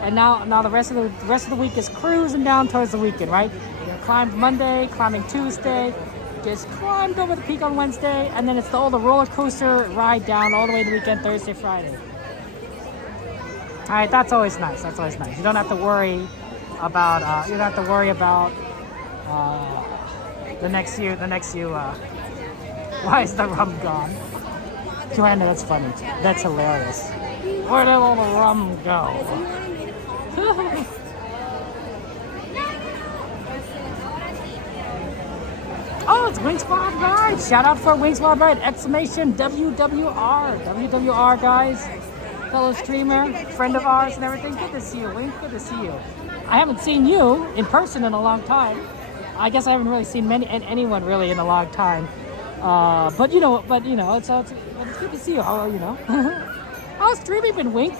and now the rest of the week is cruising down towards the weekend, right? You climbed Monday, climbing Tuesday, just climbed over the peak on Wednesday, and then it's the roller coaster ride down all the way to the weekend, Thursday, Friday. All right, that's always nice. You don't have to worry about the next year. Why is the rum gone? Joanna, that's funny. That's hilarious. Where did all the rum go? Oh, it's Wing Squad Ride. Shout out for Wing Squad Ride. Exclamation WWR. WWR, guys. Fellow streamer, friend of ours and everything. Good to see you, Wing. Good to see you. I haven't seen you in person in a long time. I guess I haven't really seen anyone really in a long time. But you know, it's good to see you. How's streaming been, Wink?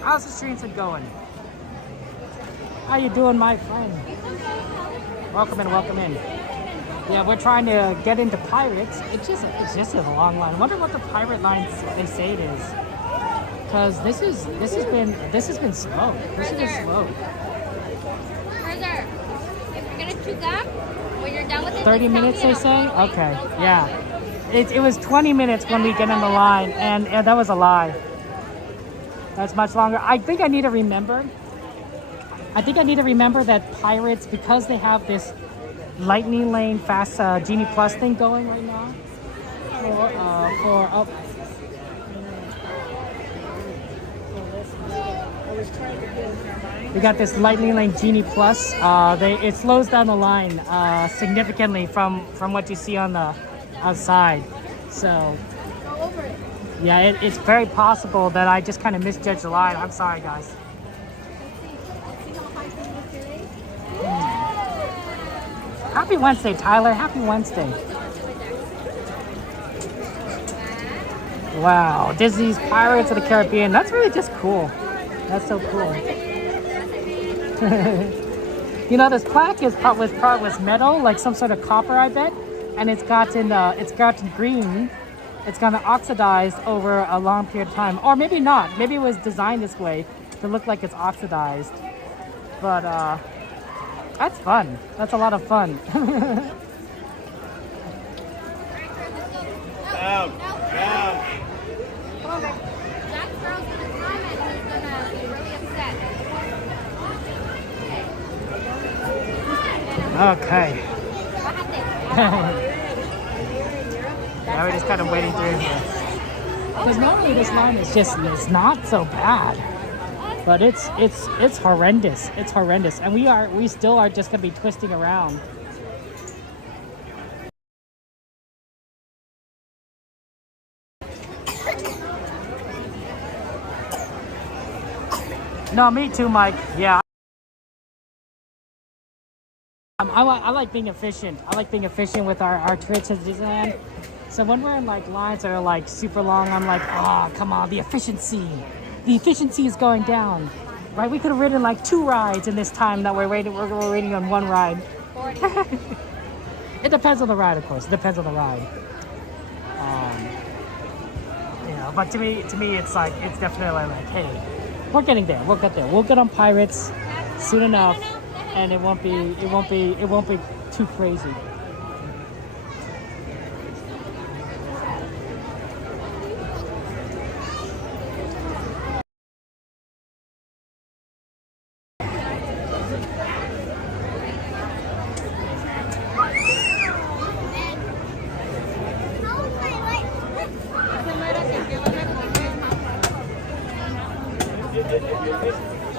How's the streams been going? How you doing, my friend? Welcome in. Yeah, we're trying to get into Pirates. It's just a long line. I wonder what the pirate line they say it is. Because this has been slow. Further, if you're gonna chew gum, when you're done with it, 30 minutes, they say? Okay, yeah. It was 20 minutes when we get in the line, and that was a lie. That's much longer. I think I need to remember that Pirates, because they have this Lightning Lane Fast Genie Plus thing going right now, for we got this Lightning Lane Genie Plus. It slows down the line significantly from what you see on the outside. So yeah, it's very possible that I just kind of misjudged the line. I'm sorry, guys. Happy Wednesday, Tyler. Happy Wednesday. Wow, Disney's Pirates of the Caribbean. That's really just cool. That's so cool. You know, this plaque was metal, like some sort of copper, I bet, and it's gotten green. It's gonna oxidize over a long period of time, or maybe not. Maybe it was designed this way to look like it's oxidized. But that's fun. That's a lot of fun. Down. Jack Sparrow's gonna come and he's gonna be really upset. Okay. Yeah, we're just kind of waiting through here. Because normally this line is it's not so bad. But it's horrendous. It's horrendous. And we still are just gonna be twisting around. No, me too, Mike. Yeah. I like being efficient. I like being efficient with our trips at Disneyland. So when we're in like lines that are like super long, I'm like, oh, come on, the efficiency is going down, right? We could have ridden like 2 rides in this time that we're waiting on 1 ride. It depends on the ride, of course. It depends on the ride. You know, but to me, it's like it's definitely like, hey, we're getting there. We'll get there. We'll get on Pirates soon enough, and it won't be too crazy.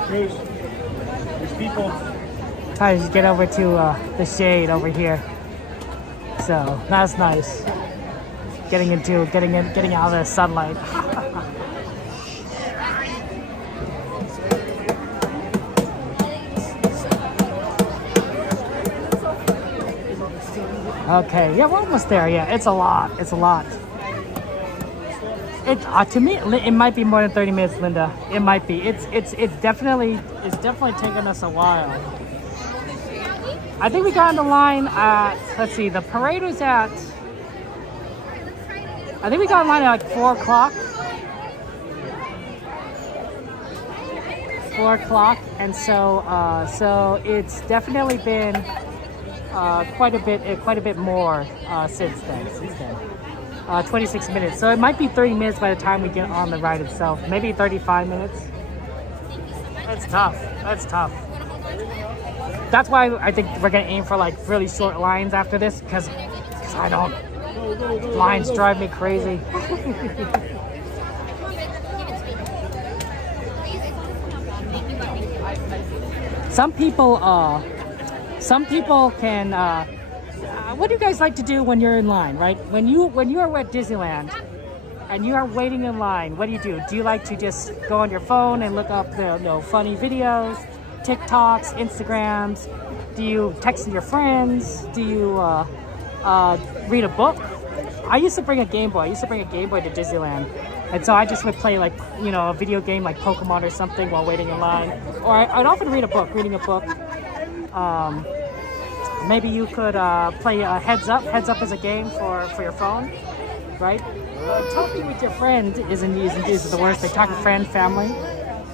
There's people. Try to get over to the shade over here. So that's nice. Getting out of the sunlight. Okay, yeah, we're almost there. Yeah, it's a lot. It's a lot. To me, it might be more than 30 minutes, Linda. It might be. It's definitely taking us a while. I think we got on the line at, let's see, the parade was at, I think we got on line at like 4 o'clock. 4 o'clock, and so it's definitely been quite a bit more since then. 26 minutes. So it might be 30 minutes by the time we get on the ride itself. Maybe 35 minutes. That's tough. That's why I think we're gonna aim for like really short lines after this, because lines drive me crazy. Some people can. What do you guys like to do when you're in line, right? When you are at Disneyland and you are waiting in line, what do you do? Do you like to just go on your phone and look up the funny videos, TikToks, Instagrams? Do you text your friends? Do you read a book? I used to bring a Game Boy. to Disneyland. And so I just would play like, a video game like Pokemon or something while waiting in line. Or I'd often reading a book. Maybe you could play Heads Up. Heads Up is a game for your phone, right? Talking with your friend isn't the worst. They talk to friend, family.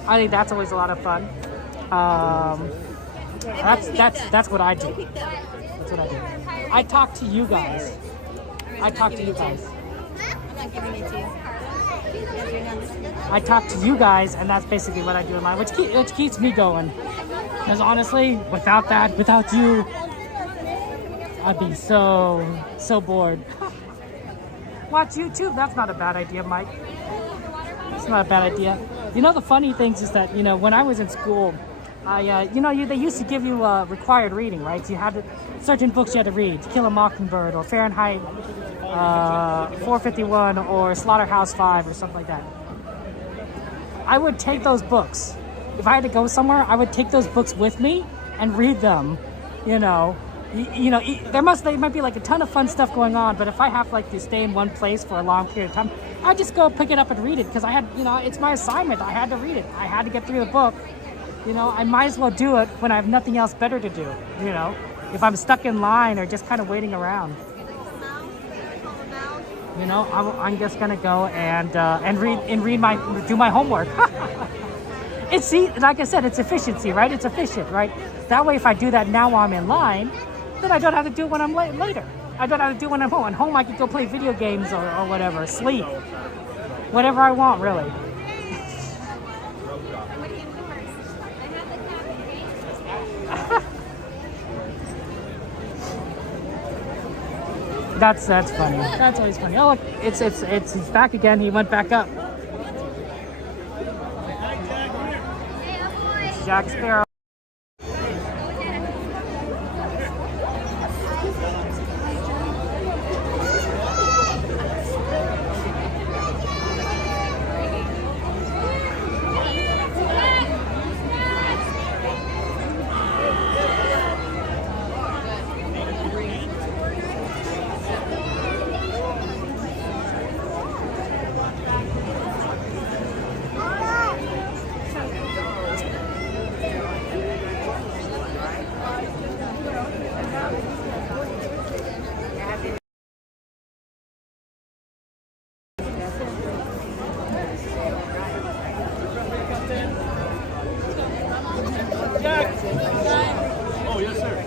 I think that's always a lot of fun. That's what I do. I talk to you guys. I'm not giving it to you. I talk to you guys, and that's basically what I do in line, which keeps me going. Because honestly, without you, I'd be so bored. Watch YouTube. That's not a bad idea, Mike. It's not a bad idea. You know, the funny things is that, you know, when I was in school, they used to give you required reading, right? So you had to, certain books you had to read, To Kill a Mockingbird or Fahrenheit 451 or Slaughterhouse-5 or something like that. I would take those books. If I had to go somewhere, I would take those books with me and read them, you know. There might be like a ton of fun stuff going on, but if I have like to stay in one place for a long period of time, I just go pick it up and read it because I had, you know, it's my assignment. I had to read it. I had to get through the book. You know, I might as well do it when I have nothing else better to do, you know, if I'm stuck in line or just kind of waiting around. You know, I'm just gonna go and do my homework. Like I said, it's efficiency, right? It's efficient, right? That way, if I do that now while I'm in line, then I don't have to do it when I'm later. I don't have to do it when I'm home. At home, I can go play video games or whatever, sleep, whatever I want, really. That's funny. That's always funny. Oh look, it's he's back again. He went back up. Jack Sparrow. Oh, yes, sir.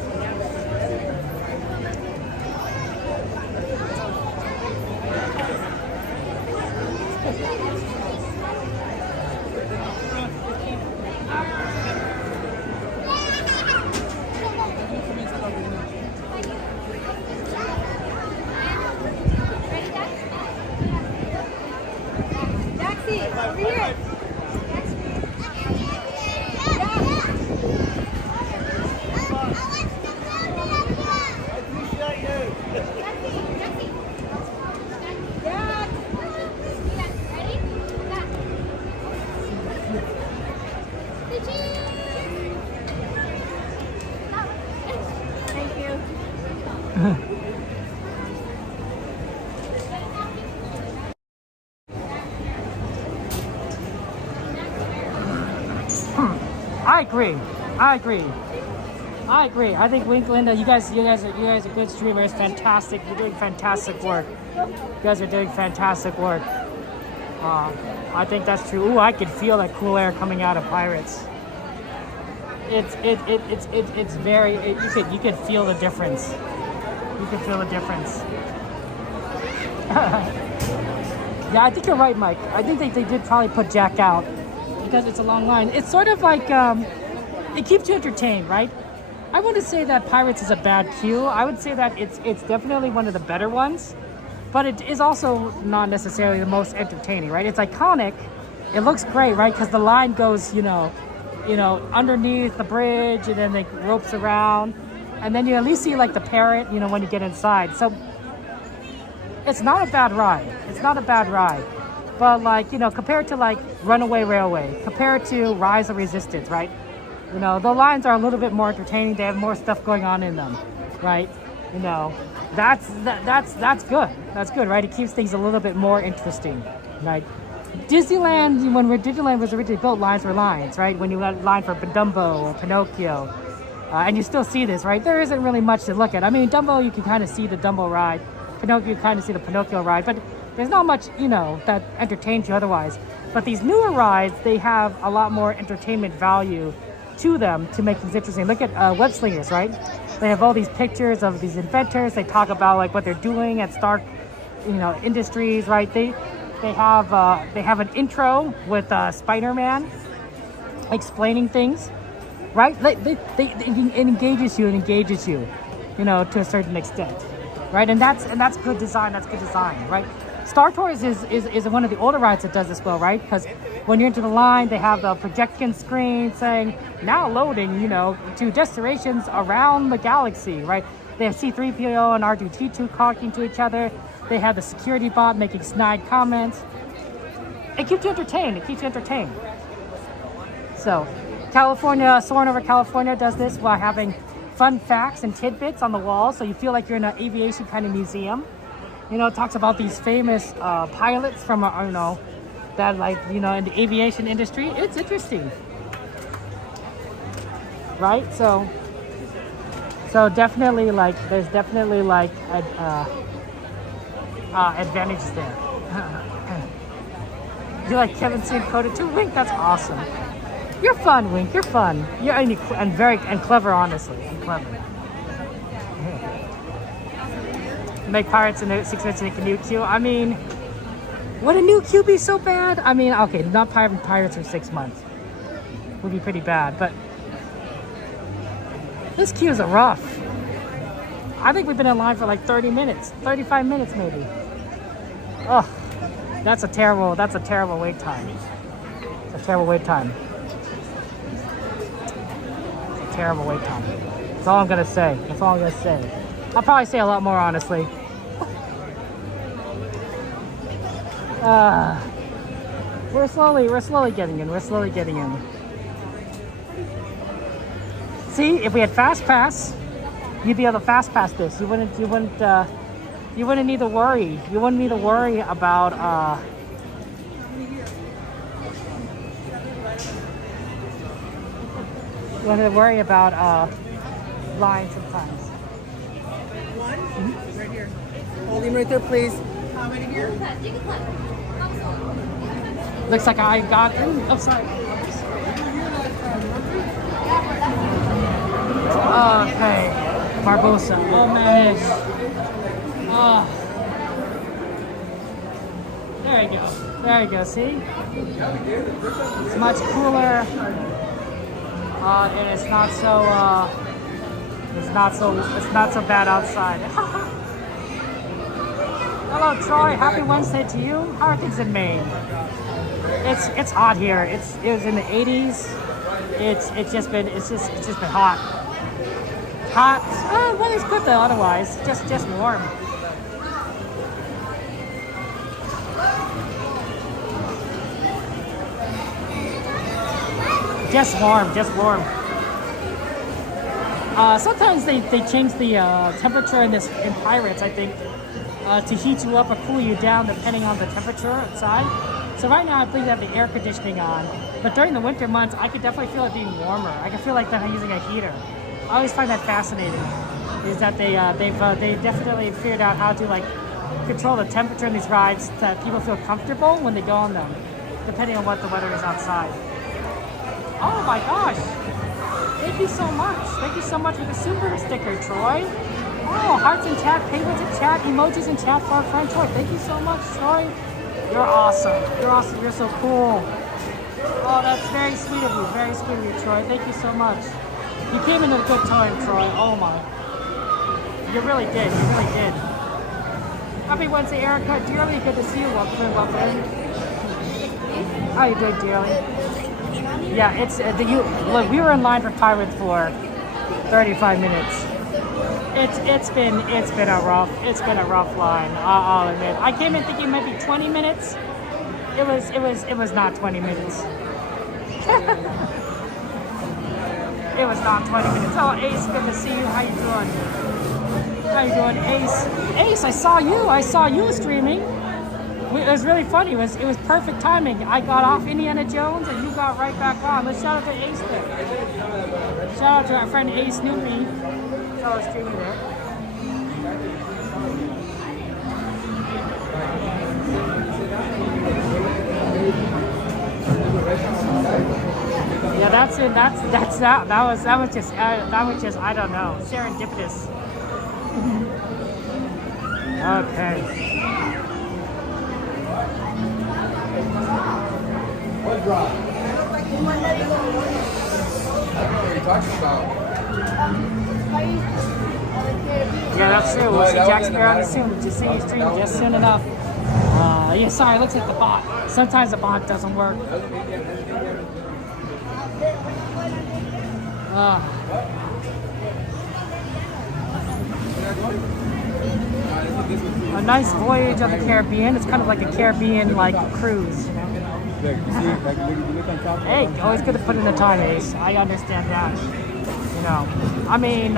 Taxi, over here. I agree. I think Linda, you guys are good streamers. Fantastic. You're doing fantastic work. You guys are doing fantastic work. I think that's true. Ooh, I can feel that cool air coming out of Pirates. It's very. You can feel the difference. You can feel the difference. Yeah, I think you're right, Mike. I think they did probably put Jack out because it's a long line. It's sort of like it keeps you entertained, right? I wouldn't say that Pirates is a bad queue. I would say that it's definitely one of the better ones, but it is also not necessarily the most entertaining, right? It's iconic. It looks great, right? Because the line goes, you know, underneath the bridge, and then they ropes around, and then you at least see like the parrot, you know, when you get inside. So it's not a bad ride. It's not a bad ride, but like, you know, compared to like Runaway Railway, compared to Rise of Resistance, right? You know, the lines are a little bit more entertaining. They have more stuff going on in them, right? You know, that's good. That's good, right? It keeps things a little bit more interesting, right? Disneyland, Disneyland was originally built, lines were lines, right? When you had a line for Dumbo or Pinocchio, and you still see this, right? There isn't really much to look at. I mean, Dumbo, you can kind of see the Dumbo ride. Pinocchio, you kind of see the Pinocchio ride, but there's not much, you know, that entertains you otherwise. But these newer rides, they have a lot more entertainment value to them to make things interesting. Look at Web Slingers, right? They have all these pictures of these inventors. They talk about like what they're doing at Stark, you know, Industries, right? They have an intro with Spider-Man explaining things, right? It engages you, you know, to a certain extent, right? And that's good design. That's good design, right? Star Tours is one of the older rides that does this well, right? Because when you're into the line, they have the projection screen saying, now loading, you know, to destinations around the galaxy, right? They have C-3PO and R2-D2 talking to each other. They have the security bot making snide comments. It keeps you entertained. It keeps you entertained. So, California, Soarin' over California does this while having fun facts and tidbits on the wall, so you feel like you're in an aviation kind of museum. You know, it talks about these famous pilots from, you know, that like, you know, in the aviation industry. It's interesting, right? So definitely like, there's definitely like advantages there. You like Kevin Soon coded too? Wink, that's awesome. You're fun, Wink. You're fun. You're and very clever, honestly. And clever. Make pirates in 6 minutes in a new queue. I mean, would a new queue be so bad? I mean, okay, not pirates for 6 months. Would be pretty bad, but this queue is rough. I think we've been in line for like 30 minutes, 35 minutes maybe. Oh, that's a terrible wait time. It's a terrible wait time. It's a terrible wait time. That's all I'm gonna say. That's all I'm gonna say. I'll probably say a lot more, honestly. We're slowly getting in. We're slowly getting in. See, if we had Fastpass, you'd be able to Fastpass this. You wouldn't need to worry. You wouldn't need to worry about lines sometimes. Right here. Holding right there, please. Right here. Looks like I got in. Oh, sorry. Okay. Barbosa. Oh, man. Oh. There you go. There you go. See? It's much cooler. And it's not so bad outside. Hello, Troy. Happy Wednesday to you. How are things in Maine? It's hot here. It was in the 80s. It's just been hot. Hot. Weather's good though. Otherwise, just warm. Just warm. Sometimes they change the temperature in Pirates, I think, to heat you up or cool you down depending on the temperature outside. So right now I believe they have the air conditioning on, but during the winter months I could definitely feel it being warmer. I can feel like they're using a heater. I always find that fascinating, is that they definitely figured out how to like control the temperature in these rides that people feel comfortable when they go on them, depending on what the weather is outside. Oh my gosh! Thank you so much. Thank you so much for the super sticker, Troy. Oh, hearts in chat, penguins in chat, emojis in chat for our friend Troy. Thank you so much, Troy. You're awesome. You're awesome. You're so cool. Oh, that's very sweet of you. Very sweet of you, Troy. Thank you so much. You came in at a good time, Troy. Oh my. You really did. You really did. Happy Wednesday, Erica. Dearly, good to see you. Welcome in, welcome in. How you doing, Dearly? Yeah, it's look. We were in line for Pirates for 35 minutes. It's been a rough line. I'll admit. I came in thinking it might be 20 minutes. It was not 20 minutes. It was not 20 minutes. Oh, Ace, good to see you. How you doing? How you doing, Ace? Ace, I saw you streaming. It was really funny. It was perfect timing. I got off Indiana Jones and you got right back on. Let's shout out to Ace there. Shout out to our friend Ace Newby. Fellow streamer there. Yeah, that's it. That was just I don't know, serendipitous. Okay. What drop? I don't know what you're talking about. Yeah, that's true. We'll see Jack Sparrow soon. Just see you stream just soon enough. Yeah, sorry, it looks like the bot. Sometimes the bot doesn't work. A nice voyage of the Caribbean. It's kind of like a Caribbean like cruise, you know. Hey, always good to put in the time, Ace. I understand that. You know, I mean,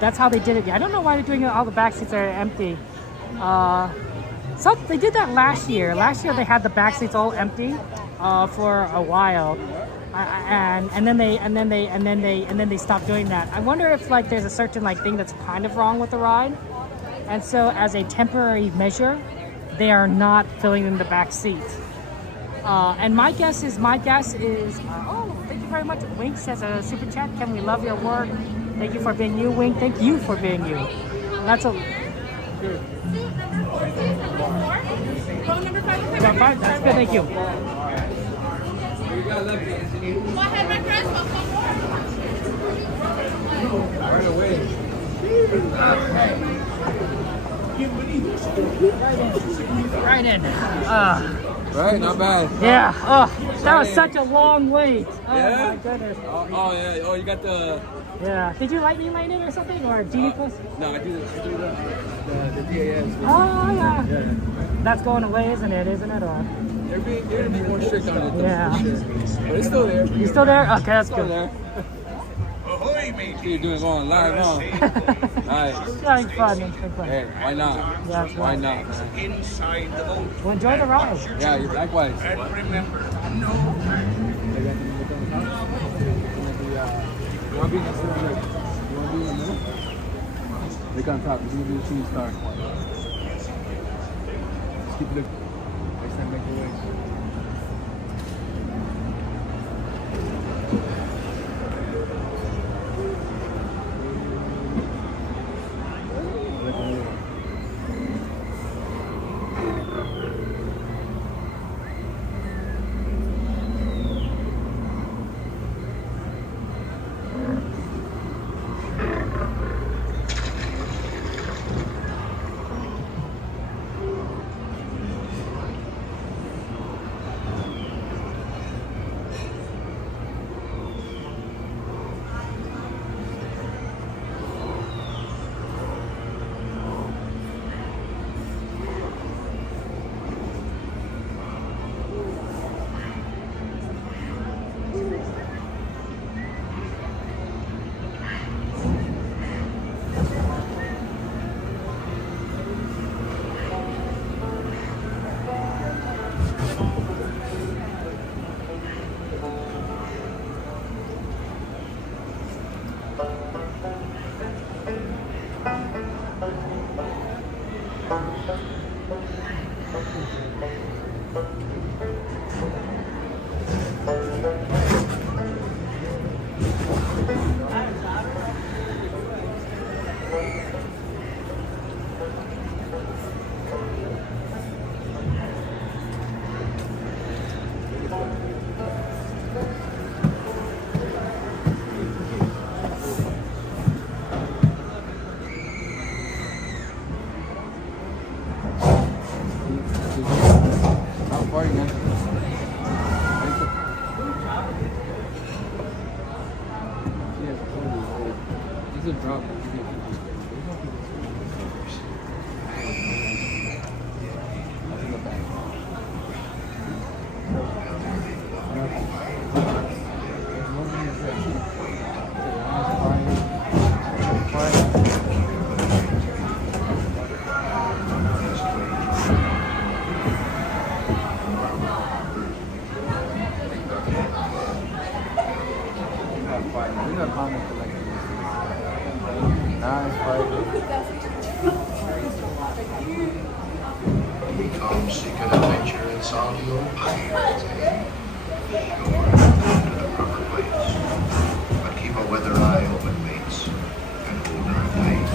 that's how they did it. I don't know why they're doing it. All the back seats are empty. So they did that last year. Last year they had the back seats all empty for a while. And then they stopped doing that. I wonder if like there's a certain like thing that's kind of wrong with the ride, and so as a temporary measure, they are not filling in the back seats. And my guess is oh, thank you very much. Wink says a super chat. Can we love your work? Thank you for being you, Wink. Thank you for being you. That's a. That's good. Thank you. Go ahead, my friends. Right away. Right in. Right, not bad. Yeah. Oh, that was such a long wait. Oh Yeah? my goodness. Oh yeah. Oh, you got the. Yeah. Did you lightning lane it or something, or Genie Plus? No, I do the DAS. Oh yeah. That's going away, isn't it? Isn't it? Or? They're gonna be more strict on it. Though, Yeah. for sure. But it's still there. You still there? Okay, that's Still good. there. You're doing going live, huh? Nice. Yeah, it's fun. It's fun. Hey, why not? Yeah, it's Why fun. not? Man? Well, enjoy the ride. Yeah, you're likewise. And remember, no. You want to be in the middle? Look on top. You're going to be the shooting star. Just keep looking. Next time, make your way. Come seek an adventure in Saudi pirates. Sure, to the proper place. But keep a weather eye open, mates, and hold on tight.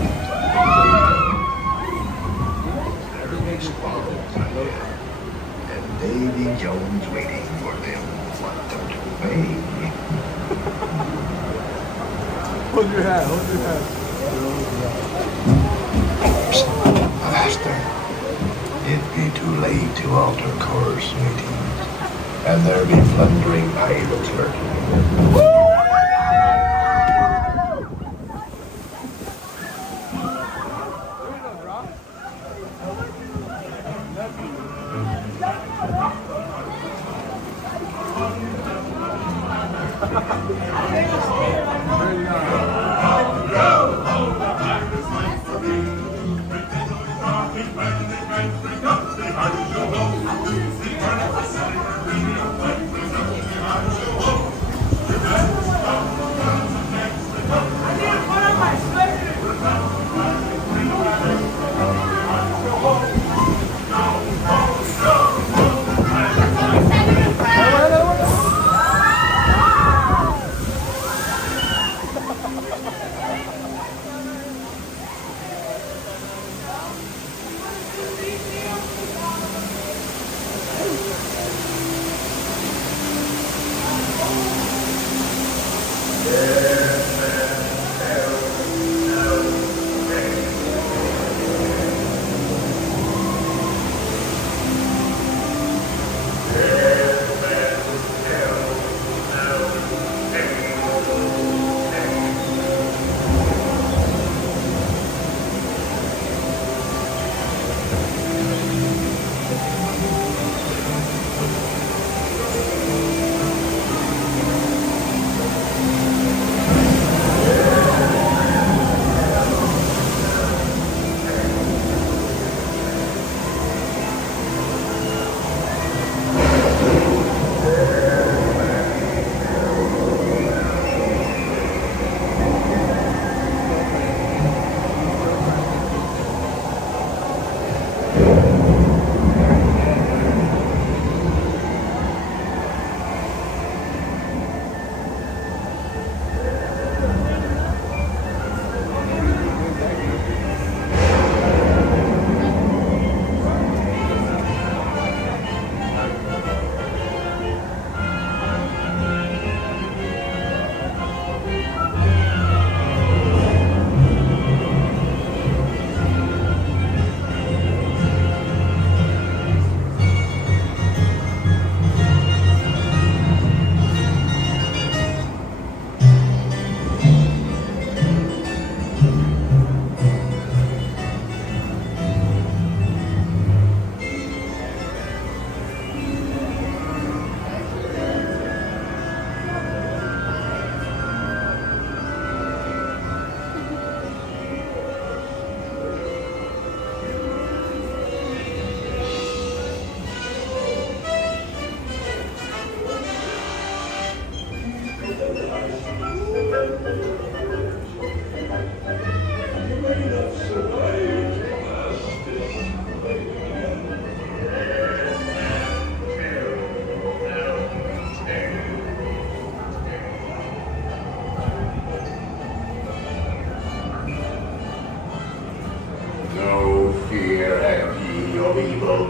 There be squalls ahead, and Davy Jones waiting for them. Want them to obey. Hold your hat, hold your hat. Master, it be too late to alter course, mateys, and there be plundering pirates lurking.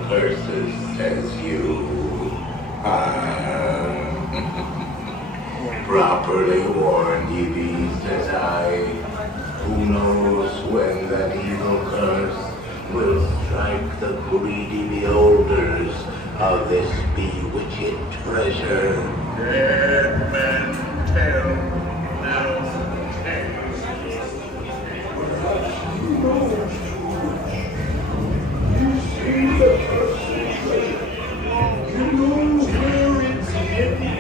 curses, says you. Properly warned ye be, says I. Who knows when that evil curse will strike the greedy beholders of this bewitched treasure. Dead men tell no tales. You see the cursed treasure. You know where it's hidden.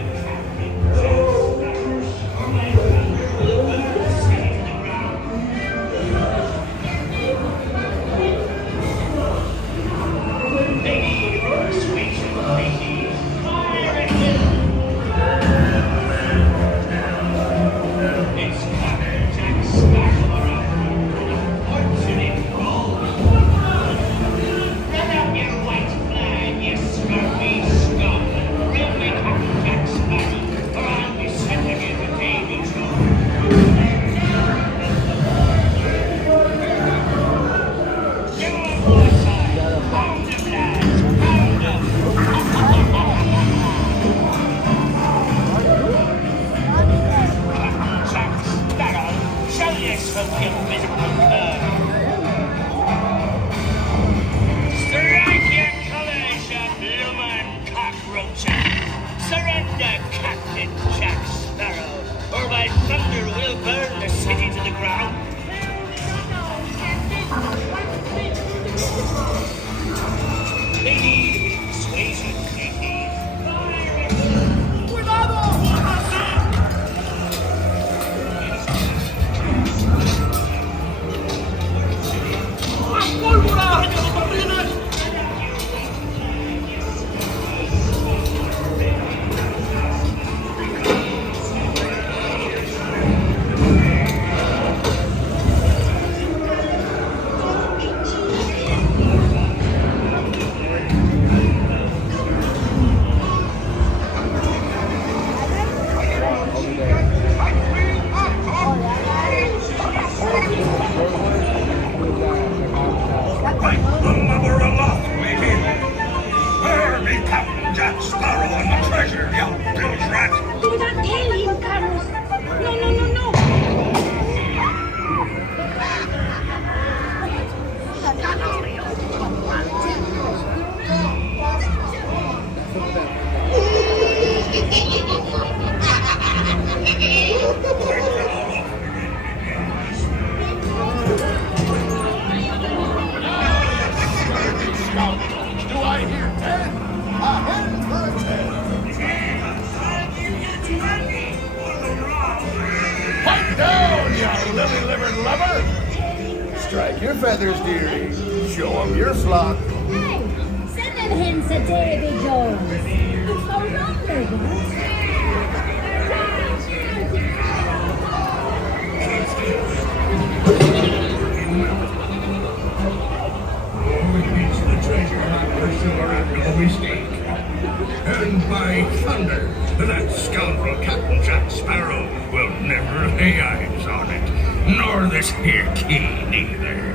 graceful invisible curve. Strike your colors, you bloomin' cockroaches. Surrender, Captain Jack Sparrow, or by thunder we'll burn the city to the ground. Ladies, Swayze, ladies. Strike your feathers, dearie. Show 'em your flock. Hey, send them hens to Davy Jones. It's no longer The treasure hunt pursuer no mistake. And by thunder, that scoundrel Captain Jack Sparrow will never lay eyes on it. Nor this here key neither.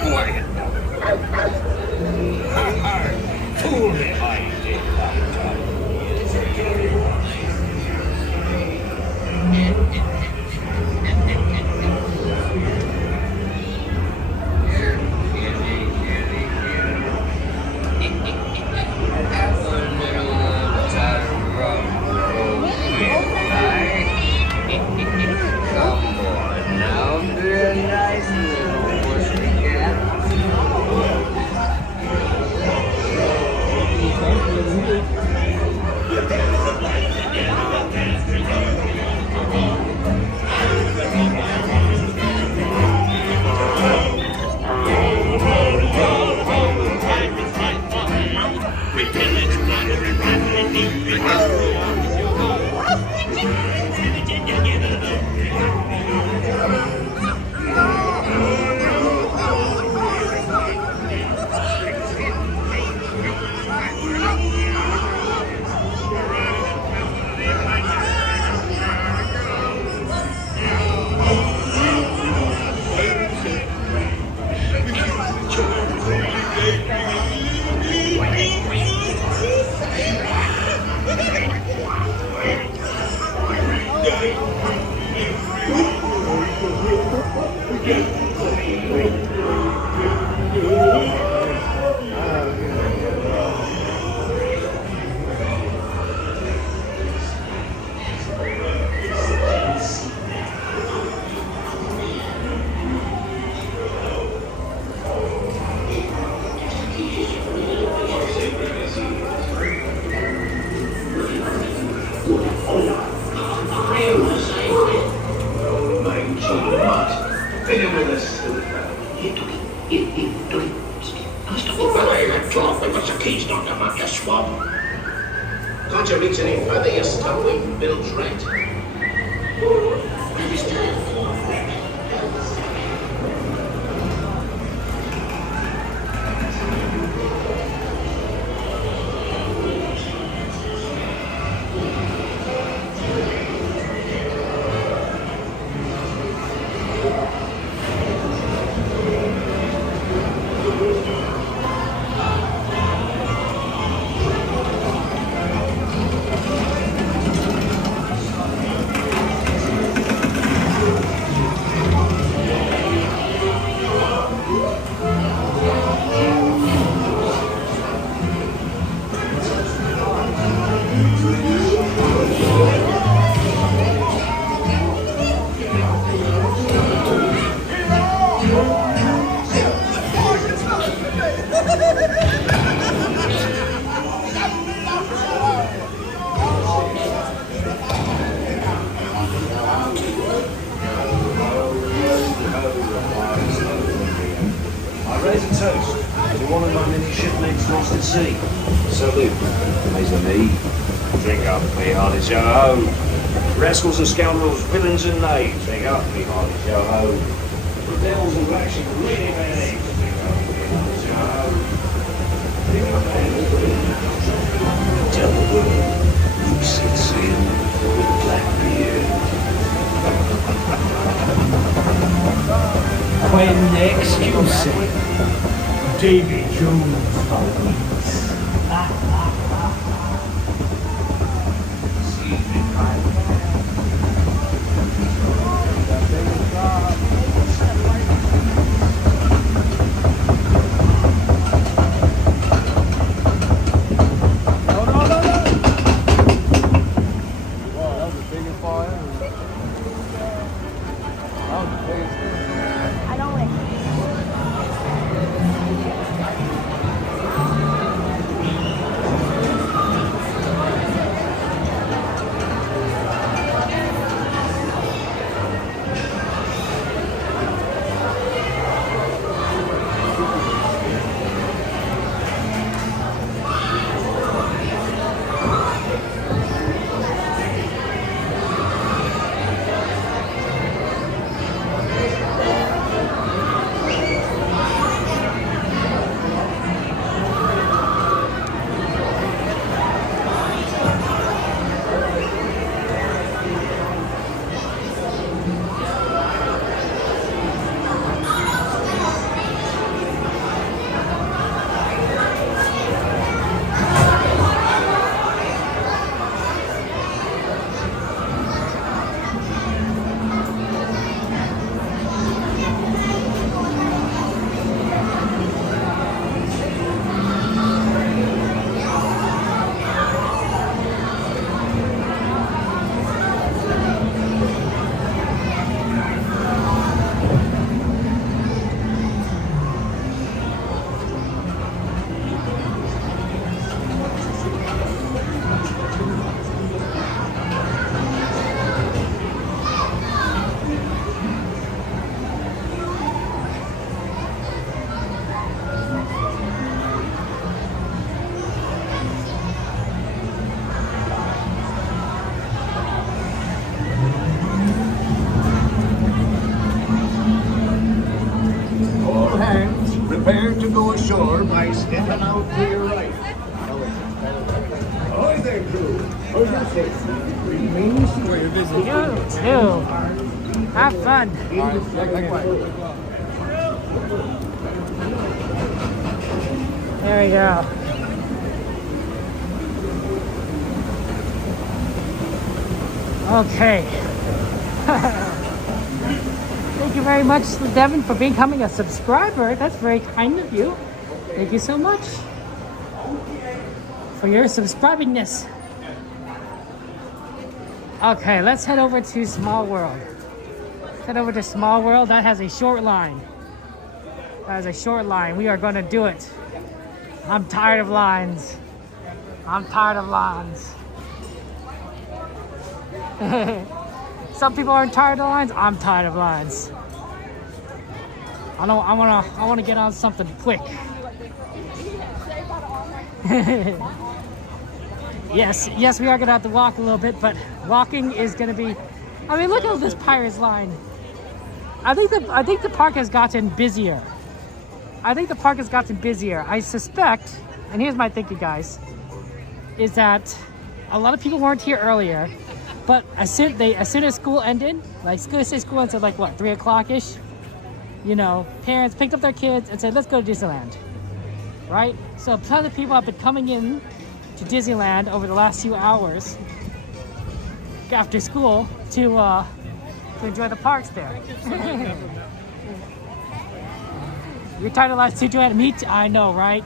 Quiet. Fool me, I did Can't you reach any further? You're stumbling Bill's right. toast. Anyone of my mini shipmates lost at sea? Salute, mes amis. Drink up, me hearty yo-ho. Rascals and scoundrels, villains and knaves. Drink up, me hearty yo-ho. The devils and actually really bad eggs. Drink up, me hearty yo-ho. Drink up, tell the world who sits in with Blackbeard. When excusing Davy Jones awaits. Prepare to go ashore by stepping out to your right. Ahoy there, crew. How's your face? Remain seated. You too. Have fun. There we go. Okay. Thank you very much, Devin, for becoming a subscriber. That's very kind of you. Thank you so much for your subscribingness. Okay, let's head over to Small World. Let's head over to Small World. That has a short line. That has a short line. We are going to do it. I'm tired of lines. I'm tired of lines. Some people aren't tired of lines. I'm tired of lines. I wanna get on something quick. Yes, we are gonna have to walk a little bit, but walking is gonna be. I mean, look at this Pirates line. I think the park has gotten busier. I suspect, and here's my thinking, guys, is that a lot of people weren't here earlier. But as soon as school ended, like school ended at like what, 3 o'clock ish, you know, parents picked up their kids and said, let's go to Disneyland, right? So a ton of people have been coming in to Disneyland over the last few hours after school to enjoy the parks there. You're tired of lines too, Joanna? Me too. I know, right?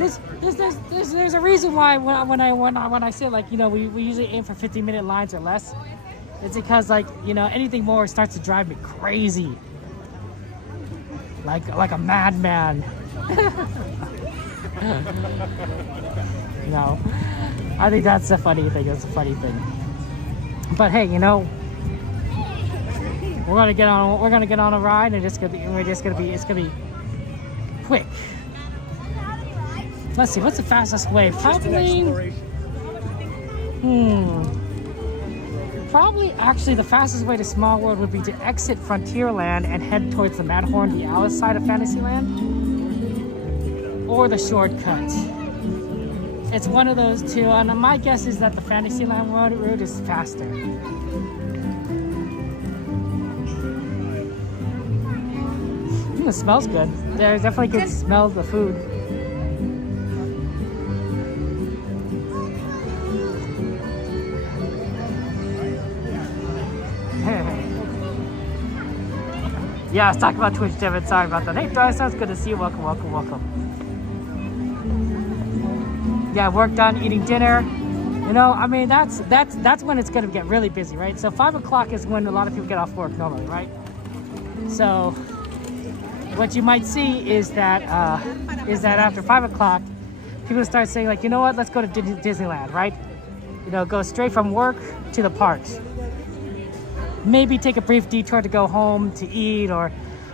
There's a reason why when I say, like, you know, we usually aim for 15-minute lines or less. It's because, like, you know, anything more starts to drive me crazy, like a madman. You know, I think that's a funny thing. But hey, you know, We're gonna get on a ride, and it's gonna be quick. Let's see, what's the fastest way? Probably actually the fastest way to Small World would be to exit Frontierland and head towards the Matterhorn, the Alice side of Fantasyland, or the shortcut. It's one of those two, and my guess is that the Fantasyland route is faster. It smells good. There's definitely good smell of the food. Yeah, I was talking about Twitch, Devin. Sorry about that. Hey, Dry, sounds good to see you. Welcome, welcome, welcome. Yeah, work done, eating dinner. You know, I mean, that's when it's gonna get really busy, right? So 5 o'clock is when a lot of people get off work normally, right? So what you might see is that after 5 o'clock, people start saying like, you know what, let's go to Disneyland, right? You know, go straight from work to the parks. Maybe take a brief detour to go home to eat or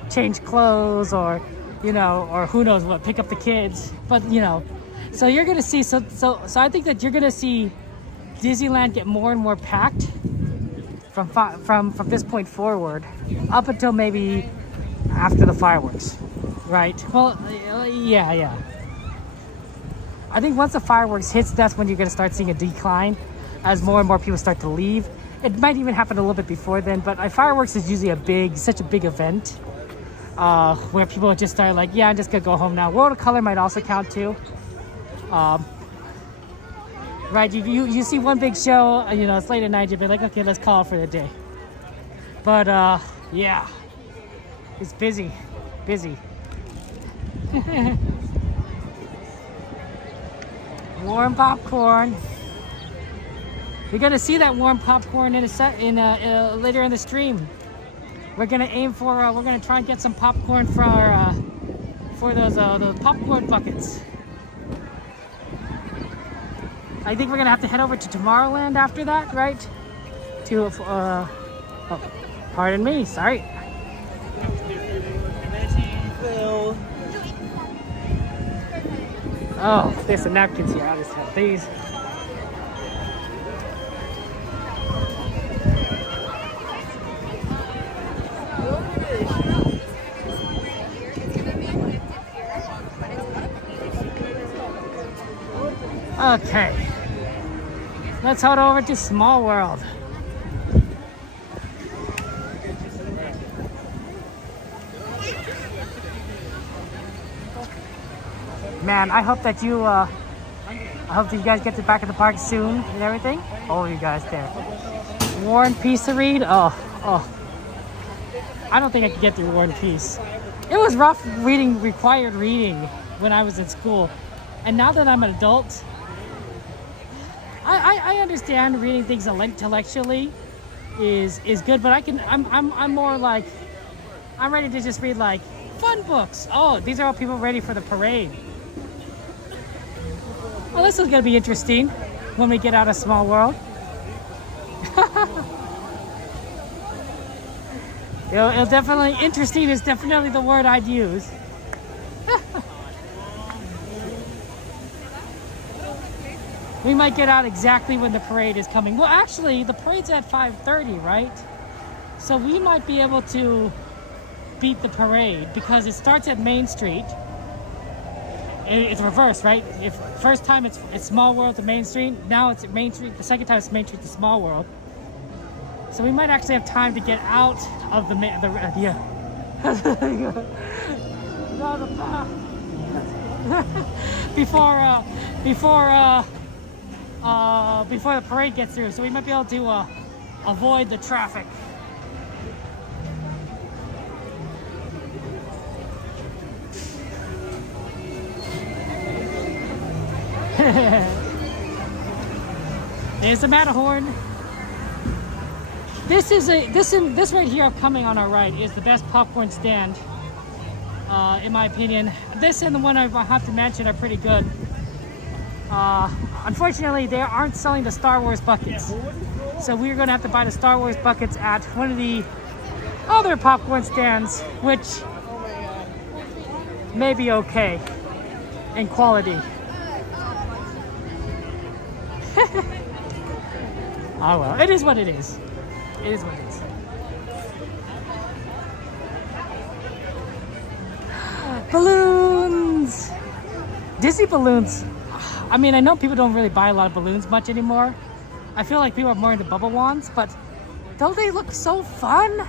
change clothes or, you know, or who knows what, pick up the kids. But, you know, so you're going to see, so I think that you're going to see Disneyland get more and more packed from this point forward up until maybe after the fireworks, right? Well, yeah. I think once the fireworks hits, that's when you're going to start seeing a decline as more and more people start to leave. It might even happen a little bit before then, but fireworks is usually such a big event where people just start like, yeah, I'm just gonna go home now. World of Color might also count too. Right, you see one big show, you know, it's late at night, you'll be like, okay, let's call it for the day. But yeah, it's busy. Warm popcorn. You're gonna see that warm popcorn later in the stream. We're gonna aim for. We're gonna try and get some popcorn for those popcorn buckets. I think we're gonna have to head over to Tomorrowland after that, right? Oh, pardon me. Sorry. Oh, there's some napkins here. I'll just have these. Okay, let's head over to Small World. Man, I hope that you guys get back in the park soon and everything. All of you guys there. War and Peace to read. Oh, I don't think I could get through War and Peace. It was rough required reading when I was in school, and now that I'm an adult, I understand reading things intellectually is good, but I'm more like, I'm ready to just read like fun books. Oh, these are all people ready for the parade. Well, this is gonna be interesting when we get out of Small World. It'll definitely, interesting is definitely the word I'd use. We might get out exactly when the parade is coming. Well, actually, the parade's at 5:30, right? So we might be able to beat the parade because it starts at Main Street. It's reversed, right? If first time it's Small World to Main Street, now it's Main Street. The second time it's Main Street to Small World. So we might actually have time to get out of the before the parade gets through. So we might be able to avoid the traffic. There's the Matterhorn. This right here coming on our right is the best popcorn stand, in my opinion. This and the one I have to mention are pretty good. Unfortunately, they aren't selling the Star Wars buckets, so we're going to have to buy the Star Wars buckets at one of the other popcorn stands, which may be okay in quality. Oh well, it is what it is. It is what it is. Balloons! Disney balloons. I mean, I know people don't really buy a lot of balloons much anymore. I feel like people are more into bubble wands, but don't they look so fun?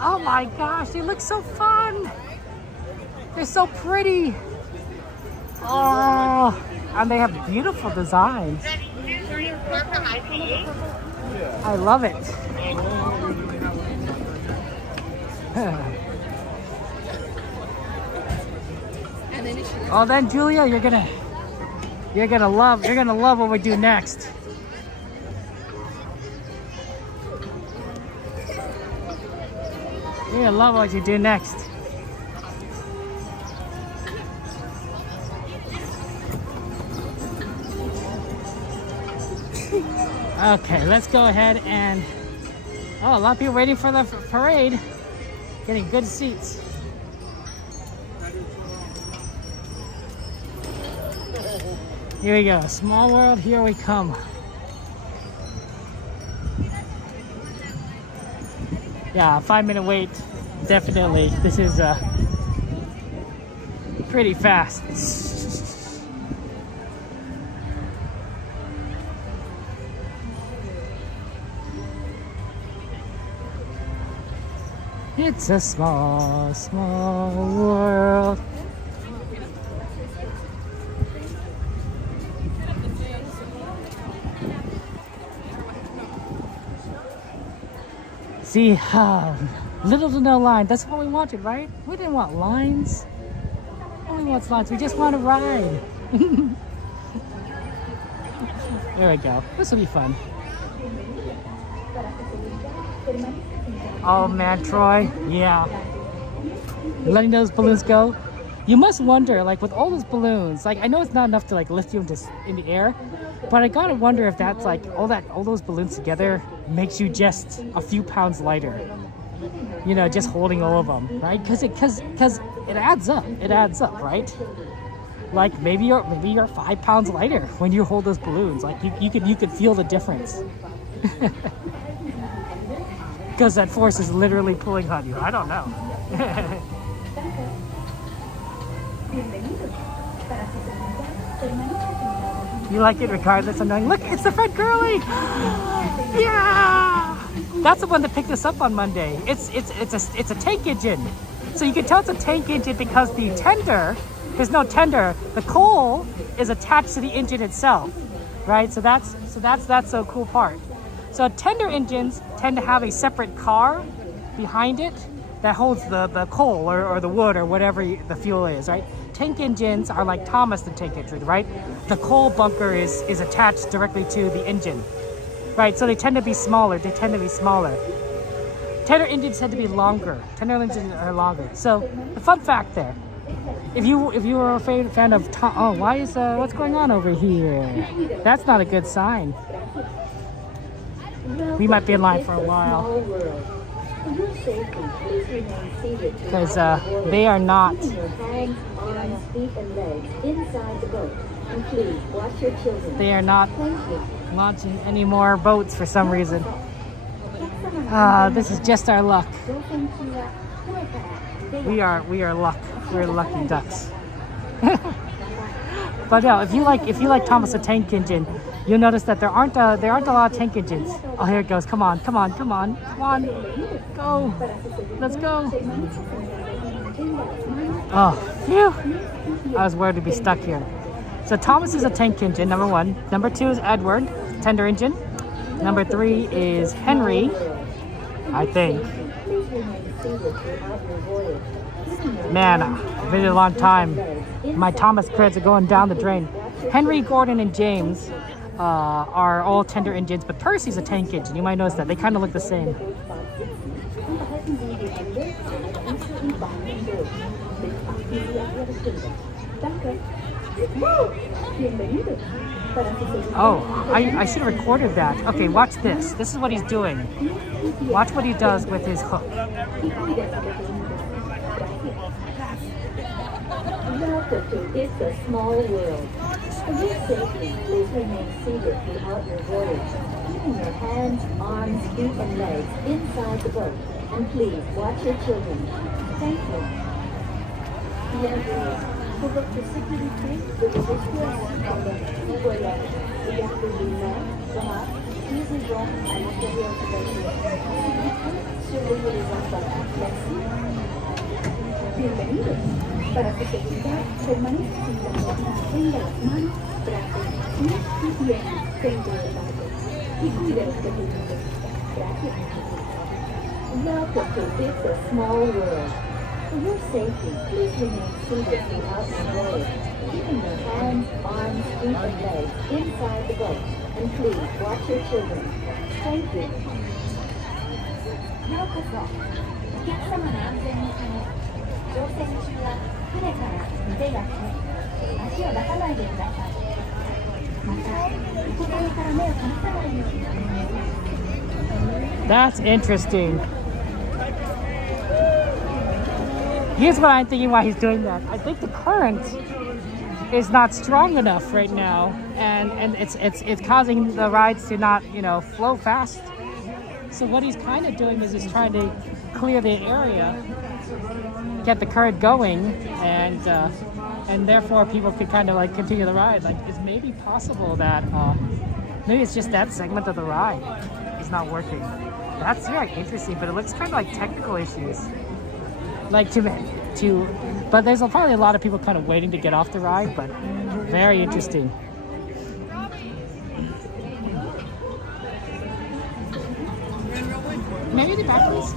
Oh my gosh, they look so fun. They're so pretty. Oh, and they have beautiful designs. I love it. Oh, then Julia, you're gonna love what we do next. You're gonna love what you do next. Okay, let's go ahead and... Oh, a lot of people waiting for the parade. Getting good seats. Here we go. Small world, here we come. Yeah, 5-minute wait. Definitely. This is pretty fast. It's a small, small world. See, little to no line. That's what we wanted, right? We didn't want lines. Nobody wants lines. We just want to ride. There we go. This will be fun. Oh man, Troy. Yeah. Letting those balloons go. You must wonder, like with all those balloons, like I know it's not enough to like lift you just in the air, but I gotta wonder if that's like all those balloons together makes you just a few pounds lighter. You know, just holding all of them, right? Because it adds up. It adds up, right? Like maybe you're 5 pounds lighter when you hold those balloons. Like you could feel the difference. Because that force is literally pulling on you. I don't know. You like it regardless of knowing, look, it's the Fred Girly! Yeah! That's the one that picked us up on Monday. It's a tank engine. So you can tell it's a tank engine because the tender, there's no tender, the coal is attached to the engine itself. Right? So that's the cool part. So tender engines tend to have a separate car behind it that holds the coal or the wood or whatever the fuel is, right? Tank engines are like Thomas the Tank Engine, right? The coal bunker is attached directly to the engine, right? So they tend to be smaller. Tender engines tend to be longer. Tender engines are longer. So the fun fact there, if you were a fan of what's going on over here? That's not a good sign. We might be in line for a while. Because they are not launching any more boats for some reason. This is just our luck. We are luck. We're lucky ducks. But yeah, if you like Thomas the Tank Engine, you'll notice that there aren't a lot of tank engines. Oh, here it goes. Come on. Go. Let's go. Oh, phew. I was worried to be stuck here. So Thomas is a tank engine, number 1. Number 2 is Edward, tender engine. Number 3 is Henry, I think. Man, it's been a long time. My Thomas creds are going down the drain. Henry, Gordon, and James are all tender engines, but Percy's a tank engine. You might notice that. They kind of look the same. Bienvenidos. Para su seguridad, Oh, I should have recorded that. Okay, watch this. This is what he's doing. Watch what he does with his hook. Welcome to It's a Small World. For your safety, please remain seated throughout your voyage, keeping your hands, arms, feet, and legs inside the boat. And please watch your children. Thank you. Bienvenue. Pour votre sécurité, veuillez rester assis pendant tout le voyage. Regardez les mains, bras, pieds et jambes à l'intérieur du bateau. S'il vous plaît, surveillez les enfants. Merci. Bienvenidos. Para su seguridad, permanezca sentado. Tenga las manos, brazos, pies y piernas dentro del barco. Y cuide los pequeñitos. Gracias. Welcome to It's a Small World. For your safety, please remain seated throughout your voyage, keeping your hands, arms, feet, and legs inside the boat. And please watch your children. Thank you. ようこそ。お客様の安全のため、乗船中は船から腕や手、足を出さないでください。また、お子様から目を離さないようにお願いします。 That's interesting. Here's what I'm thinking why he's doing that. I think the current is not strong enough right now, and it's causing the rides to not, you know, flow fast. So what he's kind of doing is he's trying to clear the area, get the current going, and therefore people could kind of like continue the ride. Like, it's maybe possible that maybe it's just that segment of the ride is not working. That's very interesting, but it looks kind of like technical issues. Like but there's probably a lot of people kind of waiting to get off the ride, but very interesting. Maybe the back please.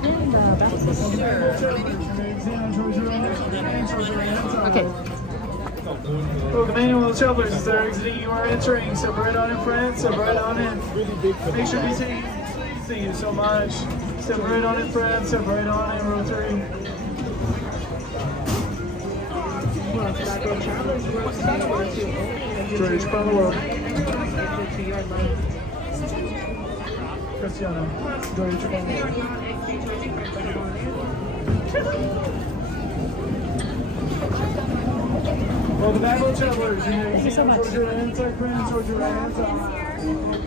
Maybe in the back please. Okay. Welcome manual travelers as they're exiting, you are entering. Step right on in front, step right on in. Make sure to take it. Thank you so much. Step right on in front, step right on in, row 3. George, from the world. Cristiano, George, from the world. Welcome back, little travelers. Thank you so much. Towards your right side, friends, towards your right hand side.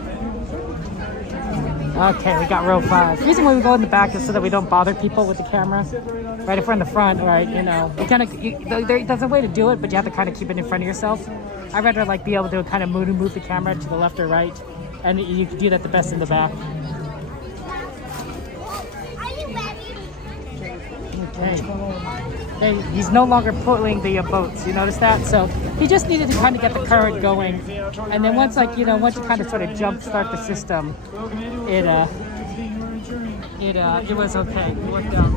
Okay, we got row 5. The reason why we go in the back is so that we don't bother people with the camera. Right if we're in the front, right, you know, there's a way to do it, but you have to kind of keep it in front of yourself. I'd rather like be able to kind of move the camera to the left or right, and you can do that the best in the back. Okay. Hey, he's no longer pulling the boats. You notice that? So he just needed to kind of get the current going, and then once you kind of sort of jump start the system, it was okay. It worked out.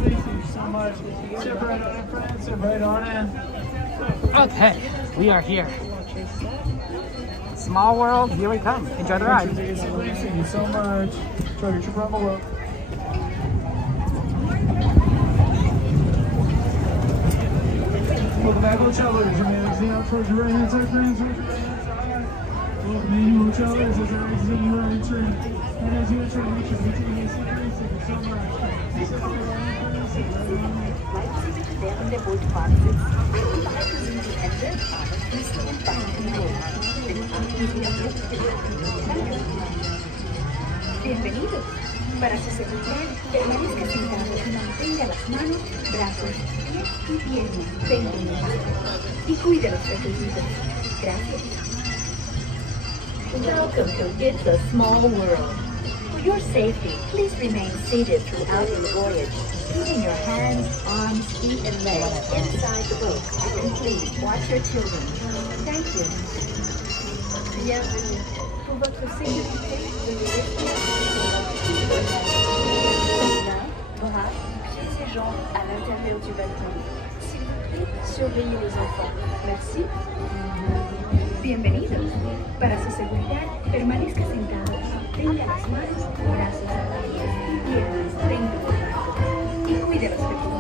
Okay, we are here. Small world, here we come. Enjoy the ride. Thank you so much. Try to trip up. Welcome back, little travelers. You're exiting out towards your right hand side, friends. Towards your right hand side. Welcome in, little travelers. As they're exiting, you are entering. And as you enter, make sure to take your seat. Thank you so much. Bienvenidos. Para su seguridad, permanezca sentado y mantenga las manos, brazos, pies y piernas dentro del barco. Y cuide los pequeñitos. Gracias. Welcome to It's a Small World. For your safety, please remain seated throughout your voyage, keeping your hands, arms, feet, and legs inside the boat. And please watch your children. Thank you. Bienvenue. Pour votre sécurité, veuillez rester bras, pieds et jambes à l'intérieur du bateau. S'il vous plaît, surveillez les enfants. Merci. Bienvenidos. Para su seguridad, permanezca sentado. Tenga las manos, brazos, pies y piernas dentro del barco. Y cuide a los pequeños.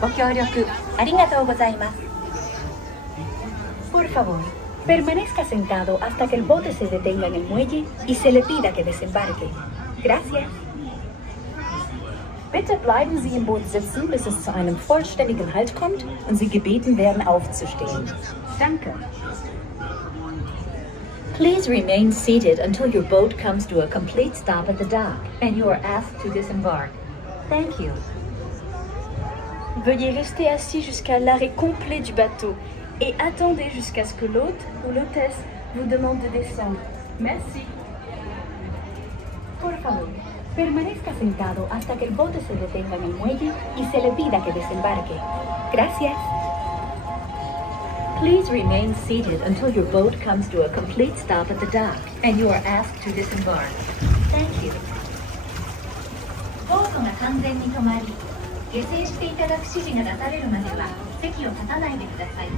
ご協力ありがとうございます。Por favor, permanezca sentado hasta que el bote se detenga en el muelle y se le pida que desembarque. Gracias. Bitte bleiben Sie im Boot sitzen, bis es zu einem vollständigen Halt kommt und Sie gebeten werden, aufzustehen. Danke. Please remain seated until your boat comes to a complete stop at the dock and you are asked to disembark. Thank you. Veuillez rester assis jusqu'à l'arrêt complet du bateau et attendez jusqu'à ce que l'hôte ou l'hôtesse vous demande de descendre. Merci. Por favor, permanezca sentado hasta que el bote se detenga en el muelle y se le pida que desembarque. Gracias. Please remain seated until your boat comes to a complete stop at the dock and you are asked to disembark. Thank you. ボートが完全に止まり、下船していただく指示が出されるまでは席を立たないでください。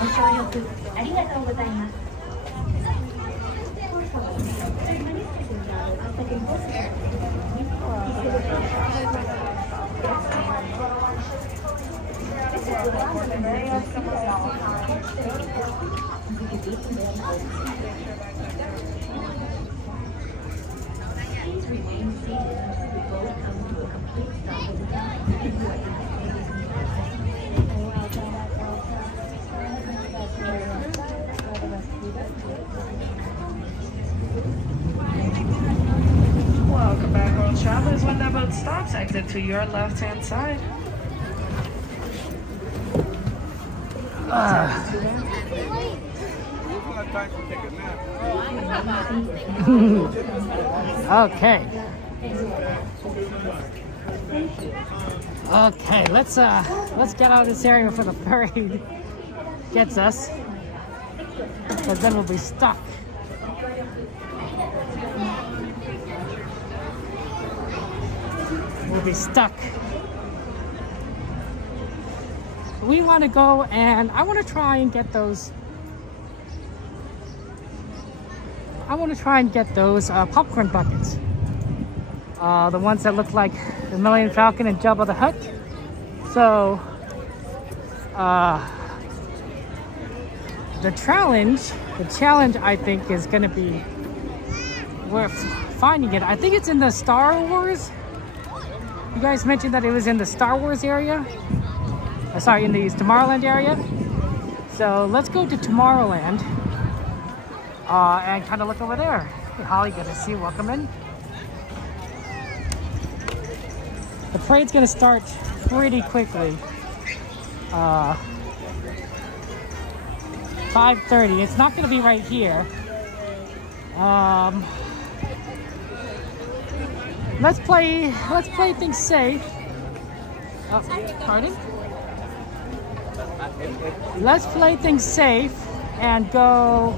ご協力ありがとうございます。Please remain seated until the boat comes to a complete stop at the dock. Welcome back, all travelers. When that boat stops, exit to your left-hand side. Okay. Okay, let's get out of this area before the parade gets us, because then we'll be stuck. We'll be stuck. We want to go, and I want to try and get those. I want to try and get those popcorn buckets. The ones that look like the Millennium Falcon and Jabba the Hutt. So, the challenge I think is going to be worth finding it. I think it's in the Star Wars. You guys mentioned that it was in the Star Wars area. Sorry, in the Tomorrowland area. So let's go to Tomorrowland and kind of look over there. Hey, Holly, good to see you. Welcome in. The parade's gonna start pretty quickly. 5:30. It's not gonna be right here. Let's play things safe. Oh, pardon? Let's play things safe and go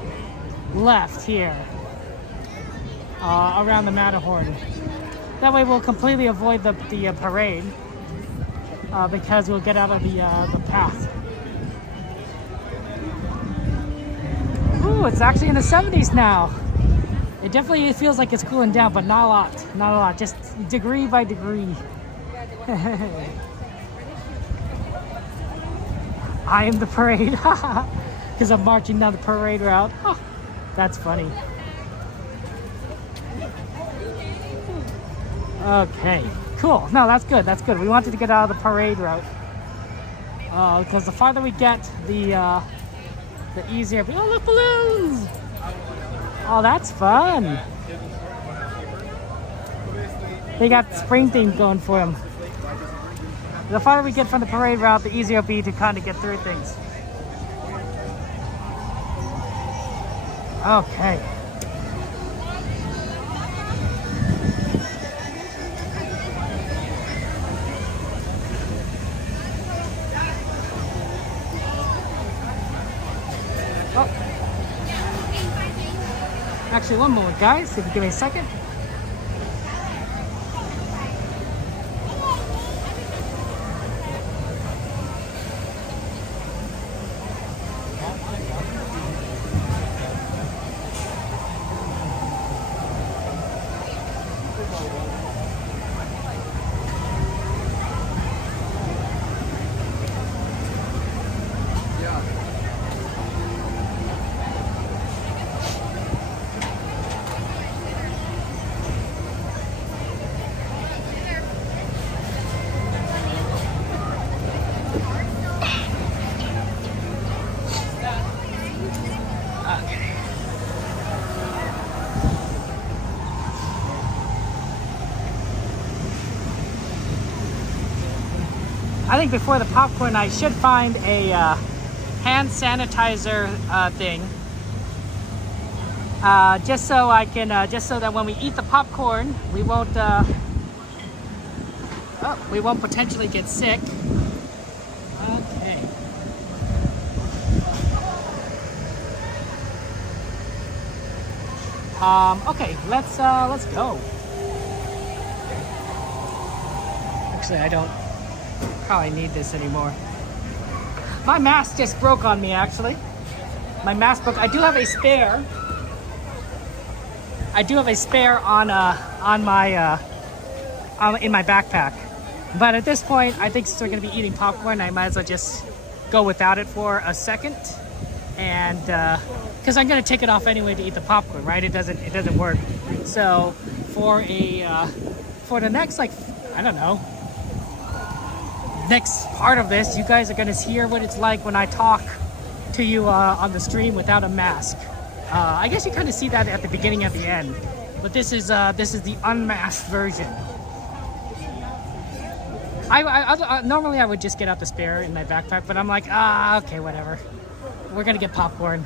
left here around the Matterhorn. That way we'll completely avoid the parade because we'll get out of the path. Ooh, it's actually in the 70s now. It definitely feels like it's cooling down, but not a lot, just degree by degree. I am the parade, because I'm marching down the parade route. Oh, that's funny. Okay, cool. No, that's good. That's good. We wanted to get out of the parade route because the farther we get, the easier. Oh, look, balloons! Oh, that's fun. They got spring things going for them. The farther we get from the parade route, the easier it'll be to kind of get through things. Okay. Oh. Actually, one moment, guys. If you give me a second. Okay. I think before the popcorn, I should find a hand sanitizer thing, just so I can, just so that when we eat the popcorn, we won't potentially get sick. Okay. Okay, let's go. Actually, I don't probably need this anymore. My mask just broke on me, actually. My mask broke. I do have a spare. I do have a spare on my in my backpack. But at this point, I think since we're gonna be eating popcorn, I might as well just go without it for a second, and because I'm gonna take it off anyway to eat the popcorn, right? It doesn't work. So for the next, like, I don't know, next part of this, you guys are gonna hear what it's like when I talk to you on the stream without a mask. I guess you kind of see that at the beginning and the end, but this is the unmasked version. I normally I would just get out the spare in my backpack, but I'm like, okay, whatever. We're gonna get popcorn.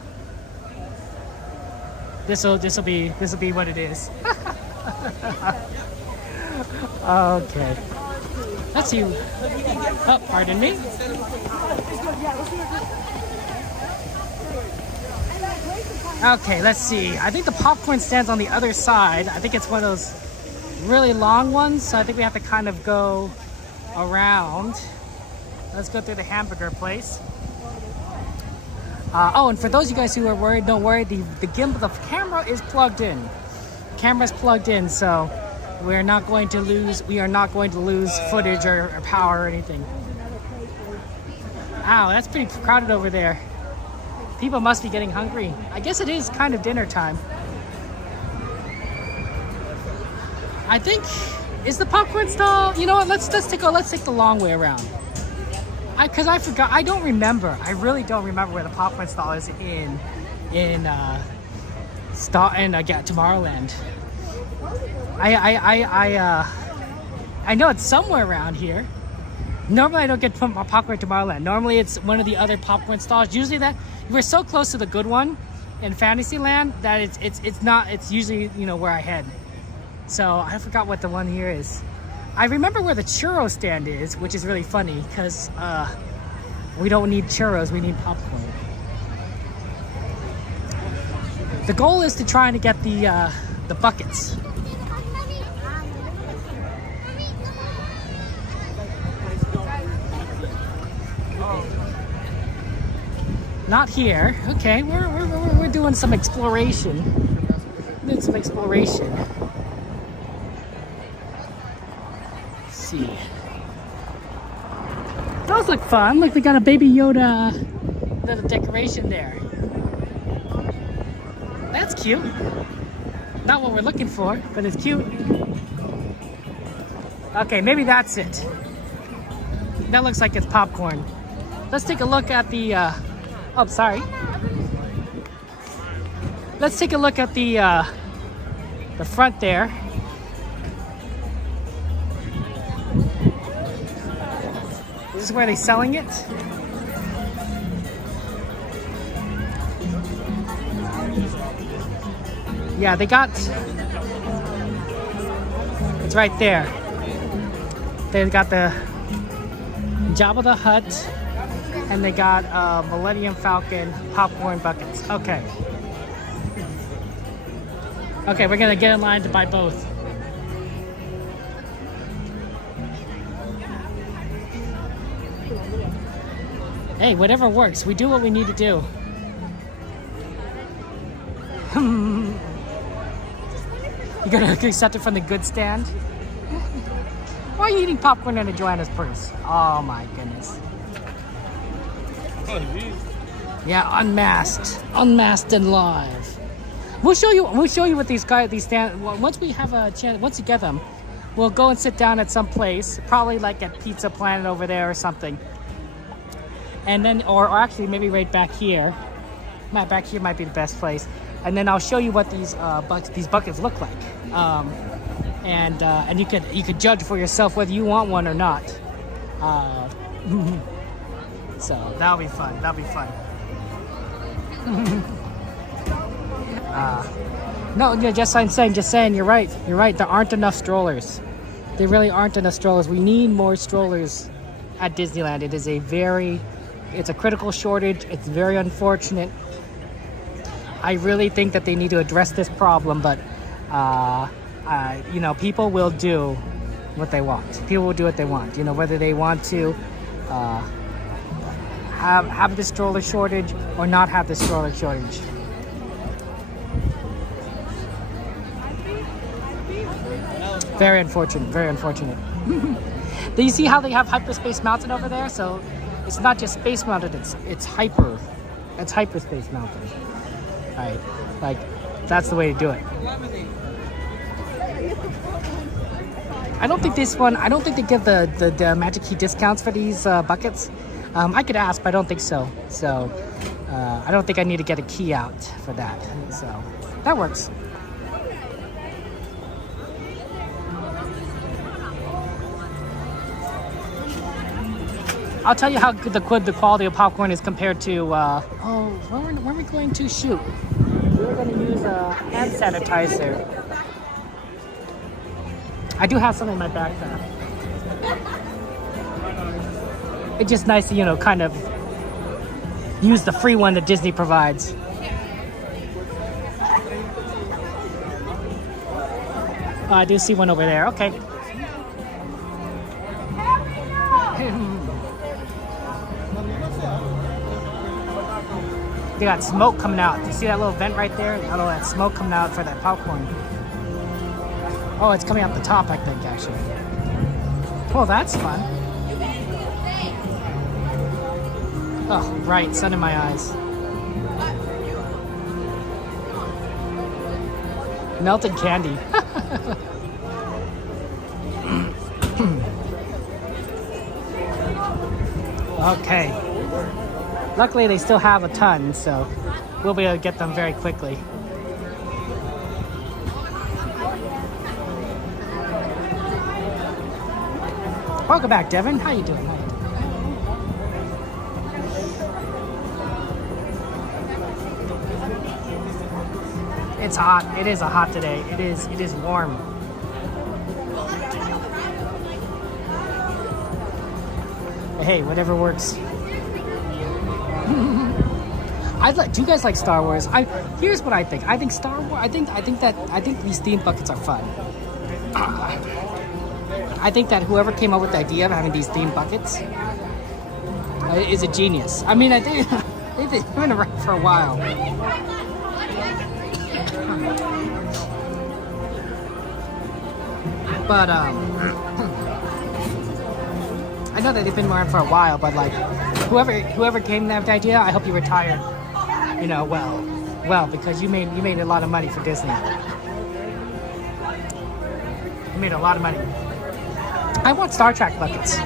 This'll be what it is. Okay. Let's see. Oh, pardon me. Okay, let's see. I think the popcorn stand's on the other side. I think it's one of those really long ones, so I think we have to kind of go around. Let's go through the hamburger place. Oh, and for those of you guys who are worried, don't worry. The gimbal, the camera is plugged in. Camera's plugged in, so we are not going to lose footage or power or anything. Wow, that's pretty crowded over there. People must be getting hungry. I guess it is kind of dinner time. I think, is the popcorn stall? You know what? Let's take the long way around. Because I forgot. I don't remember. I really don't remember where the popcorn stall is in Tomorrowland. I know it's somewhere around here. Normally I don't get popcorn at Tomorrowland. Normally it's one of the other popcorn stalls. Usually that we're so close to the good one in Fantasyland that it's usually, you know, where I head. So I forgot what the one here is. I remember where the churro stand is, which is really funny because we don't need churros, we need popcorn. The goal is to try and get the buckets. Not here. Okay, we're doing some exploration. Doing some exploration. Let's see. Those look fun. Look, they got a Baby Yoda little decoration there. That's cute. Not what we're looking for, but it's cute. Okay, maybe that's it. That looks like it's popcorn. Let's take a look at the oh, sorry. Let's take a look at the front there. This is where they're selling it. Yeah, they got, it's right there. They've got the Jabba the Hutt, and they got Millennium Falcon popcorn buckets. Okay. Okay, we're gonna get in line to buy both. Hey, whatever works. We do what we need to do. You gotta accept it from the good stand? Why are you eating popcorn in a Joanna's purse? Oh my goodness. Yeah, unmasked and live. We'll show you what these stand. Once we have a chance, once you get them, we'll go and sit down at some place, probably like at Pizza Planet over there or something. And then, or actually maybe right back here. back here might be the best place. And then I'll show you what these buckets look like. And you could judge for yourself whether you want one or not. So that'll be fun. That'll be fun. No, just saying. You're right. You're right. There aren't enough strollers. There really aren't enough strollers. We need more strollers at Disneyland. It's a critical shortage. It's very unfortunate. I really think that they need to address this problem, but people will do what they want. People will do what they want. Whether they want to have the stroller shortage or not have the stroller shortage. Very unfortunate. Very unfortunate. Do you see how they have Hyperspace Mountain over there? So it's not just Space Mountain. It's hyper. It's Hyperspace Mountain. Right, like that's the way to do it. I don't think they give the Magic Key discounts for these buckets. I could ask, but I don't think so. So I don't think I need to get a key out for that. So that works. I'll tell you how good the quality of popcorn is compared to, where are we going to shoot? We're going to use a hand sanitizer. I do have some in my backpack. It's just nice to, kind of use the free one that Disney provides. I do see one over there. Okay. They got smoke coming out. You see that little vent right there? All that smoke coming out for that popcorn. Oh, it's coming out the top, I think, actually. Oh, that's fun. Oh, right. Sun in my eyes. Melted candy. Okay. Luckily, they still have a ton, so we'll be able to get them very quickly. Welcome back, Devin. How you doing? It's hot. It is a hot today. It is warm. Hey, whatever works. Do you guys like Star Wars? Here's what I think. I think Star Wars. I think these theme buckets are fun. I think that whoever came up with the idea of having these theme buckets is a genius. I mean, I think they've been around for a while. But I know that they've been around for a while, but like whoever came up with the idea, I hope you retired, well, because you made a lot of money for Disney. You made a lot of money. I want Star Trek buckets.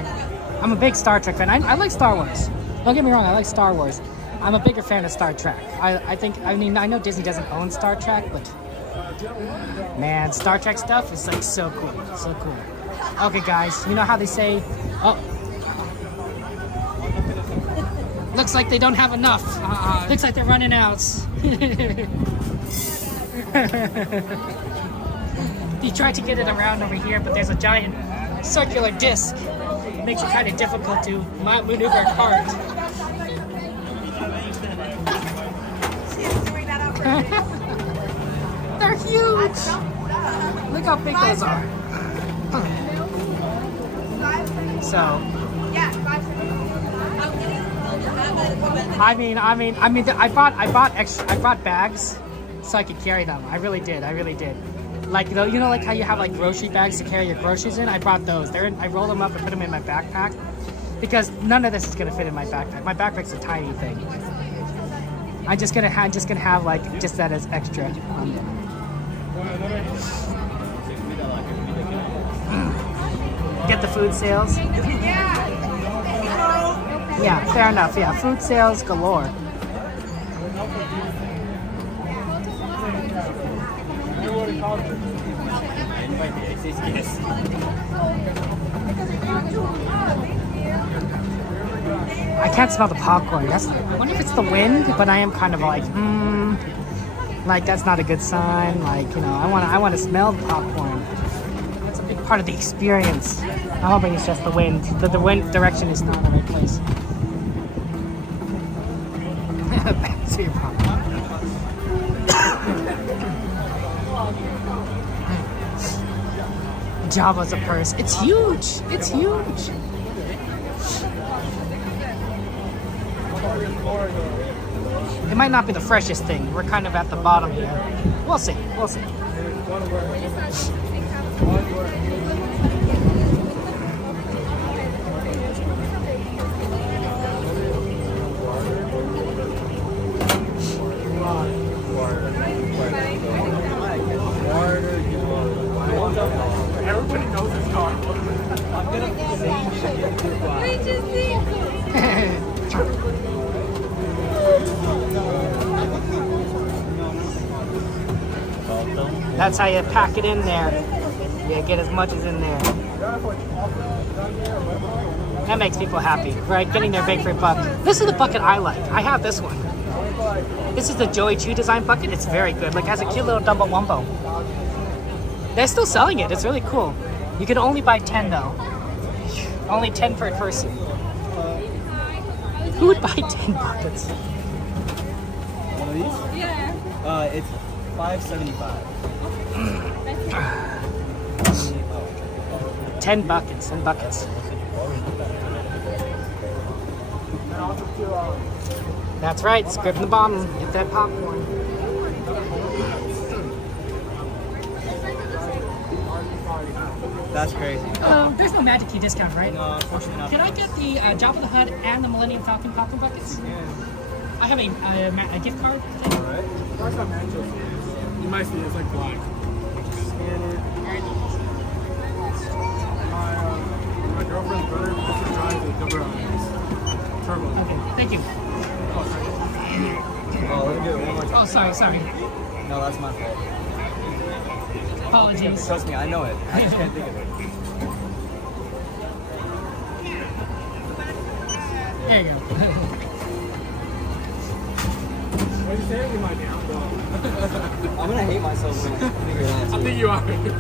I'm a big Star Trek fan. I like Star Wars. Don't get me wrong, I like Star Wars. I'm a bigger fan of Star Trek. I know Disney doesn't own Star Trek, but man, Star Trek stuff is like so cool, so cool. Okay, guys, you know how they say, looks like they don't have enough. Looks like they're running out. He tried to get it around over here, but there's a giant circular disc. It makes it kind of difficult to maneuver a cart. They're huge! Look how big those are. So, I bought bags so I could carry them. I really did. Like, like how you have like grocery bags to carry your groceries in? I brought those. I rolled them up and put them in my backpack because none of this is gonna fit in my backpack. My backpack's a tiny thing. I'm just gonna have like just that as extra. Get the food sales. Yeah, fair enough. Yeah, food sales galore. I can't smell the popcorn. I wonder if it's the wind, but I am kind of like, like that's not a good sign. Like, you know, I want to smell the popcorn. That's a big part of the experience. I'm hoping it's just the wind. The wind direction is not in the right place. Back to your popcorn. Java's a purse. It's huge. It's huge. It might not be the freshest thing. We're kind of at the bottom here. We'll see. We'll see. Everybody knows this car. That's how you pack it in there. You get as much as in there. That makes people happy, right? Getting their big for a buck. This is the bucket I like. I have this one. This is the Joey Chu design bucket. It's very good. Like, has a cute little Dumbo Wumbo. They're still selling it. It's really cool. You can only buy 10 though. Only 10 per person. Who would buy 10 buckets? One of these? Yeah. It's $5.75. 10 buckets. 10 buckets. That's right. Script in the bottom. Get that popcorn. That's crazy. There's no Magic Key discount, right? No, unfortunately not. Can I get the Jabba the Hutt and the Millennium Falcon popcorn buckets? Yeah. I have a gift card. Alright. That's not matches. You might see it's like black. Scan it. My girlfriend's brother just drives a double turbo. Okay, thank you. Oh, let me do it one more time. Oh, sorry. No, that's my fault. Apologies. Trust me, I know it. I just can't think of it. There you go. What are you saying? You might be out though. I'm gonna hate myself when I figure it out. I think you are. I think you're.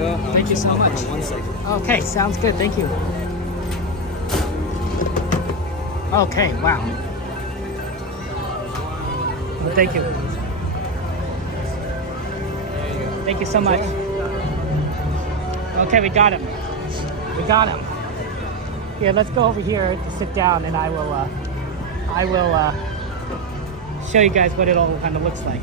Yeah, Thank you so much. 1 second. Okay, sounds good. Thank you. Okay, wow. Well, thank you. Thank you so much. Okay, we got him. We got him. Yeah, let's go over here to sit down, and I will show you guys what it all kind of looks like.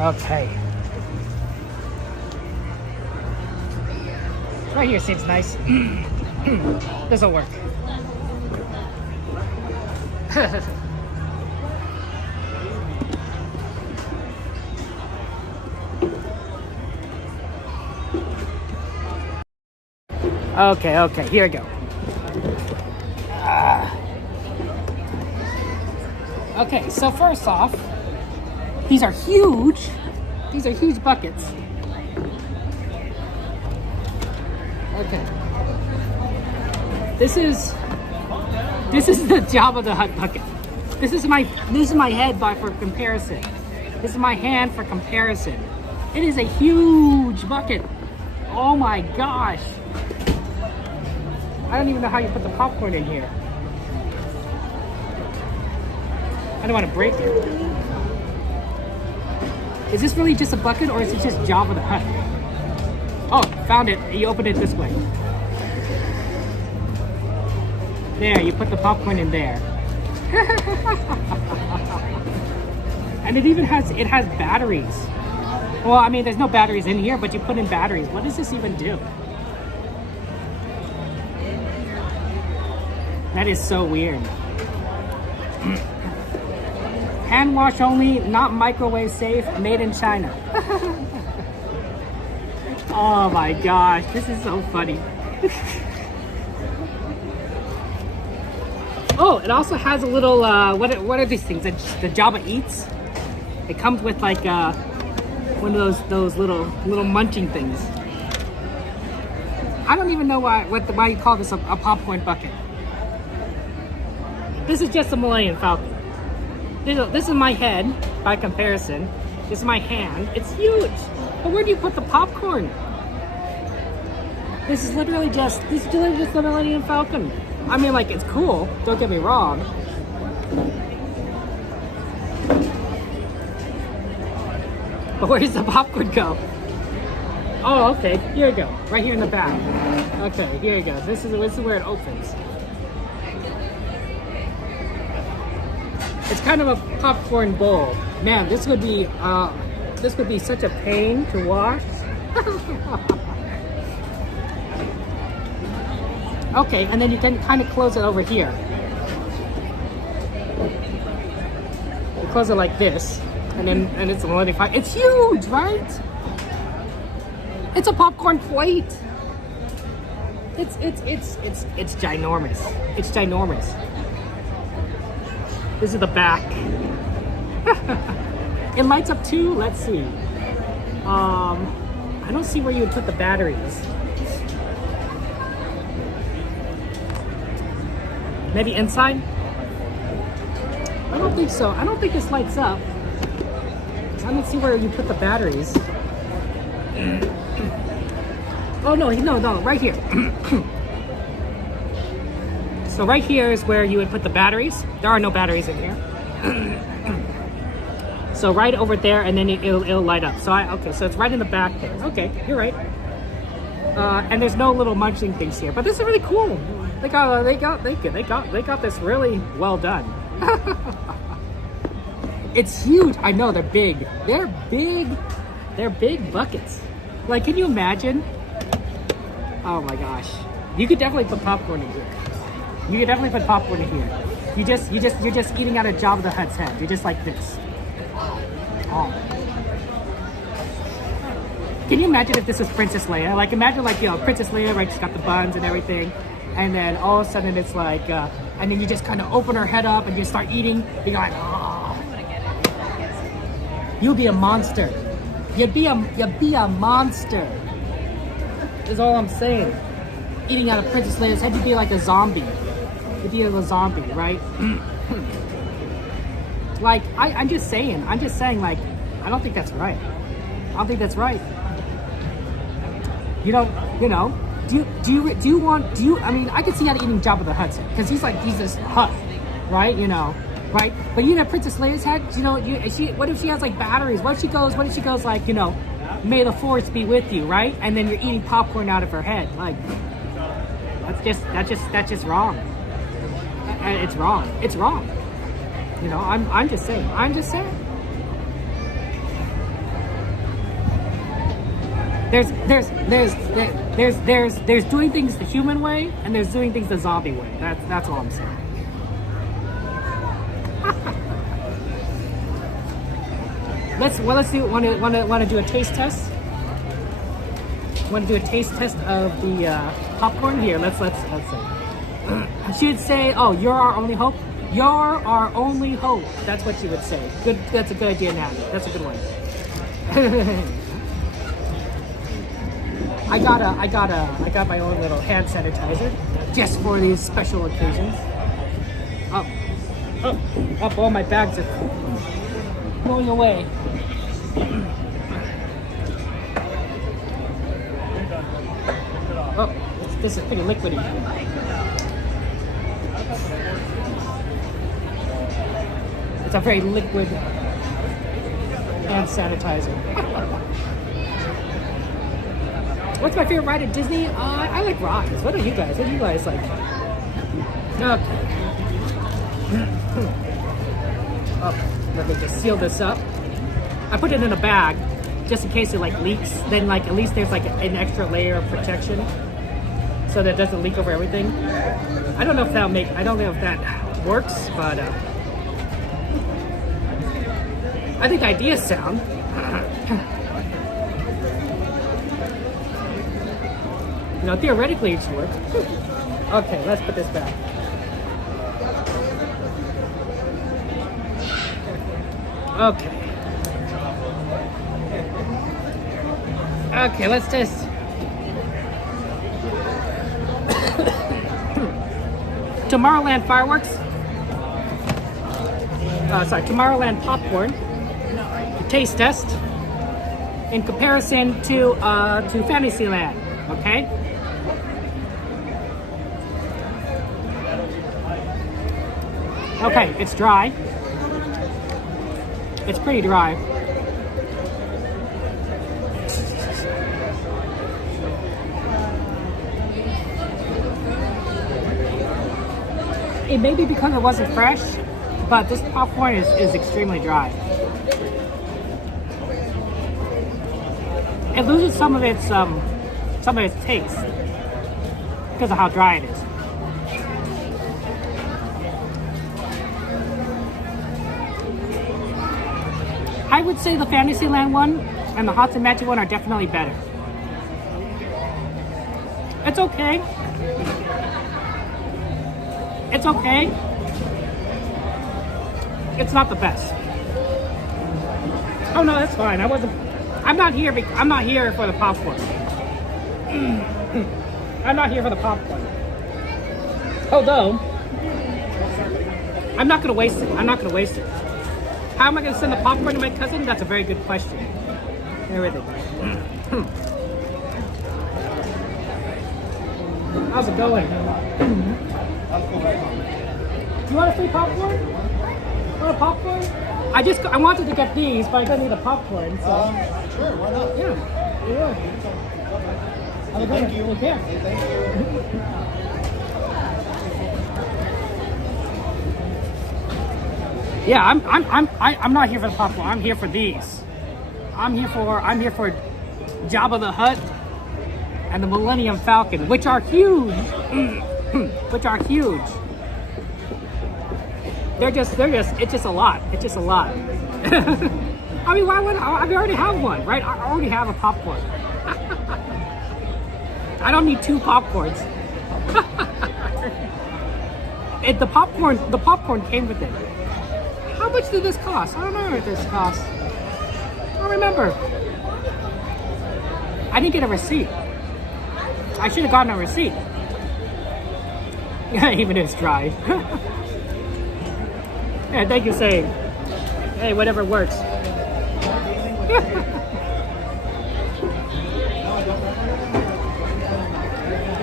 Okay. Right here seems nice. This'll work. Okay, here we go. Okay, so first off, these are huge. These are huge buckets. Okay. This is the Jabba the Hutt bucket. This is my head for comparison. This is my hand for comparison. It is a huge bucket. Oh my gosh. I don't even know how you put the popcorn in here. I don't want to break it. Is this really just a bucket, or is it just Jabba the Hutt? Oh, found it. You open it this way. There, you put the popcorn in there. And it even has batteries. Well, I mean, there's no batteries in here, but you put in batteries. What does this even do? That is so weird. Hand wash only, not microwave safe, made in China. Oh my gosh, this is so funny. Oh, it also has a little, what are these things? The Jabba Eats? It comes with like one of those little munching things. I don't even know why you call this a popcorn bucket. This is just a Millennium Falcon. This is my head by comparison. This is my hand. It's huge. But where do you put the popcorn? This is literally just the Millennium Falcon. I mean, like, it's cool. Don't get me wrong. But where does the popcorn go? Oh, okay. Here you go. Right here in the back. Okay, here you go. This is where it opens. It's kind of a popcorn bowl. Man, this would be such a pain to wash. Okay, and then you can kind of close it over here. You close it like this, and it's a Millennium Falcon. It's huge, right? It's a popcorn plate. It's ginormous. It's ginormous. This is the back. It lights up too. Let's see. I don't see where you would put the batteries. Maybe inside? I don't think so. I don't think this lights up. I don't see where you put the batteries. Oh no, right here. So right here is where you would put the batteries. There are no batteries in here. So right over there, and then it'll light up. So okay, so it's right in the back there. Okay, you're right. And there's no little munching things here, but this is really cool. They got this really well done. It's huge. I know they're big. They're big. They're big buckets. Like, can you imagine? Oh my gosh. You could definitely put popcorn in here. You could definitely put popcorn in here. You're just eating out of Jabba the Hutt's head. You're just like this. Oh. Can you imagine if this was Princess Leia? Like, imagine, like, you know, Princess Leia, right? She's got the buns and everything. And then all of a sudden it's like, and then you just kind of open her head up and you start eating. You're like, oh. You'll be a monster. You'll be a monster. Is all I'm saying. Eating out of Princess Leia's head, you'd be like a zombie. You'd be a zombie, right? Like, I'm just saying, like, I don't think that's right. I don't think that's right. I mean, I could see how to eating Jabba the Hutt's head, because he's this Hutt, right? You know, right? But you know, Princess Leia's head, you know, what if she has like batteries? What if she goes like, you know, may the force be with you, right? And then you're eating popcorn out of her head. Like, that's just wrong. And it's wrong. It's wrong. You know, I'm just saying. There's doing things the human way, and there's doing things the zombie way. That's all I'm saying. Let's do. Want to do a taste test? Want to do a taste test of the popcorn? Here, let's see. She would say, "Oh, you're our only hope. You're our only hope." That's what she would say. Good. That's a good idea, Natalie. That's a good one. I got my own little hand sanitizer just for these special occasions. Up, all my bags are going away. Oh, this is pretty liquidy. It's a very liquid hand sanitizer. What's my favorite ride at Disney? I like rides. What do you guys like? Okay. Oh, let me just seal this up. I put it in a bag just in case it like leaks. Then like at least there's like an extra layer of protection so that it doesn't leak over everything. I don't know if that works, but I think the idea is sound. You know, theoretically it should work. Okay, let's put this back. Okay. Okay, let's just... Tomorrowland fireworks. Sorry, Tomorrowland popcorn. Taste test. In comparison to Fantasyland, okay? Okay, it's dry. It's pretty dry. It may be because it wasn't fresh, but this popcorn is extremely dry. It loses some of its taste because of how dry it is. I would say the Fantasyland one and the Haunted Mansion one are definitely better. It's okay. It's okay. It's not the best. Oh no, that's fine. I'm not here for the popcorn. I'm not here for the popcorn. Although, I'm not gonna waste it. I'm not gonna waste it. How am I gonna send the popcorn to my cousin? That's a very good question. Everything. How's it going? Do you want a free popcorn? Want a popcorn? I wanted to get these, but I don't need a popcorn. So. Sure, why not? Yeah. Thank you. Yeah. Thank you. Yeah, I'm not here for the popcorn. I'm here for these. I'm here for Jabba the Hutt and the Millennium Falcon, which are huge. Which are huge. It's just a lot. It's just a lot. I mean, why would I already have one, right? I already have a popcorn. I don't need two popcorns. The popcorn came with it. How much did this cost? I don't know what this cost. I don't remember. I didn't get a receipt. I should have gotten a receipt. Yeah, even if it's dry. Yeah, thank you, saying. Hey, whatever works.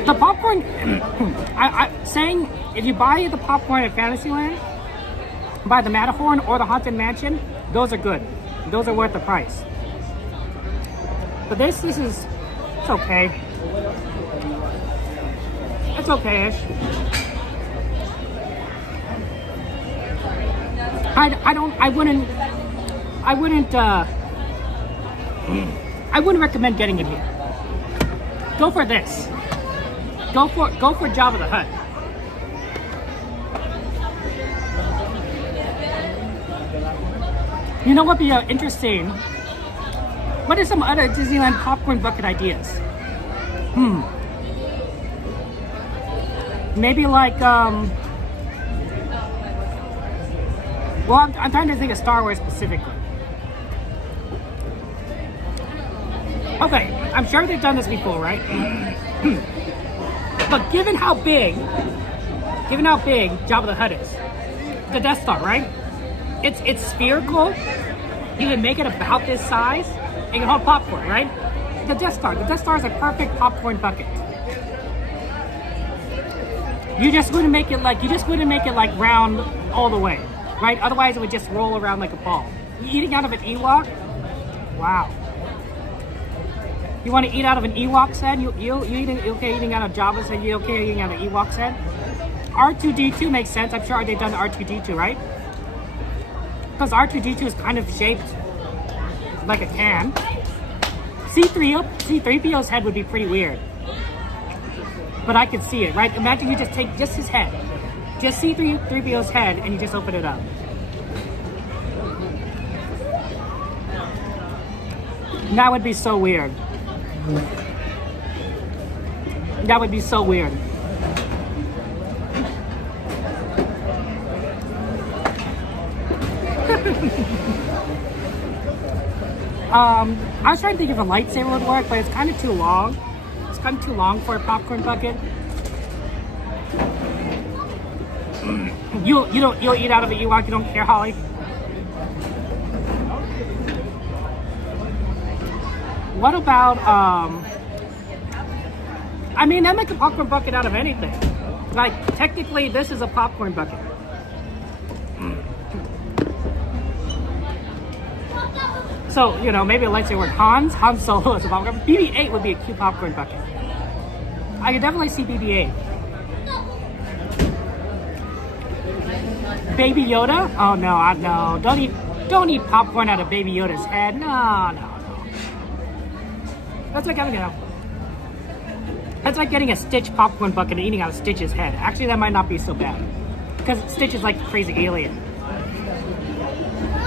The popcorn, saying if you buy the popcorn at Fantasyland, buy the Matterhorn or the Haunted Mansion, those are good. Those are worth the price. But this is, it's okay. It's okay-ish. I wouldn't recommend getting it here. Go for this. Go for Jabba the Hutt. You know what would be interesting? What are some other Disneyland popcorn bucket ideas? Maybe like, well, I'm trying to think of Star Wars specifically. Okay, I'm sure they've done this before, right? But given how big Jabba the Hutt is, the Death Star, right? It's spherical. You can make it about this size and you can hold popcorn, right? The Death Star is a perfect popcorn bucket. You just wouldn't make it like round all the way, right? Otherwise it would just roll around like a ball. You eating out of an Ewok? Wow. You want to eat out of an Ewok's head? You okay eating out of Jabba's head? You okay eating out of Ewok's head? R2-D2 makes sense. I'm sure they've done R2-D2, right? Because R2-D2 is kind of shaped like a can. C-3PO's head would be pretty weird. But I could see it, right? Imagine you just take just his head. Just C-3PO's head and you just open it up. That would be so weird. That would be so weird. I was trying to think if a lightsaber would work, but it's kind of too long. It's kind of too long for a popcorn bucket. You'll eat out of it, Ewok. You don't care, Holly. What about I mean, they make a popcorn bucket out of anything. Like technically, this is a popcorn bucket. So, you know, maybe a lightsaber work. Han Solo is a popcorn. BB-8 would be a cute popcorn bucket. I could definitely see BB-8. Baby Yoda? Oh no, no. Don't eat popcorn out of Baby Yoda's head. No. That's like that's like getting a Stitch popcorn bucket and eating out of Stitch's head. Actually, that might not be so bad. Because Stitch is like a crazy alien.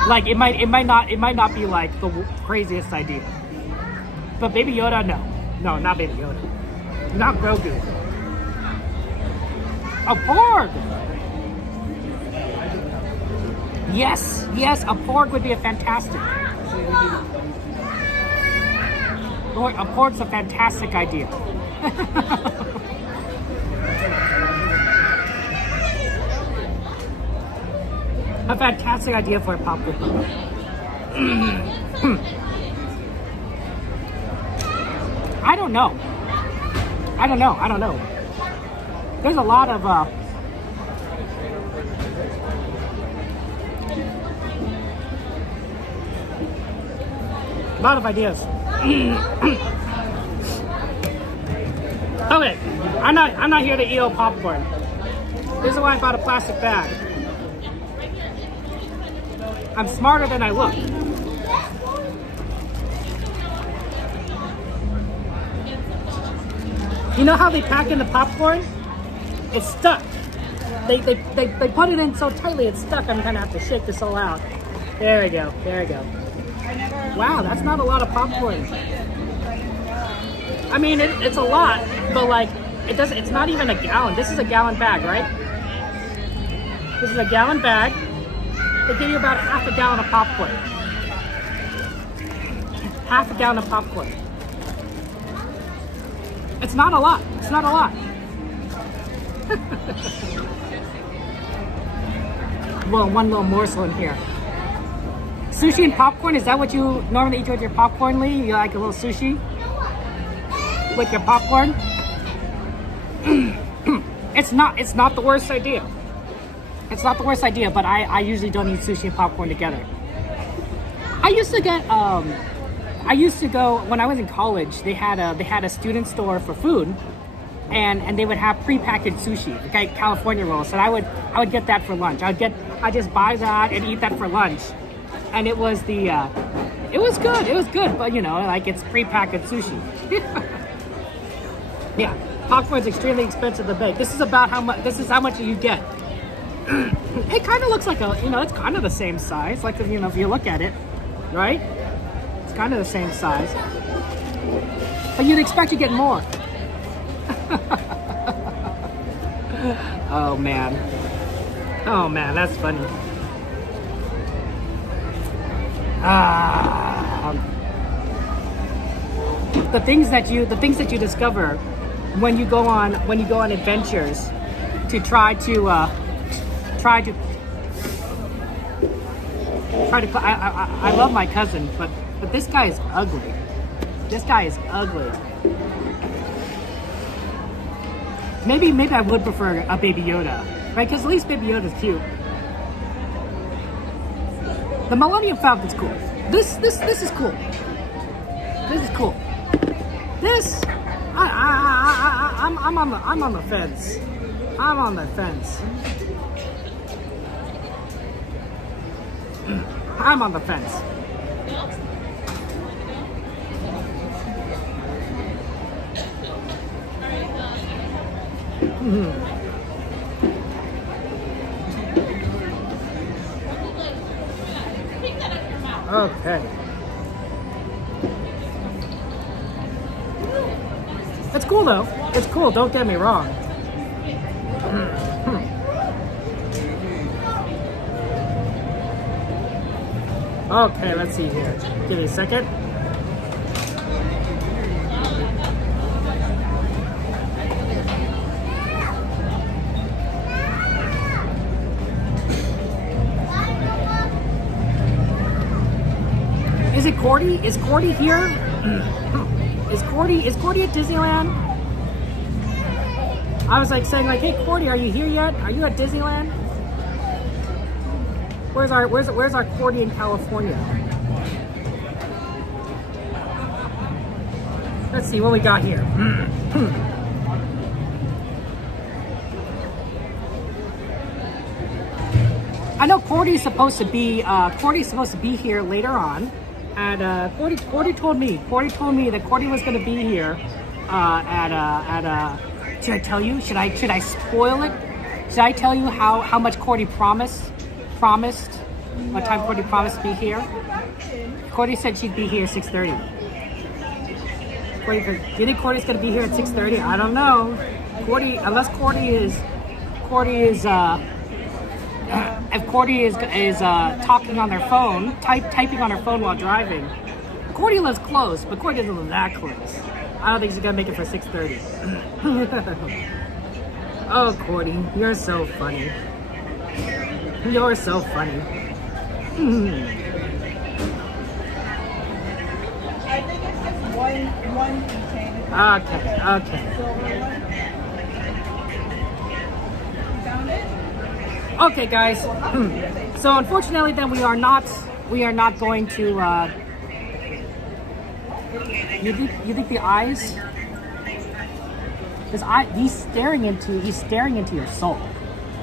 Like it might not be like the craziest idea. But Baby Yoda, no, not Baby Yoda, not Grogu. A Porg. Yes, a Porg would be a fantastic. A Porg's a fantastic idea. A fantastic idea for a popcorn bucket. I don't know. There's a lot of ideas. Okay, I'm not here to eat all popcorn. This is why I bought a plastic bag. I'm smarter than I look. You know how they pack in the popcorn? It's stuck. They put it in so tightly it's stuck. I'm gonna have to shake this all out. There we go. Wow, that's not a lot of popcorn. I mean, it's a lot, but like it's not even a gallon. This is a gallon bag, right? This is a gallon bag. They give you about half a gallon of popcorn. Half a gallon of popcorn. It's not a lot. Well, one little morsel in here. Sushi and popcorn, is that what you normally eat with your popcorn, Lee? You like a little sushi with your popcorn? It's not the worst idea. It's not the worst idea, but I usually don't eat sushi and popcorn together. I used to go when I was in college. They had a student store for food, and they would have prepackaged sushi, like California rolls. And I would get that for lunch. I just buy that and eat that for lunch, and it was good. It was good, but you know, like it's prepackaged sushi. Yeah, popcorn is extremely expensive to bake. This is about how much. This is how much you get. It kind of looks like it's kind of the same size. Like, if you look at it, right? It's kind of the same size. But you'd expect to get more. Oh man, that's funny. The things that you discover when you go on adventures to try to I love my cousin, but this guy is ugly. Maybe I would prefer a Baby Yoda, right? Because at least Baby Yoda's cute. The Millennium Falcon's cool. This is cool. This is cool. This, I'm on the fence. I'm on the fence. I'm on the fence. Okay. It's cool though. It's cool, don't get me wrong. Okay, let's see here. Give me a second. Is it Cordy? Is Cordy here? Is Cordy at Disneyland? I was like saying like, hey Cordy, are you here yet? Are you at Disneyland? Where's our Cordy in California? Let's see what we got here. I know Cordy's supposed to be here later on. And Cordy told me that Cordy was going to be here should I tell you? Should I spoil it? Should I tell you how much Cordy promised? What time Cordy promised to be here? Cordy said she'd be here 6:30. Do you think Cordy's going to be here at 6:30? I don't know. Unless Cordy is if Cordy is talking on their phone, typing on her phone while driving. Cordy lives close, but Cordy doesn't live that close. I don't think she's gonna make it for 6:30. Oh, Cordy, you're so funny. You're so funny. I think it's just one container. Okay. Okay, guys. So unfortunately, then we are not going to. You think the eyes? He's staring into your soul.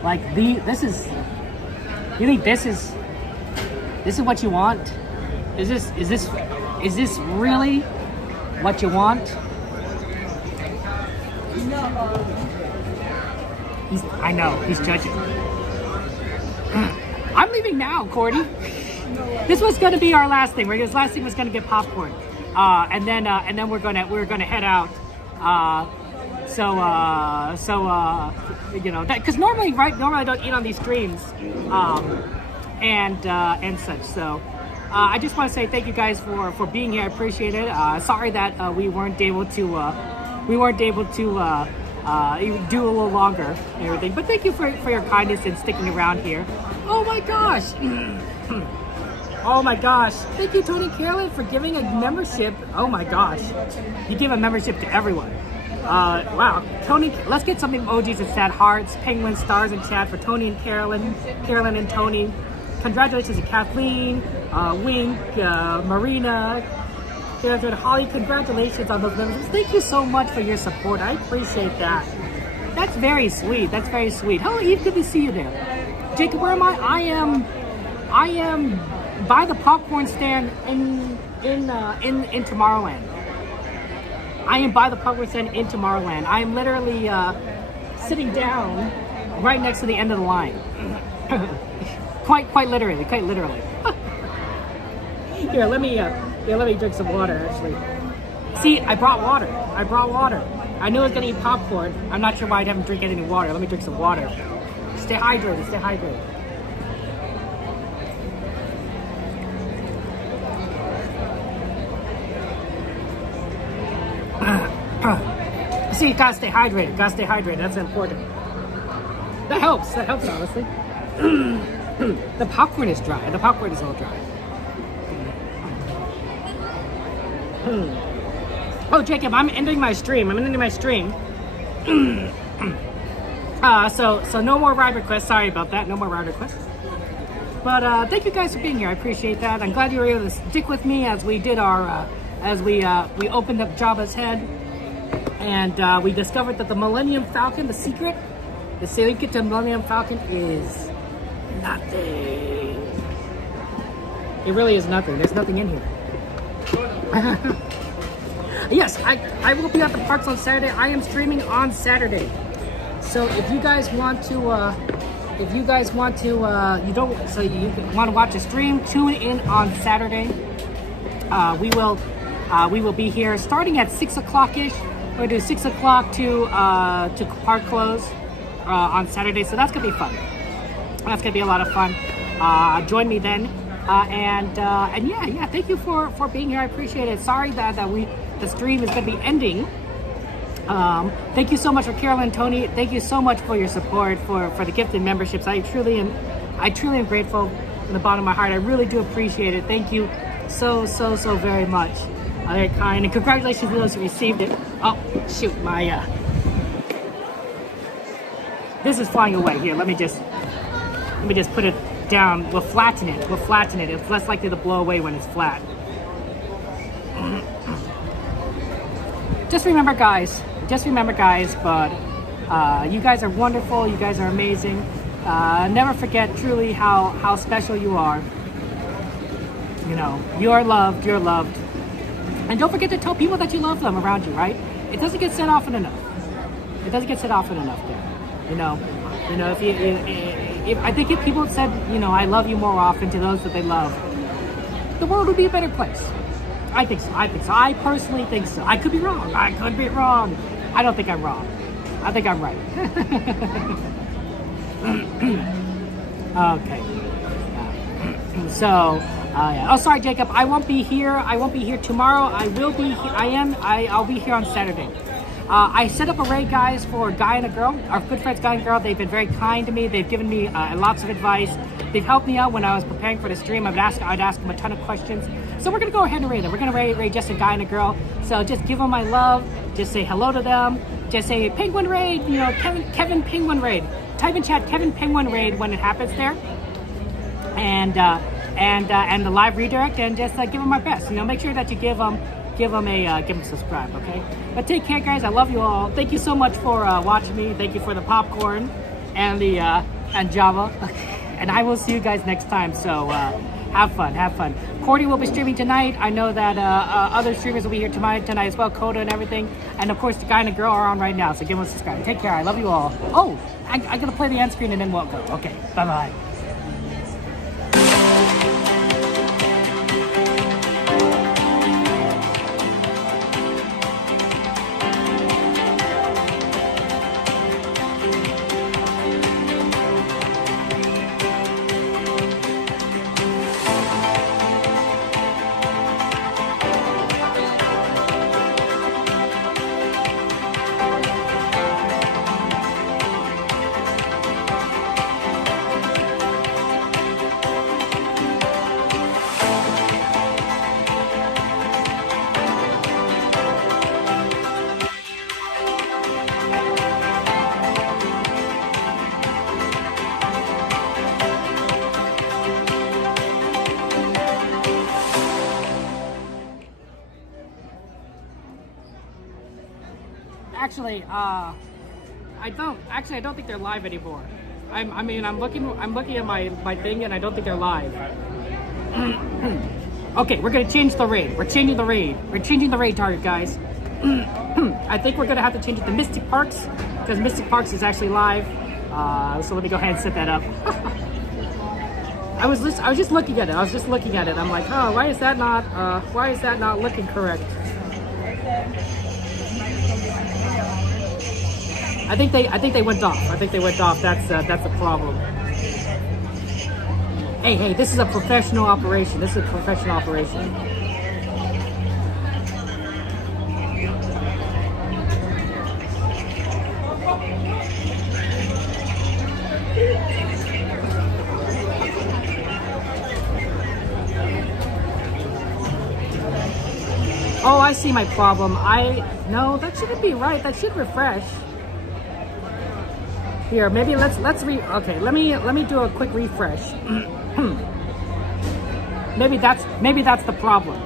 Like this is. You think this is what you want? Is this really what you want? I know he's judging. I'm leaving now, Cordy. This was gonna be our last thing. This last thing was gonna get popcorn, and then we're gonna head out. You know that because normally I don't eat on these streams, and such. So I just want to say thank you guys for being here. I appreciate it. Sorry that we weren't able to do a little longer and everything. But thank you for your kindness and sticking around here. Oh my gosh. Oh my gosh. Thank you, Tony Carolyn, for giving a membership. Oh my gosh. You give a membership to everyone. Wow. Tony, let's get some emojis and sad hearts, penguin stars in chat for Tony and Carolyn and Tony. Congratulations to Kathleen, Wink, Marina, Holly, congratulations on those members. Thank you so much for your support. I appreciate that. That's very sweet. Hello, Eve. Good to see you there. Jacob, where am I? I am by the popcorn stand in Tomorrowland. I am by the popcorn stand in Tomorrowland. I am literally sitting down right next to the end of the line. quite literally. Here, let me drink some water, actually. See, I brought water. I knew I was going to eat popcorn. I'm not sure why I haven't drank any water. Let me drink some water. Stay hydrated. See, gotta stay hydrated. That's important. That helps, honestly. The popcorn is dry. The popcorn is all dry. Oh, Jacob, I'm ending my stream. So no more ride requests. Sorry about that. No more ride requests. But thank you guys for being here. I appreciate that. I'm glad you were able to stick with me as we did our we opened up Jabba's head, and we discovered that the Millennium Falcon, the secret to the Millennium Falcon is nothing. It really is nothing. There's nothing in here. Yes, I will be at the parks on Saturday. I am streaming on Saturday. So if you guys want to, you want to watch a stream, tune in on Saturday. We will be here starting at 6 o'clock ish. We're gonna do 6 o'clock to park close on Saturday. So that's gonna be fun. That's gonna be a lot of fun. Join me then And yeah, thank you for being here. I appreciate it. Sorry that the stream is going to be ending. Thank you so much for Carol and Tony. Thank you so much for your support for the gifted memberships. I truly am grateful from the bottom of my heart. I really do appreciate it. Thank you so very much. Very kind, and congratulations to those who received it. Oh shoot, my this is flying away. Here, let me just put it down. We'll flatten it. It's less likely to blow away when it's flat. Just remember, guys, but you guys are wonderful. You guys are amazing. Never forget truly how special you are. You know, you're loved. And don't forget to tell people that you love them around you, right? It doesn't get said often enough. There. You know, if I think if people said, you know, I love you more often to those that they love, the world would be a better place. I think so. I personally think so. I could be wrong. I don't think I'm wrong. I think I'm right. Okay. So, yeah. Oh, sorry, Jacob. I won't be here tomorrow. I will be. I'll be here on Saturday. I set up a raid, guys, for Guy and a Girl. Our good friends, Guy and Girl. They've been very kind to me. They've given me lots of advice. They've helped me out when I was preparing for the stream. I'd ask them a ton of questions. So we're gonna go ahead and raid them. We're gonna raid just a Guy and a Girl. So just give them my love. Just say hello to them. Just say Penguin Raid. You know, Kevin Penguin Raid. Type in chat Kevin Penguin Raid when it happens there. And the live redirect, and just give them my best. You know, make sure that you give them a subscribe, okay? But take care, guys. I love you all. Thank you so much for watching me. Thank you for the popcorn and the and Java. And I will see you guys next time. So have fun. Cordy will be streaming tonight. I know that other streamers will be here tonight as well. Coda and everything. And of course, the Guy and the Girl are on right now. So give them a subscribe. Take care. I love you all. Oh, I'm gonna play the end screen and then we'll go. Okay. Bye. I don't think they're live anymore. I'm looking at my thing and I don't think they're live. Okay, we're gonna change the raid. We're changing the raid target, guys. I think we're gonna have to change it to Mystic Parks because Mystic Parks is actually live. So let me go ahead and set that up. I was just looking at it. I'm like, oh, why is that not looking correct? I think they went off. That's the problem. Hey, this is a professional operation. Oh, I see my problem. No, that shouldn't be right. That should refresh. Here, maybe let me do a quick refresh. maybe that's the problem.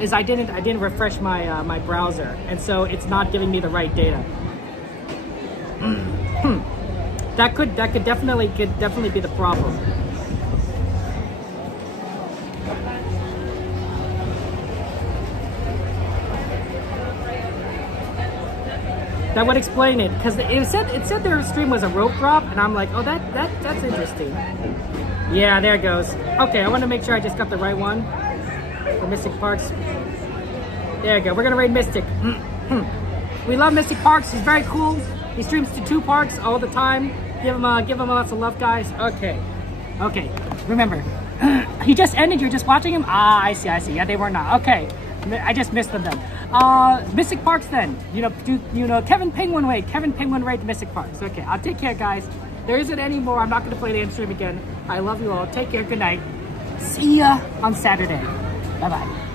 Is I didn't refresh my my browser, and so it's not giving me the right data. That could definitely be the problem. That would explain it, because it said their stream was a rope drop, and I'm like, oh, that's interesting. Yeah, there it goes. Okay, I want to make sure I just got the right one for Mystic Parks. There you go. We're gonna raid Mystic. We love Mystic Parks. He's very cool. He streams to 2 parks all the time. Give him lots of love, guys. Okay. Remember, He just ended. You're just watching him. Ah, I see. Yeah, they were not. Okay, I just missed them then. Mystic Parks then. Kevin Penguin Way to Mystic Parks. Okay, I'll take care, guys. There isn't any more. I'm not going to play the end stream again. I love you all. Take care. Good night. See ya on Saturday. Bye bye.